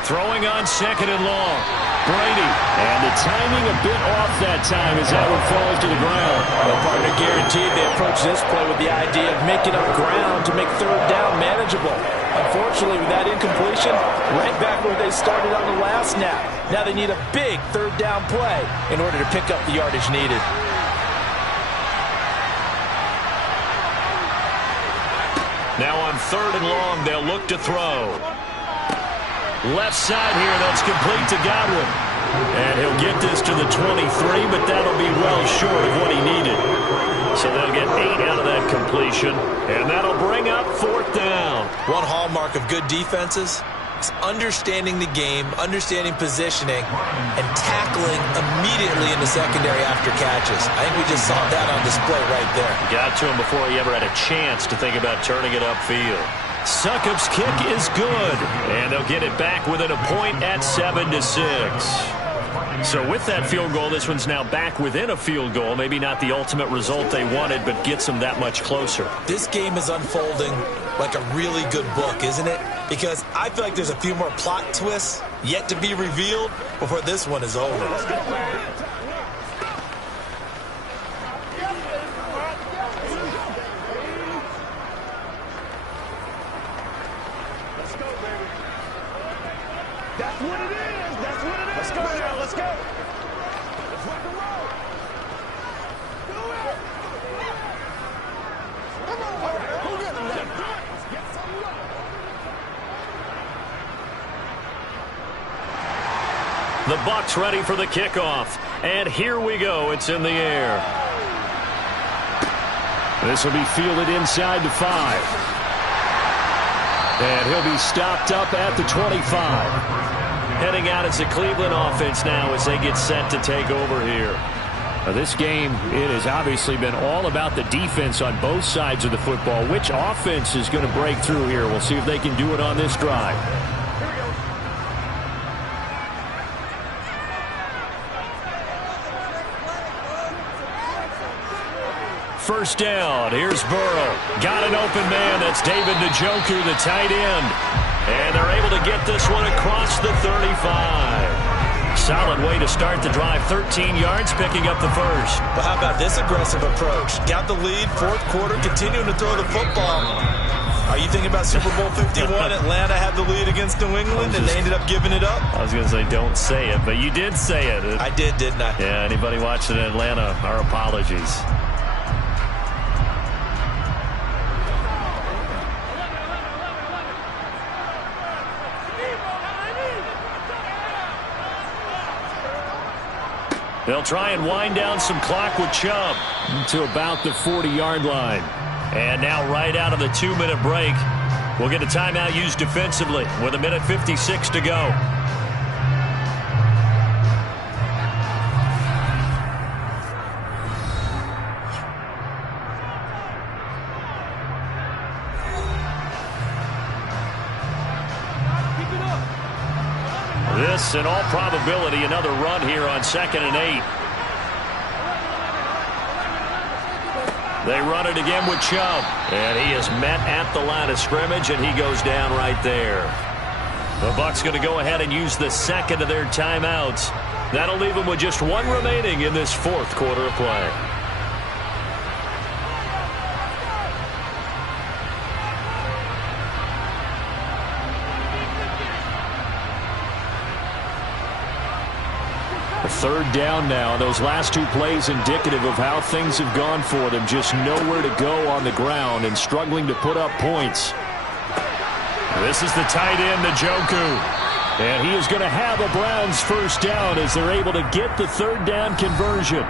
Throwing on 2nd and long. Brady. And the timing a bit off that time as that one falls to the ground. Well, partner, guaranteed they approach this play with the idea of making up ground to make 3rd down manageable. Unfortunately, with that incompletion, right back where they started on the last snap. Now they need a big 3rd down play in order to pick up the yardage needed. Now on 3rd and long, they'll look to throw. Left side here, that's complete to Godwin. And he'll get this to the 23, but that'll be well short of what he needed. So they'll get 8 out of that completion, and that'll bring up 4th down. One hallmark of good defenses is understanding the game, understanding positioning, and tackling immediately in the secondary after catches. I think we just saw that on display right there. Got to him before he ever had a chance to think about turning it upfield. Succop's kick is good, and they'll get it back within a point at 7-6. So with that field goal, this one's now back within a field goal. Maybe not the ultimate result they wanted, but gets them that much closer. This game is unfolding like a really good book, isn't it? Because I feel like there's a few more plot twists yet to be revealed before this one is over. The Bucs ready for the kickoff. And here we go. It's in the air. This will be fielded inside the 5. And he'll be stopped up at the 25. Heading out as the Cleveland offense now as they get set to take over here. Now this game, it has obviously been all about the defense on both sides of the football. Which offense is going to break through here? We'll see if they can do it on this drive. First down. Here's Burrow. Got an open man. That's David Njoku, the tight end. And they're able to get this one across the 35. Solid way to start the drive. 13 yards, picking up the first. But how about this aggressive approach? Got the lead, fourth quarter, continuing to throw the football. Are you thinking about Super Bowl 51? Atlanta had the lead against New England, and they ended up giving it up? I was going to say, don't say it, but you did say it. I did, didn't I? Yeah, anybody watching in Atlanta, our apologies. They'll try and wind down some clock with Chubb. To about the 40-yard line. And now right out of the 2-minute break, we'll get a timeout used defensively with 1:56 to go. This, in all probability, another run here on 2nd and 8. They run it again with Chubb. And he is met at the line of scrimmage, and he goes down right there. The Bucs going to go ahead and use the second of their timeouts. That'll leave them with just one remaining in this fourth quarter of play. Third down now. Those last two plays indicative of how things have gone for them. Just nowhere to go on the ground and struggling to put up points. This is the tight end, Njoku. And he is going to have a Browns first down as they're able to get the third down conversion.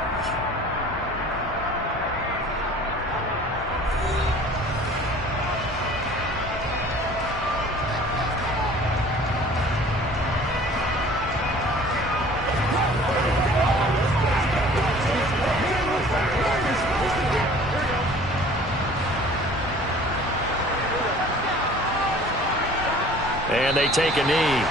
And they take a knee.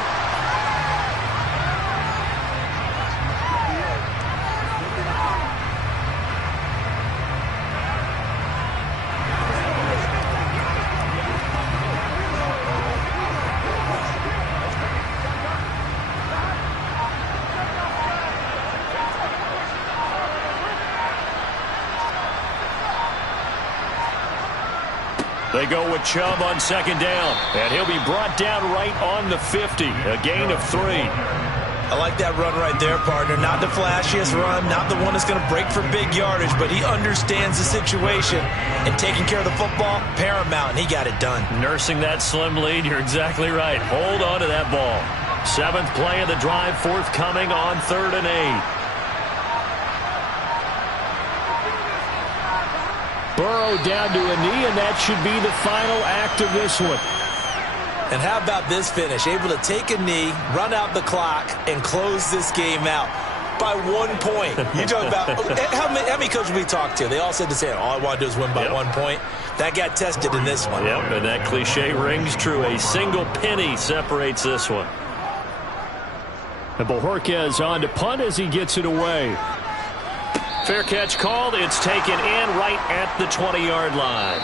They go with Chubb on 2nd down, and he'll be brought down right on the 50, a gain of 3. I like that run right there, partner. Not the flashiest run, not the one that's going to break for big yardage, but he understands the situation, and taking care of the football, paramount, and he got it done. Nursing that slim lead, you're exactly right. Hold on to that ball. 7th play of the drive, forthcoming on 3rd and 8. Burrow down to a knee, and that should be the final act of this one. And how about this finish? Able to take a knee, run out the clock, and close this game out by 1 point. You talk about how many coaches we talked to? They all said the same. All I want to do is win by 1 point. That got tested in this one. Yep, and that cliche rings true. A single penny separates this one. And Bojorquez on to punt as he gets it away. Fair catch called. It's taken in right at the 20-yard line.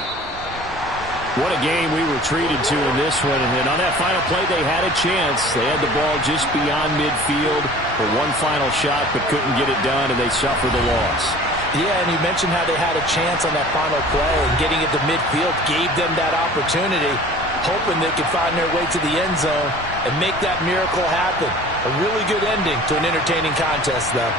What a game we were treated to in this one. And on that final play, they had a chance. They had the ball just beyond midfield for one final shot, but couldn't get it done, and they suffered the loss. Yeah, and you mentioned how they had a chance on that final play, and getting it to midfield gave them that opportunity, hoping they could find their way to the end zone and make that miracle happen. A really good ending to an entertaining contest, though.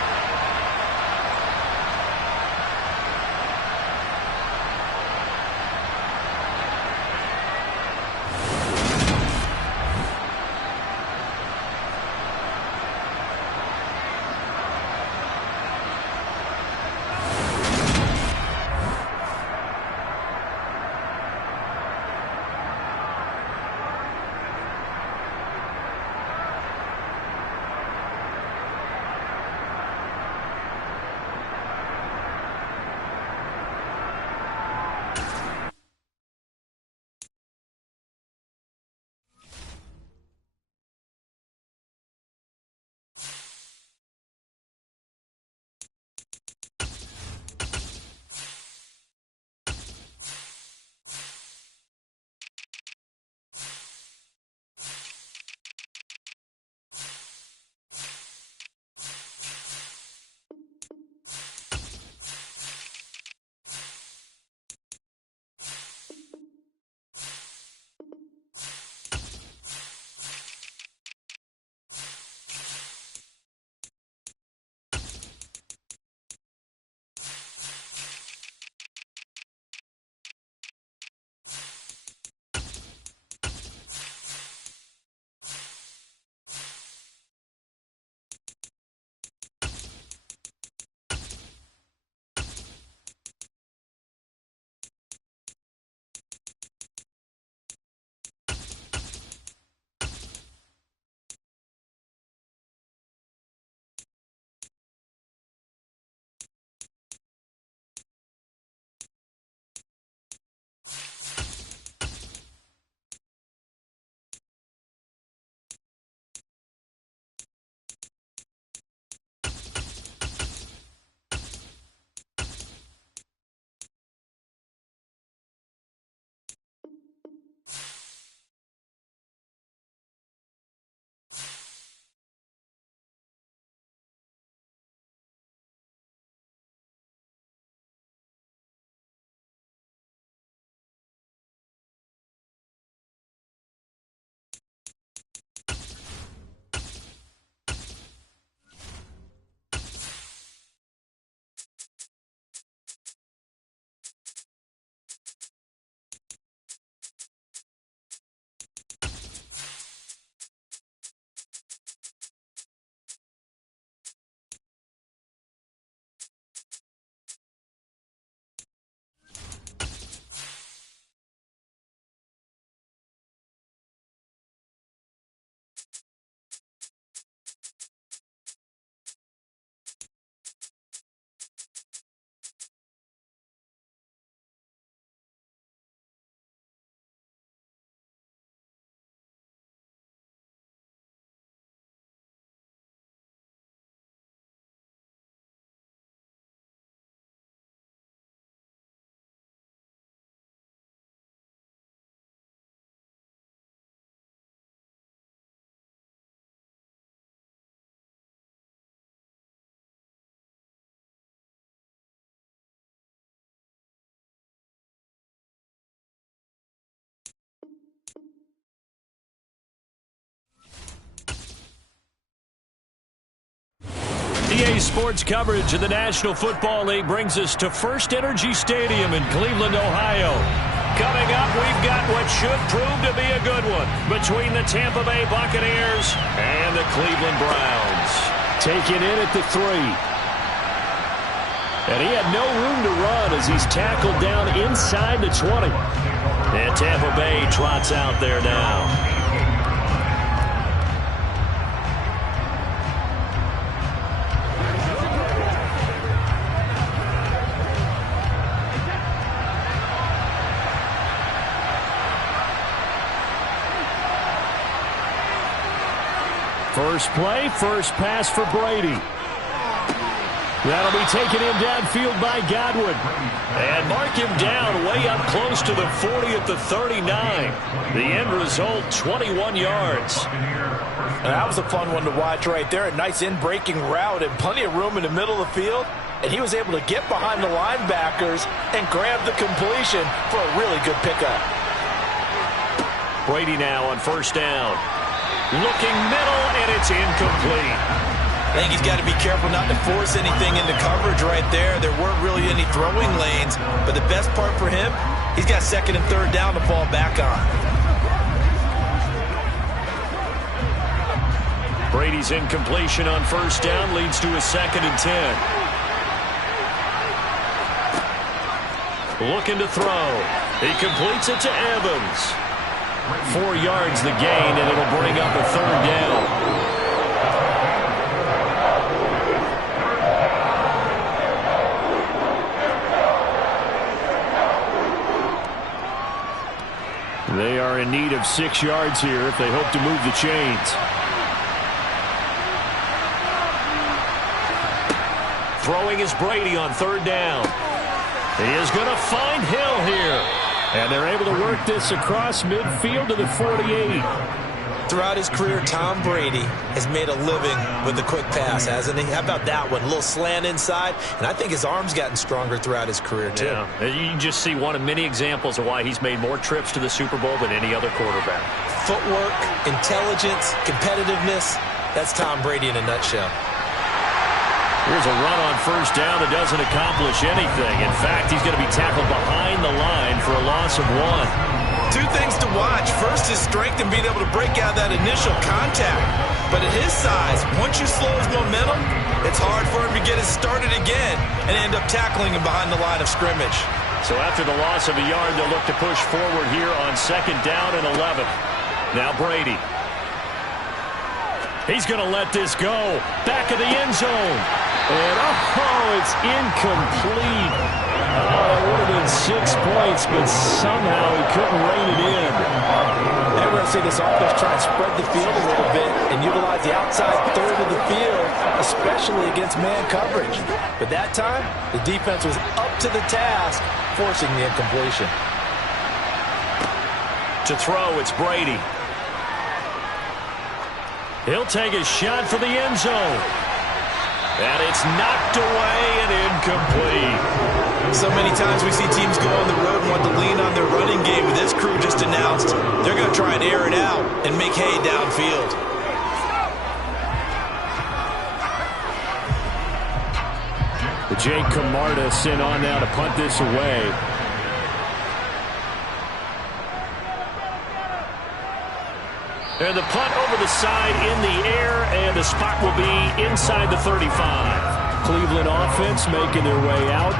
Sports coverage of the National Football League brings us to First Energy Stadium in Cleveland, Ohio. Coming up, we've got what should prove to be a good one between the Tampa Bay Buccaneers and the Cleveland Browns. Taken in at the 3. And he had no room to run as he's tackled down inside the 20. And Tampa Bay trots out there now. First play, first pass for Brady. That'll be taken in downfield by Godwin. And mark him down way up close to the 40 at the 39. The end result, 21 yards. And that was a fun one to watch right there. A nice in-breaking route and plenty of room in the middle of the field. And he was able to get behind the linebackers and grab the completion for a really good pickup. Brady now on first down. Looking middle, and it's incomplete. I think he's got to be careful not to force anything into coverage right there. There weren't really any throwing lanes, but the best part for him, he's got second and third down to fall back on. Brady's incompletion on first down leads to a 2nd and 10. Looking to throw. He completes it to Evans. 4 yards the gain, and it'll bring up a 3rd down. They are in need of 6 yards here if they hope to move the chains. Throwing is Brady on 3rd down. He is going to find Hill here. And they're able to work this across midfield to the 48. Throughout his career, Tom Brady has made a living with the quick pass, hasn't he? How about that one? A little slant inside, and I think his arm's gotten stronger throughout his career, too. Yeah, you can just see one of many examples of why he's made more trips to the Super Bowl than any other quarterback. Footwork, intelligence, competitiveness, that's Tom Brady in a nutshell. Here's a run on first down that doesn't accomplish anything. In fact, he's going to be tackled behind the line for a loss of 1. 2 things to watch. First, his strength in being able to break out that initial contact. But at his size, once you slow his momentum, it's hard for him to get it started again and end up tackling him behind the line of scrimmage. So after the loss of a yard, they'll look to push forward here on 2nd down and 11. Now Brady. He's going to let this go. Back of the end zone. And, it's incomplete. It would have been 6 points, but somehow he couldn't rein it in. And we're going to see this offense try and spread the field a little bit and utilize the outside third of the field, especially against man coverage. But that time, the defense was up to the task, forcing the incompletion. To throw, it's Brady. He'll take a shot for the end zone. And it's knocked away and incomplete. So many times we see teams go on the road and want to lean on their running game. This crew just announced they're going to try and air it out and make hay downfield. Jake Camarda sent on now to punt this away. And the punt over the side in the air, and the spot will be inside the 35. Cleveland offense making their way out.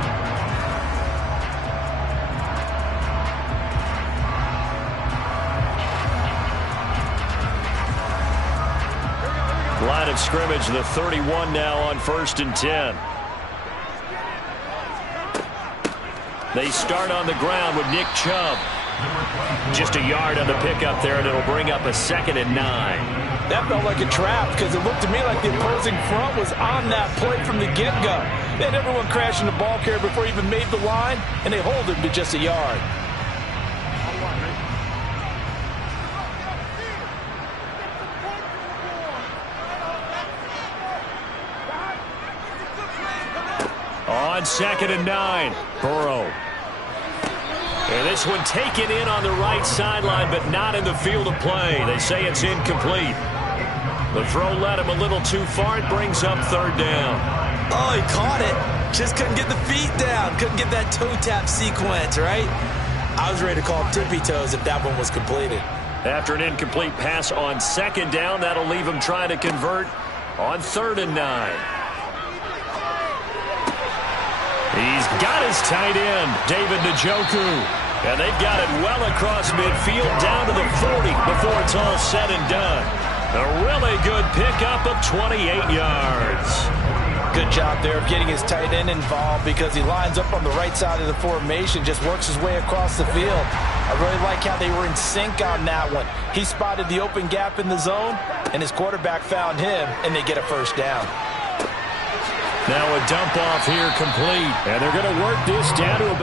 Line of scrimmage, the 31 now on 1st and 10. They start on the ground with Nick Chubb. Just a yard on the pickup there, and it'll bring up a 2nd and 9. That felt like a trap because it looked to me like the opposing front was on that play from the get-go. They had everyone crashing the ball carrier before he even made the line, and they hold him to just a yard. On 2nd and 9, Burrow. And this one taken in on the right sideline, but not in the field of play. They say it's incomplete. The throw led him a little too far. It brings up 3rd down. Oh, he caught it. Just couldn't get the feet down. Couldn't get that toe tap sequence, right? I was ready to call tippy toes if that one was completed. After an incomplete pass on second down, that'll leave him trying to convert on 3rd and 9. He's got his tight end, David Njoku. And they've got it well across midfield down to the 40 before it's all said and done. A really good pickup of 28 yards. Good job there of getting his tight end involved because he lines up on the right side of the formation, just works his way across the field. I really like how they were in sync on that one. He spotted the open gap in the zone, and his quarterback found him, and they get a first down. Now a dump off here complete. And they're going to work this down to about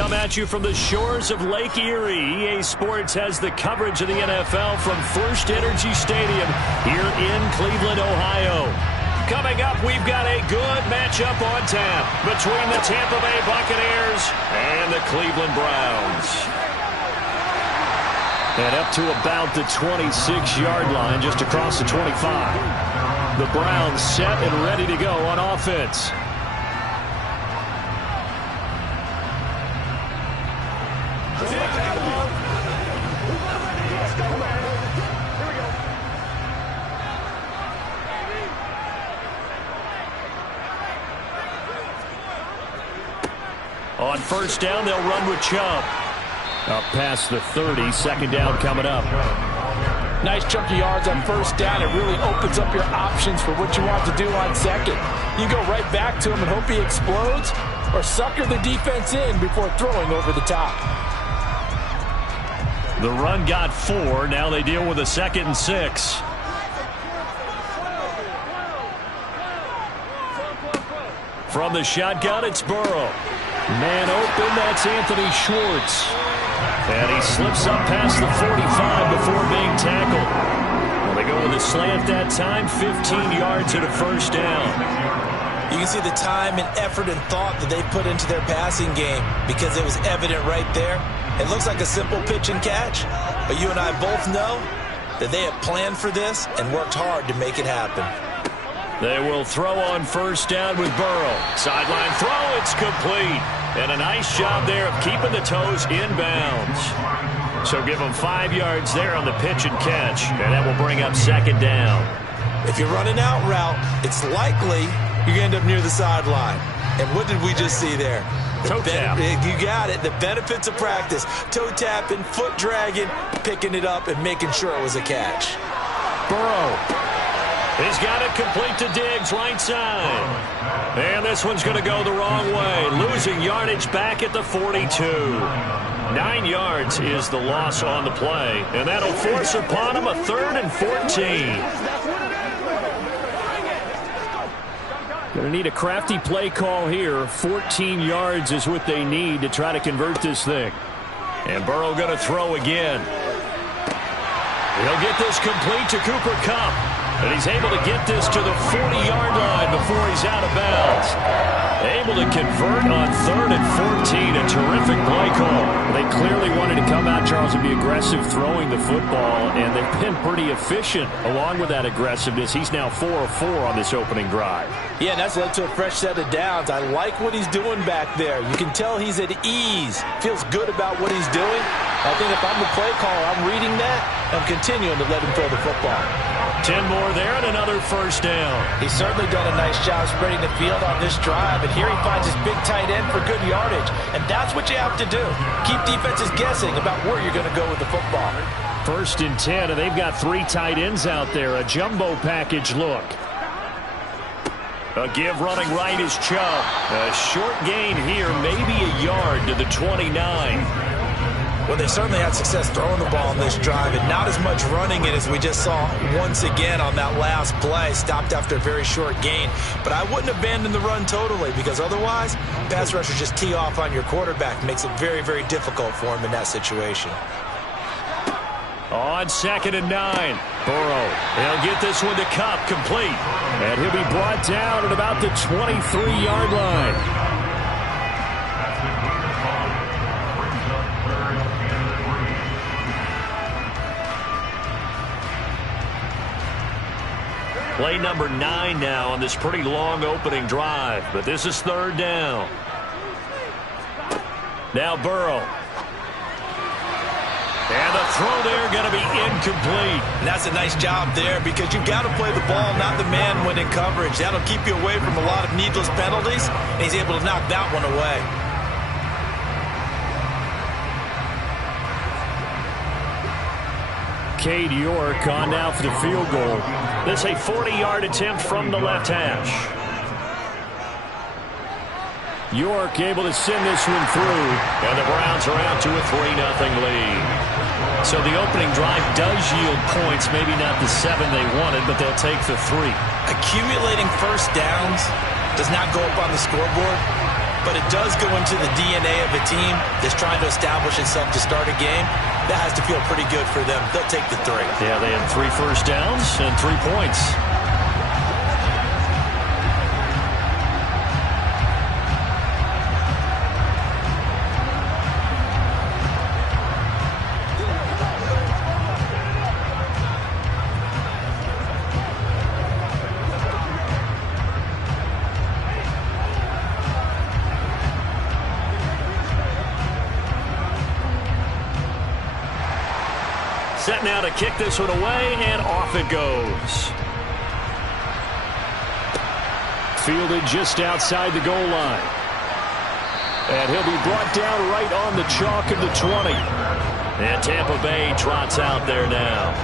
come at you from the shores of Lake Erie. EA Sports has the coverage of the NFL from First Energy Stadium here in Cleveland, Ohio. Coming up, we've got a good matchup on tap between the Tampa Bay Buccaneers and the Cleveland Browns. And up to about the 26-yard line, just across the 25. The Browns set and ready to go on offense. On first down, they'll run with Chubb. Up past the 30, second down coming up. Nice chunk of yards on first down. It really opens up your options for what you want to do on second. You go right back to him and hope he explodes, or sucker the defense in before throwing over the top. The run got 4. Now they deal with a 2nd and 6. From the shotgun, it's Burrow. Man open, that's Anthony Schwartz. And he slips up past the 45 before being tackled. Well, they go with a slant that time, 15 yards and a first down. You can see the time and effort and thought that they put into their passing game because it was evident right there. It looks like a simple pitch and catch, but you and I both know that they have planned for this and worked hard to make it happen. They will throw on first down with Burrow. Sideline throw, it's complete. And a nice job there of keeping the toes inbounds. So give them 5 yards there on the pitch and catch, and that will bring up second down. If you run an out route, it's likely you're going to end up near the sideline. And what did we just see there? Toe tap. You got it. The benefits of practice. Toe tapping, foot dragging, picking it up, and making sure it was a catch. Burrow. He's got it complete to Diggs, right side. And this one's going to go the wrong way. Losing yardage back at the 42. 9 yards is the loss on the play. And that'll force upon him a 3rd and 14. Going to need a crafty play call here. 14 yards is what they need to try to convert this thing. And Burrow going to throw again. He'll get this complete to Cooper Kupp. And he's able to get this to the 40-yard line before he's out of bounds. Able to convert on 3rd and 14. A terrific play call. They clearly wanted to come out, Charles, and be aggressive throwing the football, and they've been pretty efficient along with that aggressiveness. He's now 4 of 4 on this opening drive. Yeah, and that's led to a fresh set of downs. I like what he's doing back there. You can tell he's at ease. Feels good about what he's doing. I think if I'm the play caller, I'm reading that. I'm continuing to let him throw the football. 10 more there and another first down. He's certainly done a nice job spreading the field on this drive, and here he finds his big tight end for good yardage, and that's what you have to do. Keep defenses guessing about where you're going to go with the football. 1st and 10, and they've got 3 tight ends out there. A jumbo package look. A give running right is Chubb. A short gain here, maybe a yard to the 29. Well, they certainly had success throwing the ball on this drive, and not as much running it as we just saw once again on that last play. Stopped after a very short gain. But I wouldn't abandon the run totally, because otherwise, pass rushers just tee off on your quarterback. Makes it very, very difficult for him in that situation. On 2nd and 9, Burrow. He'll get this one to Kupp, complete. And he'll be brought down at about the 23-yard line. Play number 9 now on this pretty long opening drive, but this is 3rd down. Now Burrow. And the throw there going to be incomplete. And that's a nice job there, because you've got to play the ball, not the man when in coverage. That'll keep you away from a lot of needless penalties, and he's able to knock that one away. Cade York on now for the field goal. This a 40-yard attempt from the left hash. York able to send this one through, and the Browns are out to a 3-0 lead. So the opening drive does yield points, maybe not the 7 they wanted, but they'll take the 3. Accumulating first downs does not go up on the scoreboard. but it does go into the DNA of a team that's trying to establish itself to start a game. That has to feel pretty good for them. They'll take the 3. Yeah, they had 3 first downs and 3 points. Set now to kick this one away, and off it goes. Fielded just outside the goal line. And he'll be brought down right on the chalk of the 20. And Tampa Bay trots out there now.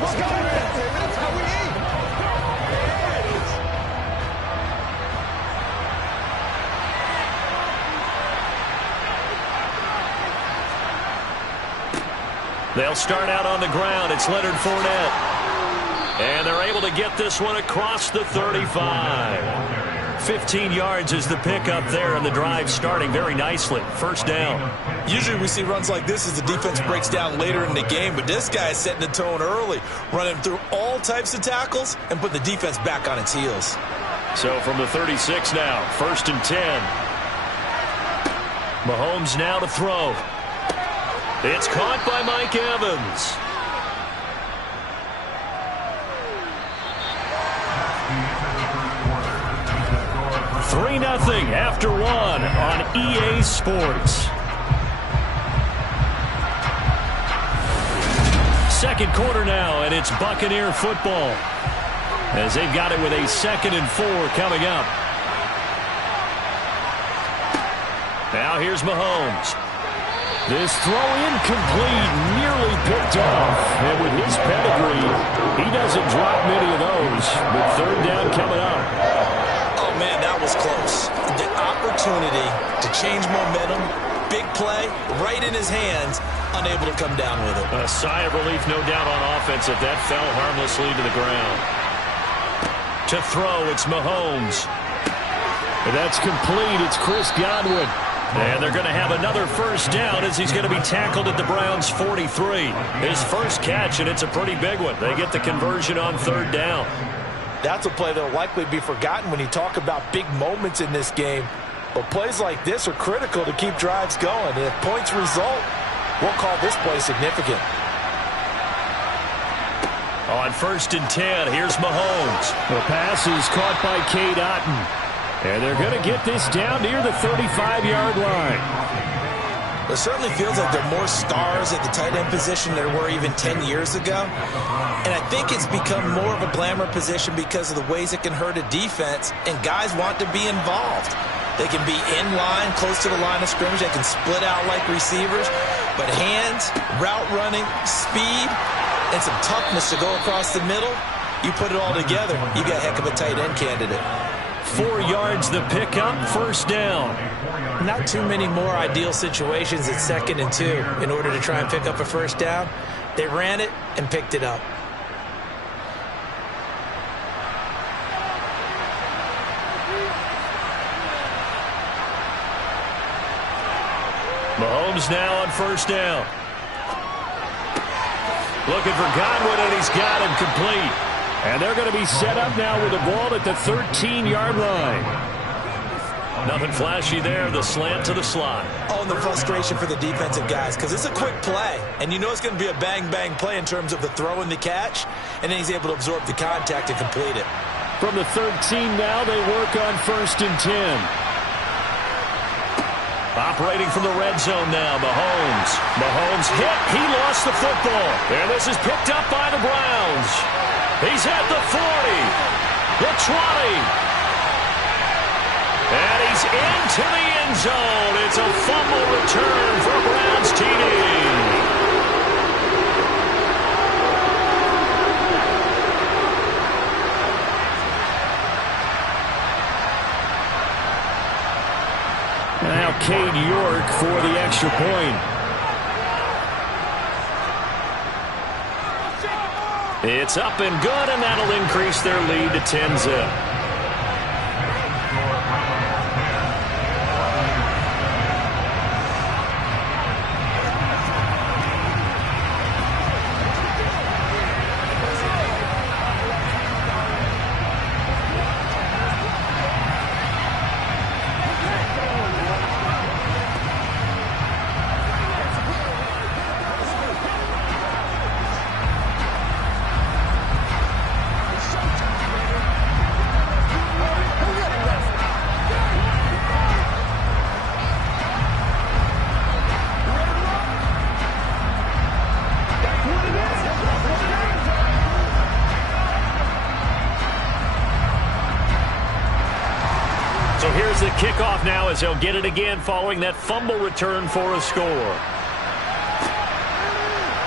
Let's go. That's how we eat. They'll start out on the ground. It's Leonard Fournette. And they're able to get this one across the 35. 15 yards is the pickup there, and the drive starting very nicely. First down. Usually we see runs like this as the defense breaks down later in the game, but this guy is setting the tone early, running through all types of tackles and put the defense back on its heels. So from the 36 now, 1st and 10. Mahomes now to throw. It's caught by Mike Evans. Three 3-0 after 1 on EA Sports. Second quarter now, and it's Buccaneer football as they've got it with a 2nd and 4 coming up. Now here's Mahomes. This throw incomplete, nearly picked off. And with his pedigree, he doesn't drop many of those. With 3rd down coming up. Oh, man, that was close. The opportunity to change momentum, big play, right in his hands, unable to come down with it. A sigh of relief, no doubt, on offense if that fell harmlessly to the ground. To throw, it's Mahomes. And that's complete. It's Chris Godwin. And they're going to have another first down as he's going to be tackled at the Browns' 43. His first catch, and it's a pretty big one. They get the conversion on 3rd down. That's a play that will likely be forgotten when you talk about big moments in this game. But plays like this are critical to keep drives going. And if points result, we'll call this play significant. On 1st and 10, here's Mahomes. The pass is caught by Cade Otton. And they're going to get this down near the 35-yard line. It certainly feels like there are more stars at the tight end position than there were even 10 years ago. And I think it's become more of a glamour position because of the ways it can hurt a defense, and guys want to be involved. They can be in line, close to the line of scrimmage. They can split out like receivers. But hands, route running, speed, and some toughness to go across the middle, you put it all together, you got a heck of a tight end candidate. 4 yards the pickup, 1st down. Not too many more ideal situations at 2nd and 2 in order to try and pick up a first down. They ran it and picked it up. Mahomes now on 1st down. Looking for Godwin, and he's got him complete. And they're going to be set up now with the ball at the 13-yard line. Nothing flashy there, the slant to the slot. Oh, and the frustration for the defensive guys, because it's a quick play, and you know it's going to be a bang-bang play in terms of the throw and the catch, and then he's able to absorb the contact and complete it. From the 13 now, they work on 1st and 10. Operating from the red zone now, Mahomes. Mahomes hit. He lost the football. And this is picked up by the Browns. He's at the 40, the 20. And he's into the end zone. It's a fumble return for Browns TD. Now Cade York for the extra point. It's up and good, and that'll increase their lead to 10-zip. So here's the kickoff now as they'll get it again following that fumble return for a score.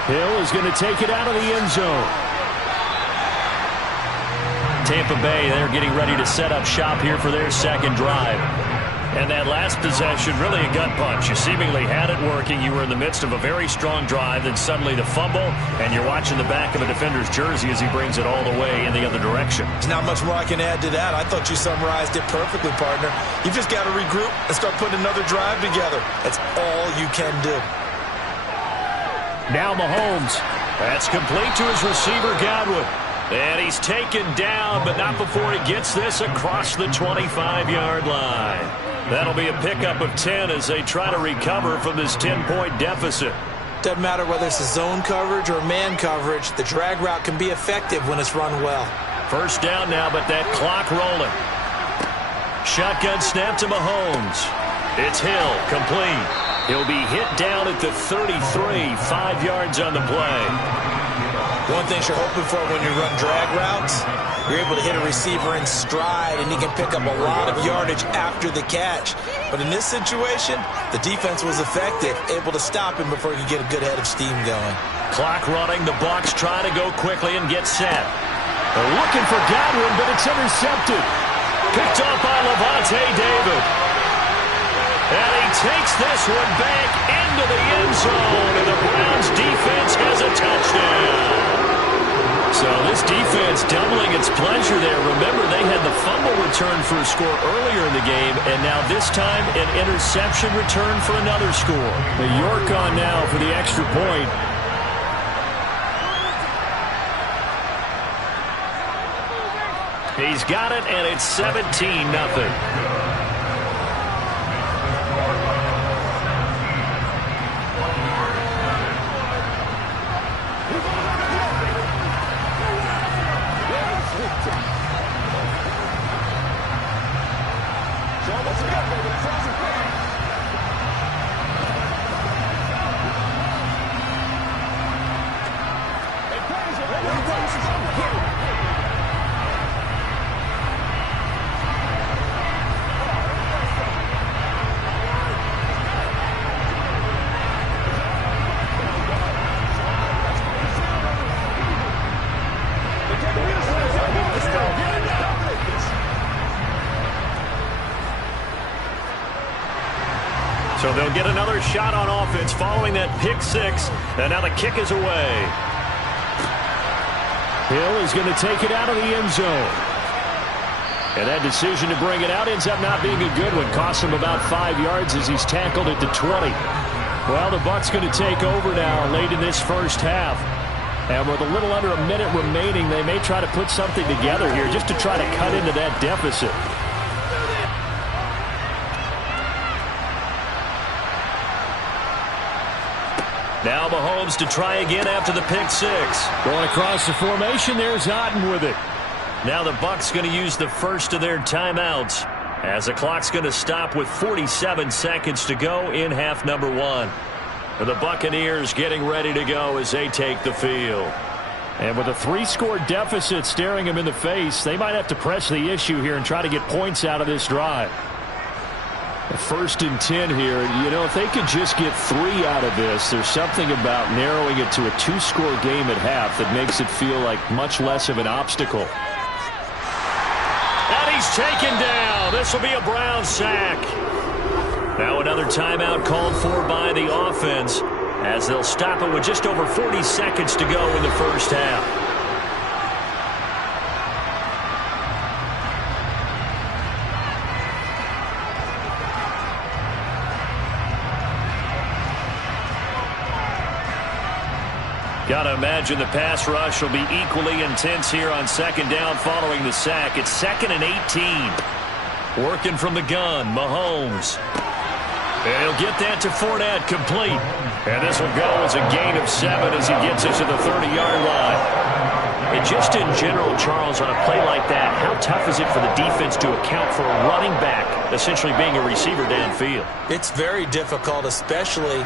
Hill is going to take it out of the end zone. Tampa Bay, they're getting ready to set up shop here for their second drive. And that last possession, really a gut punch. You seemingly had it working. You were in the midst of a very strong drive, then suddenly the fumble, and you're watching the back of a defender's jersey as he brings it all the way in the other direction. There's not much more I can add to that. I thought you summarized it perfectly, partner. You've just got to regroup and start putting another drive together. That's all you can do. Now Mahomes. That's complete to his receiver, Godwin. And he's taken down, but not before he gets this across the 25-yard line. That'll be a pickup of 10 as they try to recover from this 10-point deficit. Doesn't matter whether it's a zone coverage or man coverage, the drag route can be effective when it's run well. First down now, but that clock rolling. Shotgun snap to Mahomes. It's Hill, complete. He'll be hit down at the 33, 5 yards on the play. One thing you're hoping for when you run drag routes, you're able to hit a receiver in stride, and he can pick up a lot of yardage after the catch. But in this situation, the defense was effective, able to stop him before he could get a good head of steam going. Clock running. The Bucs try to go quickly and get set. They're looking for Godwin, but it's intercepted. Picked up by Lavonte David. And he takes this one back into the end zone, and the Browns defense has a touchdown. So this defense doubling its pleasure there. Remember, they had the fumble return for a score earlier in the game, and now this time an interception return for another score. The York on now for the extra point. He's got it, and it's 17-0. So they'll get another shot on offense following that pick six. And now the kick is away. Hill is going to take it out of the end zone. And that decision to bring it out ends up not being a good one. Costs him about 5 yards as he's tackled at the 20. Well, the Bucs going to take over now late in this first half. And with a little under a minute remaining, they may try to put something together here just to try to cut into that deficit. Now Mahomes to try again after the pick six. Going across the formation, there's Otten with it. Now the Bucs going to use the first of their timeouts as the clock's going to stop with 47 seconds to go in half number one. The Buccaneers getting ready to go as they take the field. And with a 3-score deficit staring them in the face, they might have to press the issue here and try to get points out of this drive. First and 10 here. You know, if they could just get 3 out of this, there's something about narrowing it to a 2-score game at half that makes it feel like much less of an obstacle. And he's taken down. This will be a Brown sack. Now another timeout called for by the offense as they'll stop it with just over 40 seconds to go in the first half. Got to imagine the pass rush will be equally intense here on second down following the sack. It's 2nd and 18. Working from the gun, Mahomes. And he'll get that to Fournette, complete. And this will go as a gain of 7 as he gets us to the 30-yard line. And just in general, Charles, on a play like that, how tough is it for the defense to account for a running back essentially being a receiver downfield? It's very difficult, especially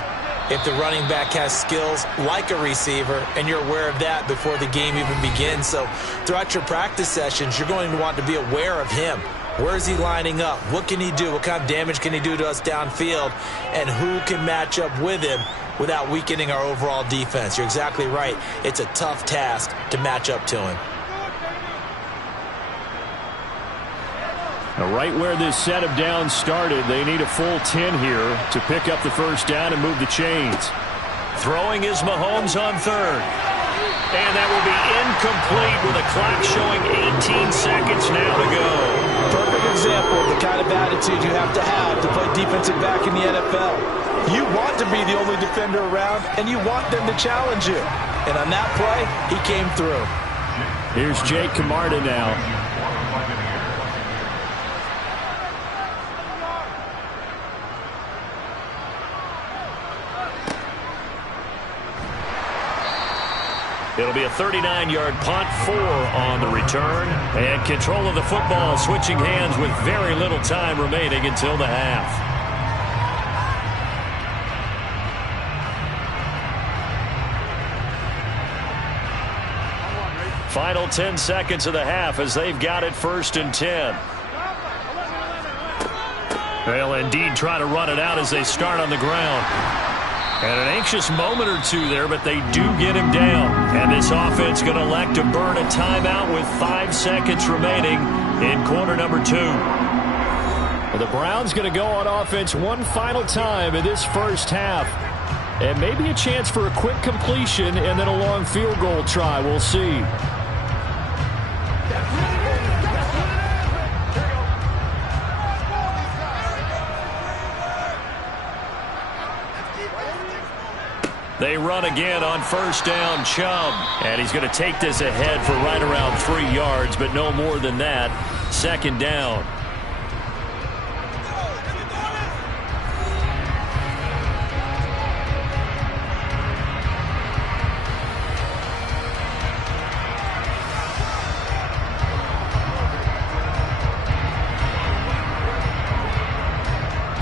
if the running back has skills like a receiver, and you're aware of that before the game even begins. So throughout your practice sessions, you're going to want to be aware of him. Where is he lining up? What can he do? What kind of damage can he do to us downfield? And who can match up with him without weakening our overall defense? You're exactly right. It's a tough task to match up to him. Now, right where this set of downs started, they need a full 10 here to pick up the first down and move the chains. Throwing is Mahomes on 3rd. And that will be incomplete with a clock showing 18 seconds now to go. Perfect example of the kind of attitude you have to play defensive back in the NFL. You want to be the only defender around, and you want them to challenge you. And on that play, he came through. Here's Jake Camarda now. It'll be a 39-yard punt, 4 on the return. And control of the football switching hands with very little time remaining until the half. Final 10 seconds of the half as they've got it 1st and 10. They'll indeed try to run it out as they start on the ground. And an anxious moment or two there, but they do get him down. And this offense going to elect to burn a timeout with 5 seconds remaining in quarter number 2. Well, the Browns going to go on offense one final time in this first half. And maybe a chance for a quick completion and then a long field goal try. We'll see. They run again on 1st down, Chubb. And he's going to take this ahead for right around 3 yards, but no more than that. 2nd down.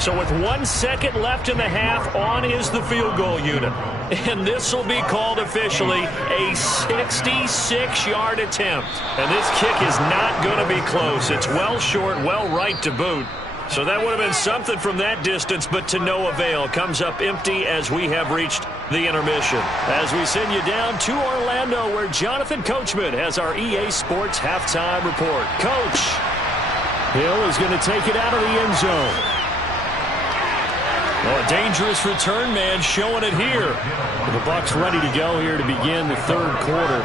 So with 1 second left in the half, on is the field goal unit. And this will be called officially a 66-yard attempt. And this kick is not going to be close. It's well short, well right to boot. So that would have been something from that distance, but to no avail. Comes up empty as we have reached the intermission. As we send you down to Orlando, where Jonathan Coachman has our EA Sports halftime report. Coach. Hill is going to take it out of the end zone. Well, a dangerous return man showing it here. The Bucs ready to go here to begin the 3rd quarter.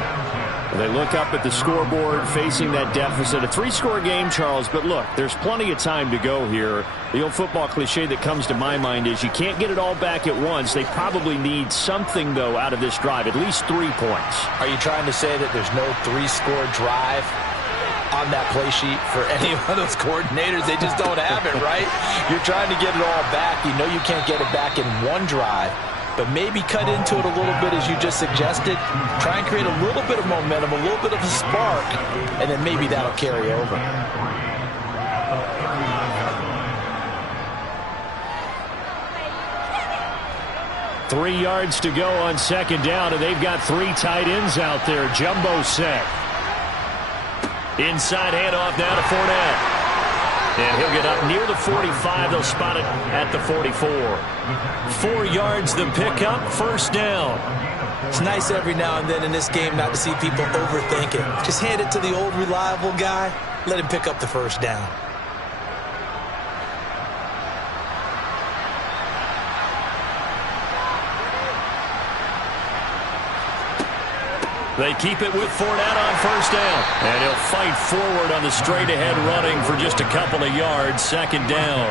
They look up at the scoreboard facing that deficit. A 3-score game, Charles, but look, there's plenty of time to go here. The old football cliche that comes to my mind is you can't get it all back at once. They probably need something, though, out of this drive, at least 3 points. Are you trying to say that there's no 3-score drive on that play sheet for any of those coordinators? They just don't have it, right? You're trying to get it all back. You know you can't get it back in one drive, but maybe cut into it a little bit as you just suggested. Try and create a little bit of momentum, a little bit of a spark, and then maybe that'll carry over. Three yards to go on 2nd down, and they've got 3 tight ends out there. Jumbo set. Inside handoff now to Fournette. And he'll get up near the 45. They'll spot it at the 44. 4 yards the pickup, 1st down. It's nice every now and then in this game not to see people overthink it. Just hand it to the old reliable guy. Let him pick up the 1st down. They keep it with Fournette on 1st down. And he'll fight forward on the straight-ahead running for just a couple of yards. 2nd down.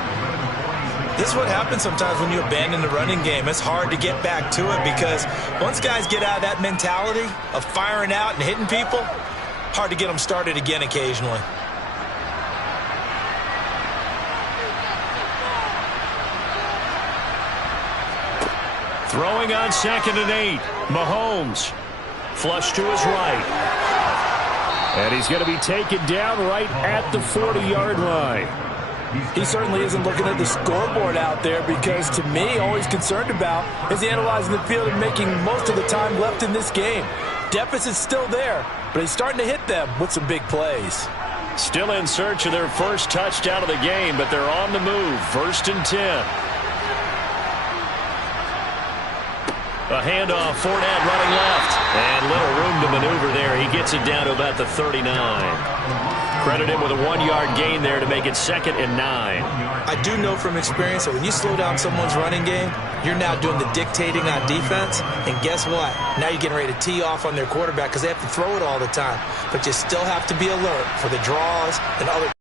This is what happens sometimes when you abandon the running game. It's hard to get back to it because once guys get out of that mentality of firing out and hitting people, hard to get them started again occasionally. Throwing on 2nd and 8. Mahomes. Flush to his right. And he's going to be taken down right at the 40-yard line. He certainly isn't looking at the scoreboard out there because, to me, all he's concerned about is analyzing the field and making most of the time left in this game. Deficit's still there, but he's starting to hit them with some big plays. Still in search of their first touchdown of the game, but they're on the move. 1st and 10. A handoff, Fournette running left. And little room to maneuver there. He gets it down to about the 39. Credit him with a 1-yard gain there to make it 2nd and 9. I do know from experience that when you slow down someone's running game, you're now doing the dictating on defense. And guess what? Now you're getting ready to tee off on their quarterback because they have to throw it all the time. But you still have to be alert for the draws and other.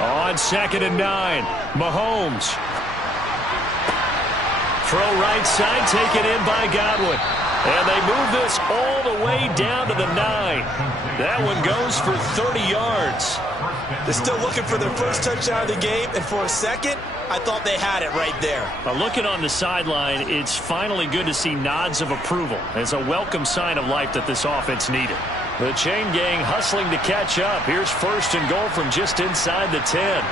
On 2nd and 9, Mahomes. Throw right side, taken in by Godwin. And they move this all the way down to the 9. That one goes for 30 yards. They're still looking for their first touchdown of the game, and for a second, I thought they had it right there. Looking on the sideline, it's finally good to see nods of approval. It's a welcome sign of life that this offense needed. The chain gang hustling to catch up. Here's 1st and goal from just inside the 10.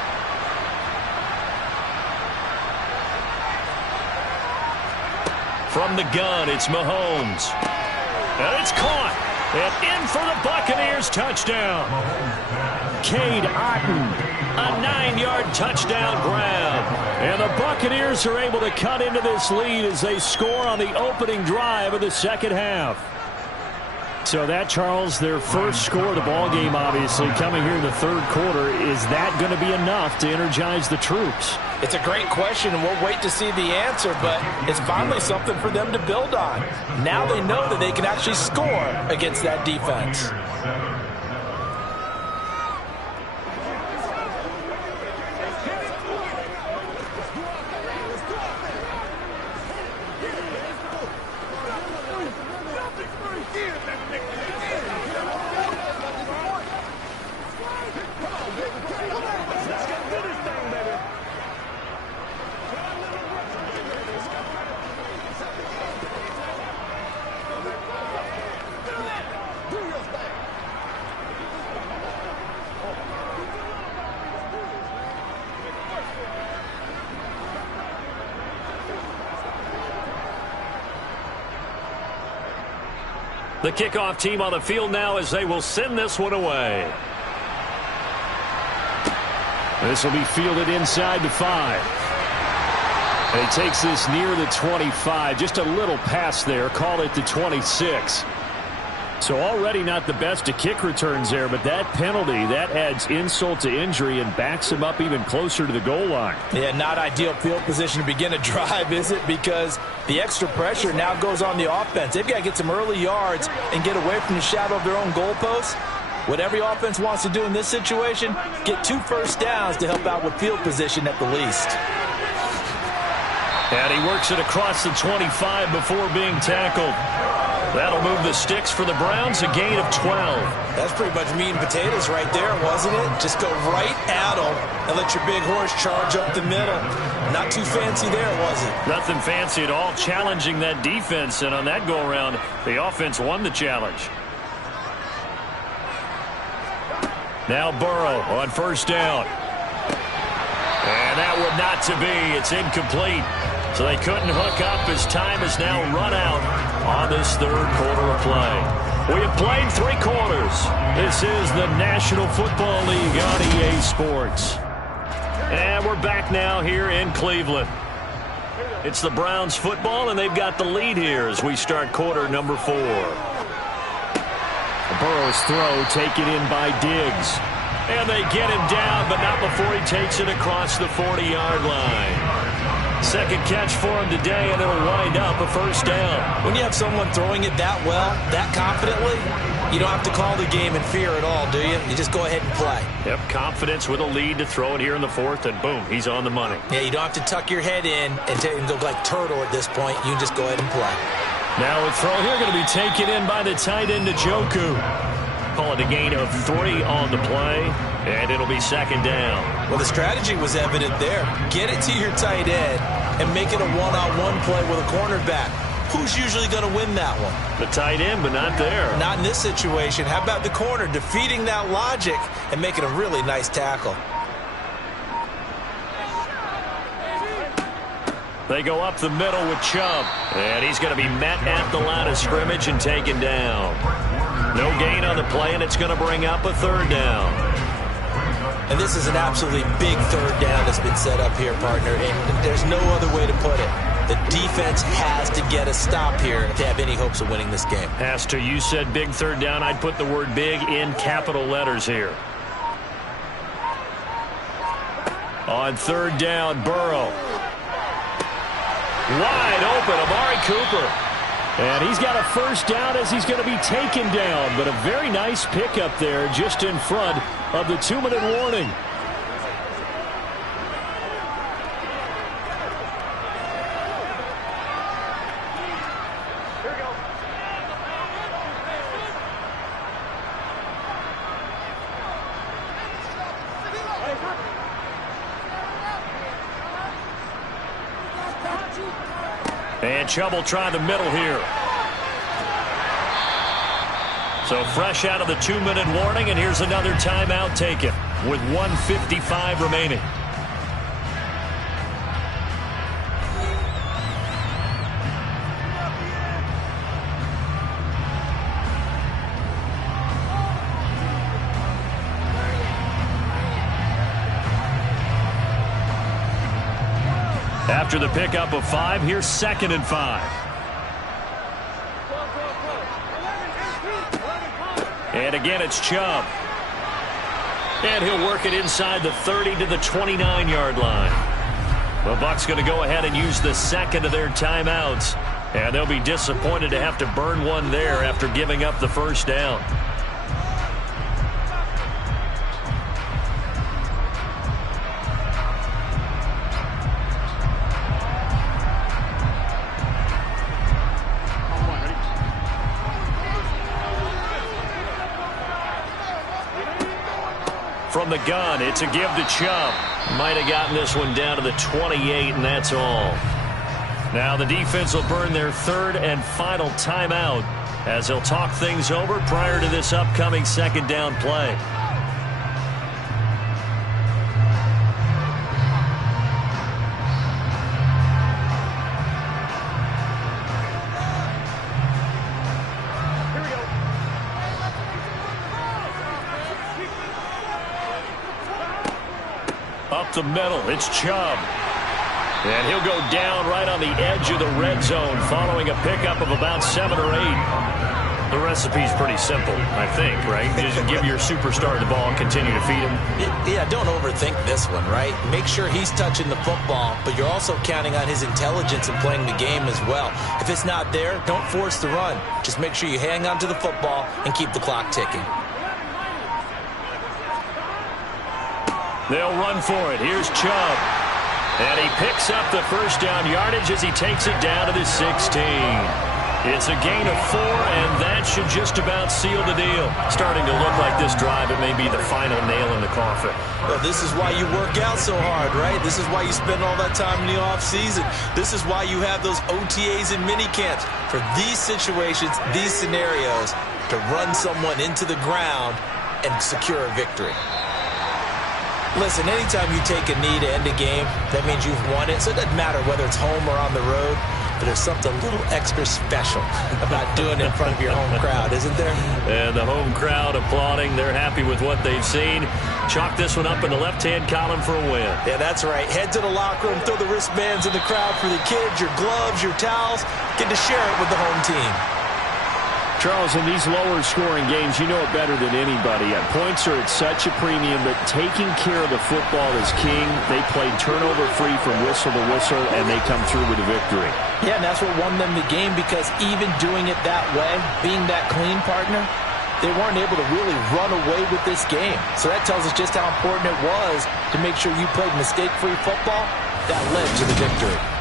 From the gun, it's Mahomes. And it's caught. And in for the Buccaneers touchdown. Cade Otton, a 9-yard touchdown grab. And the Buccaneers are able to cut into this lead as they score on the opening drive of the second half. So that, Charles, their first score of the ball game, obviously, coming here in the third quarter. Is that going to be enough to energize the troops? It's a great question, and we'll wait to see the answer, but it's finally something for them to build on. Now they know that they can actually score against that defense. The kickoff team on the field now as they will send this one away. This will be fielded inside the 5. And he takes this near the 25. Just a little pass there. Call it the 26. So already not the best of kick returns there, but that penalty, that adds insult to injury and backs him up even closer to the goal line. Yeah, not ideal field position to begin a drive, is it? Because the extra pressure now goes on the offense. They've got to get some early yards and get away from the shadow of their own goalposts. What every offense wants to do in this situation, get 2 first downs to help out with field position at the least. And he works it across the 25 before being tackled. That'll move the sticks for the Browns, a gain of 12. That's pretty much meat and potatoes right there, wasn't it? Just go right at them and let your big horse charge up the middle. Not too fancy there, was it? Nothing fancy at all, challenging that defense. And on that go-around, the offense won the challenge. Now Burrow on first down. And that would not to be. It's incomplete. So they couldn't hook up as time has now run out on this third quarter of play. We have played 3 quarters. This is the National Football League on EA Sports. And we're back now here in Cleveland. It's the Browns football, and they've got the lead here as we start quarter number 4. Burrow's throw taken in by Diggs. And they get him down, but not before he takes it across the 40-yard line. Second catch for him today, and it'll wind up a first down. When you have someone throwing it that well, that confidently, You don't have to call the game in fear at all, do you? You just go ahead and play. Yep, confidence with a lead to throw it here in the fourth, and boom, he's on the money. Yeah, you don't have to tuck your head in and go like turtle at this point. You can just go ahead and play. Now a throw here going to be taken in by the tight end, Njoku. Call it a gain of 3 on the play, and it'll be second down. Well, the strategy was evident there. Get it to your tight end and make it a one-on-one play with a cornerback. Who's usually going to win that one? The tight end, but not there. Not in this situation. How about the corner defeating that logic and making a really nice tackle? They go up the middle with Chubb, and he's going to be met at the line of scrimmage and taken down. No gain on the play, and it's going to bring up a third down. And this is an absolutely big third down that's been set up here, partner, and there's no other way to put it. The defense has to get a stop here to have any hopes of winning this game. As to you said big third down, I'd put the word big in capital letters here. On third down, Burrow. Wide open, Amari Cooper. And he's got a first down as he's going to be taken down. But a very nice pickup there just in front of the 2-minute warning. And Chubb will try the middle here. So fresh out of the 2-minute warning, and here's another timeout taken with 1:55 remaining. After the pickup of 5, here's 2nd and 5. And again, it's Chubb. And he'll work it inside the 30 to the 29-yard line. The Bucs going to go ahead and use the second of their timeouts. And they'll be disappointed to have to burn one there after giving up the first down. From the gun, it's a give to Chubb. Might have gotten this one down to the 28, and that's all. Now the defense will burn their 3rd and final timeout as they'll talk things over prior to this upcoming 2nd down play. Up the middle, it's Chubb. And he'll go down right on the edge of the red zone following a pickup of about 7 or 8. The recipe's pretty simple, I think, right? Just give your superstar the ball and continue to feed him. Yeah, don't overthink this one, right? Make sure he's touching the football, but you're also counting on his intelligence in playing the game as well. If it's not there, don't force the run. Just make sure you hang on to the football and keep the clock ticking. They'll run for it. Here's Chubb. And he picks up the first down yardage as he takes it down to the 16. It's a gain of 4, and that should just about seal the deal. Starting to look like this drive, it may be the final nail in the coffin. Well, this is why you work out so hard, right? This is why you spend all that time in the offseason. This is why you have those OTAs and mini camps. For these situations, these scenarios, to run someone into the ground and secure a victory. Listen, anytime you take a knee to end a game, that means you've won it. So it doesn't matter whether it's home or on the road, but there's something a little extra special about doing it in front of your home crowd, isn't there? And the home crowd applauding. They're happy with what they've seen. Chalk this one up in the left-hand column for a win. Yeah, that's right. Head to the locker room, throw the wristbands in the crowd for the kids, your gloves, your towels. Get to share it with the home team. Charles, in these lower-scoring games, you know it better than anybody. Points are at such a premium, but taking care of the football is king. They played turnover-free from whistle to whistle, and they come through with a victory. Yeah, and that's what won them the game, because even doing it that way, being that clean, partner, they weren't able to really run away with this game. So that tells us just how important it was to make sure you played mistake-free football. That led to the victory.